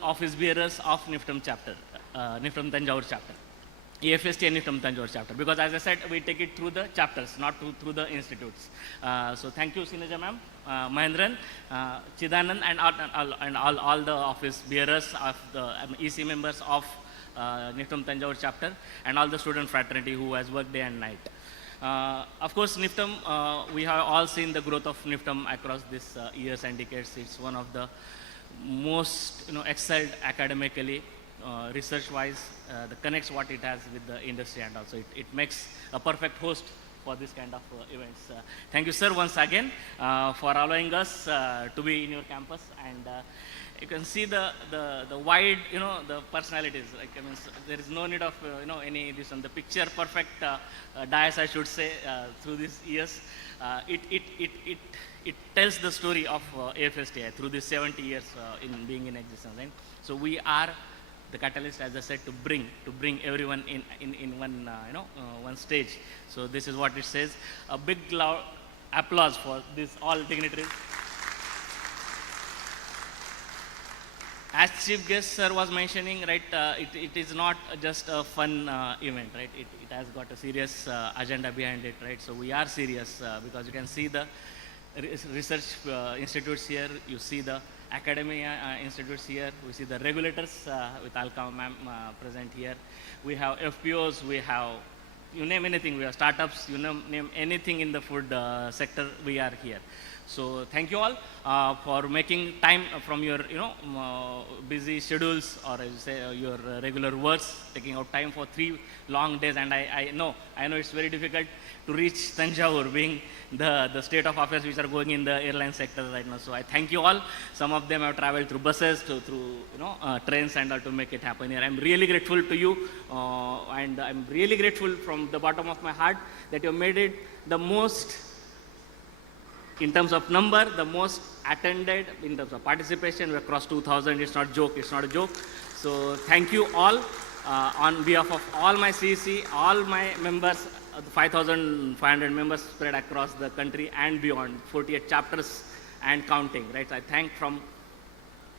office bearers of NIFTEM chapter, NIFTEM Thanjavur chapter. EFST and NIFTEM Thanjavur chapter, because as I said, we take it through the chapters, not through the institutes. So thank you, Sineja ma'am, Mahendran, Chidanand, and all the office bearers of the EC members of NIFTEM Thanjavur chapter, and all the student fraternity who has worked day and night. Of course, NIFTEM, we have all seen the growth of NIFTEM across these years and decades. It's one of the most excelled academically, research-wise, the connects what it has with the industry, and also it makes a perfect host for this kind of events. Thank you, sir, once again for allowing us to be in your campus, and you can see the wide, the personalities. Like, I mean, there is no need of any this on the picture perfect dais, I should say, through these years. It tells the story of AFSTI through these 70 years in being in existence. Right? So we are the catalyst, as I said, to bring everyone in one one stage. So this is what it says. A big loud applause for this all dignitaries. As chief guest sir was mentioning, right, it is not just a fun event, right? It has got a serious agenda behind it, right? So we are serious because you can see the research institutes here, you see the academia institutes here, we see the regulators with Alka ma'am present here. We have FPOs, we have, you name anything, we have startups, you name anything in the food sector, we are here. So thank you all for making time from your busy schedules, or as you say your regular works, taking out time for 3 long days. And I know it's very difficult to reach Thanjavur, being the state of affairs which are going in the airline sector right now. So I thank you all. Some of them have traveled through buses, through trains, and all to make it happen here. I'm really grateful to you, and I'm really grateful from the bottom of my heart that you made it the most, in terms of number, the most attended, in terms of participation. We have crossed 2,000. It's not a joke. So thank you all on behalf of all my CEC, all my members, 5,500 members spread across the country and beyond, 48 chapters and counting, right? I thank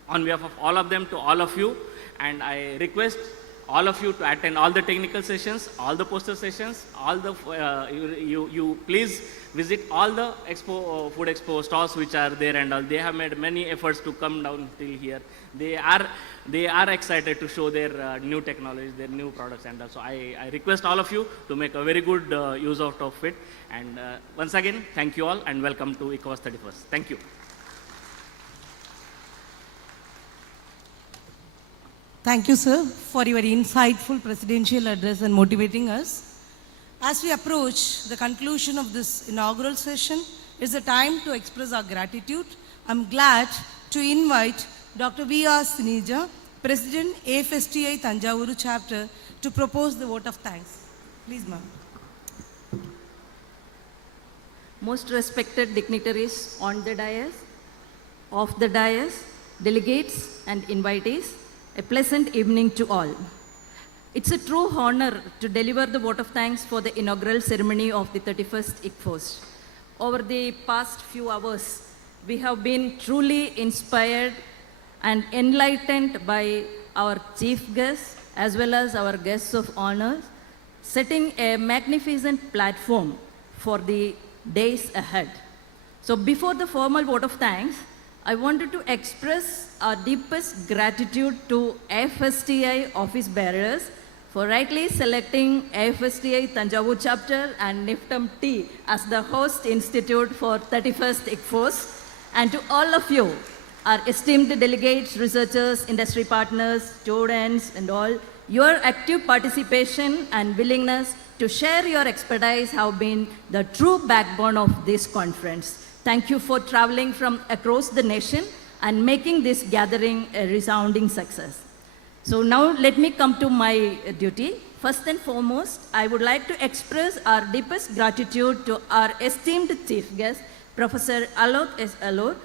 on behalf of all of them to all of you, and I request all of you to attend all the technical sessions, all the poster sessions, all the you please visit all the expo, food expo stalls which are there, and all. They have made many efforts to come down till here. They are excited to show their new technologies, their new products, and also I request all of you to make a very good use out of it. And once again, thank you all, and welcome to ICFOST 31st. Thank you. Thank you, sir, for your insightful presidential address and motivating us. As we approach the conclusion of this inaugural session, it's a time to express our gratitude. I'm glad to invite Dr. V.R. Sineja, President, AFSTI Thanjavur Chapter, to propose the vote of thanks. Please, ma'am. Most respected dignitaries on the dais, off the dais, delegates and invitees, a pleasant evening to all. It's a true honor to deliver the vote of thanks for the inaugural ceremony of the 31st ICFOST. Over the past few hours, we have been truly inspired and enlightened by our chief guests as well as our guests of honor, setting a magnificent platform for the days ahead. So before the formal vote of thanks, I wanted to express our deepest gratitude to AFSTI office bearers for rightly selecting AFSTI Thanjavur chapter and NIFTEM T as the host institute for 31st ICFOST, and to all of you, our esteemed delegates, researchers, industry partners, students, and all. Your active participation and willingness to share your expertise have been the true backbone of this conference. Thank you for traveling from across the nation and making this gathering a resounding success. So now let me come to my duty. First and foremost, I would like to express our deepest gratitude to our esteemed chief guest, Professor Alok S. Alor,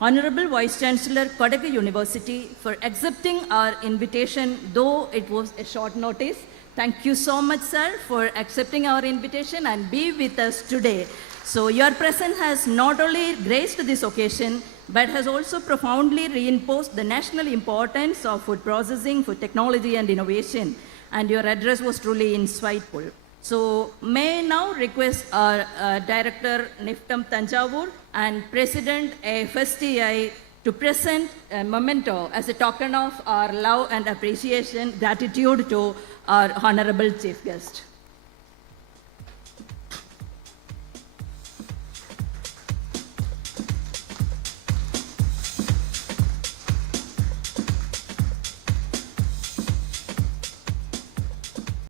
Honorable Vice Chancellor, Kodagu University, for accepting our invitation, though it was a short notice. Thank you so much, sir, for accepting our invitation and be with us today. So your presence has not only graced this occasion, but has also profoundly reinforced the national importance of food processing, food technology and innovation. And your address was truly insightful. So may I now request our Director NIFTEM Thanjavur and President FSTI to present a memento as a token of our love and appreciation, gratitude to our Honorable Chief Guest.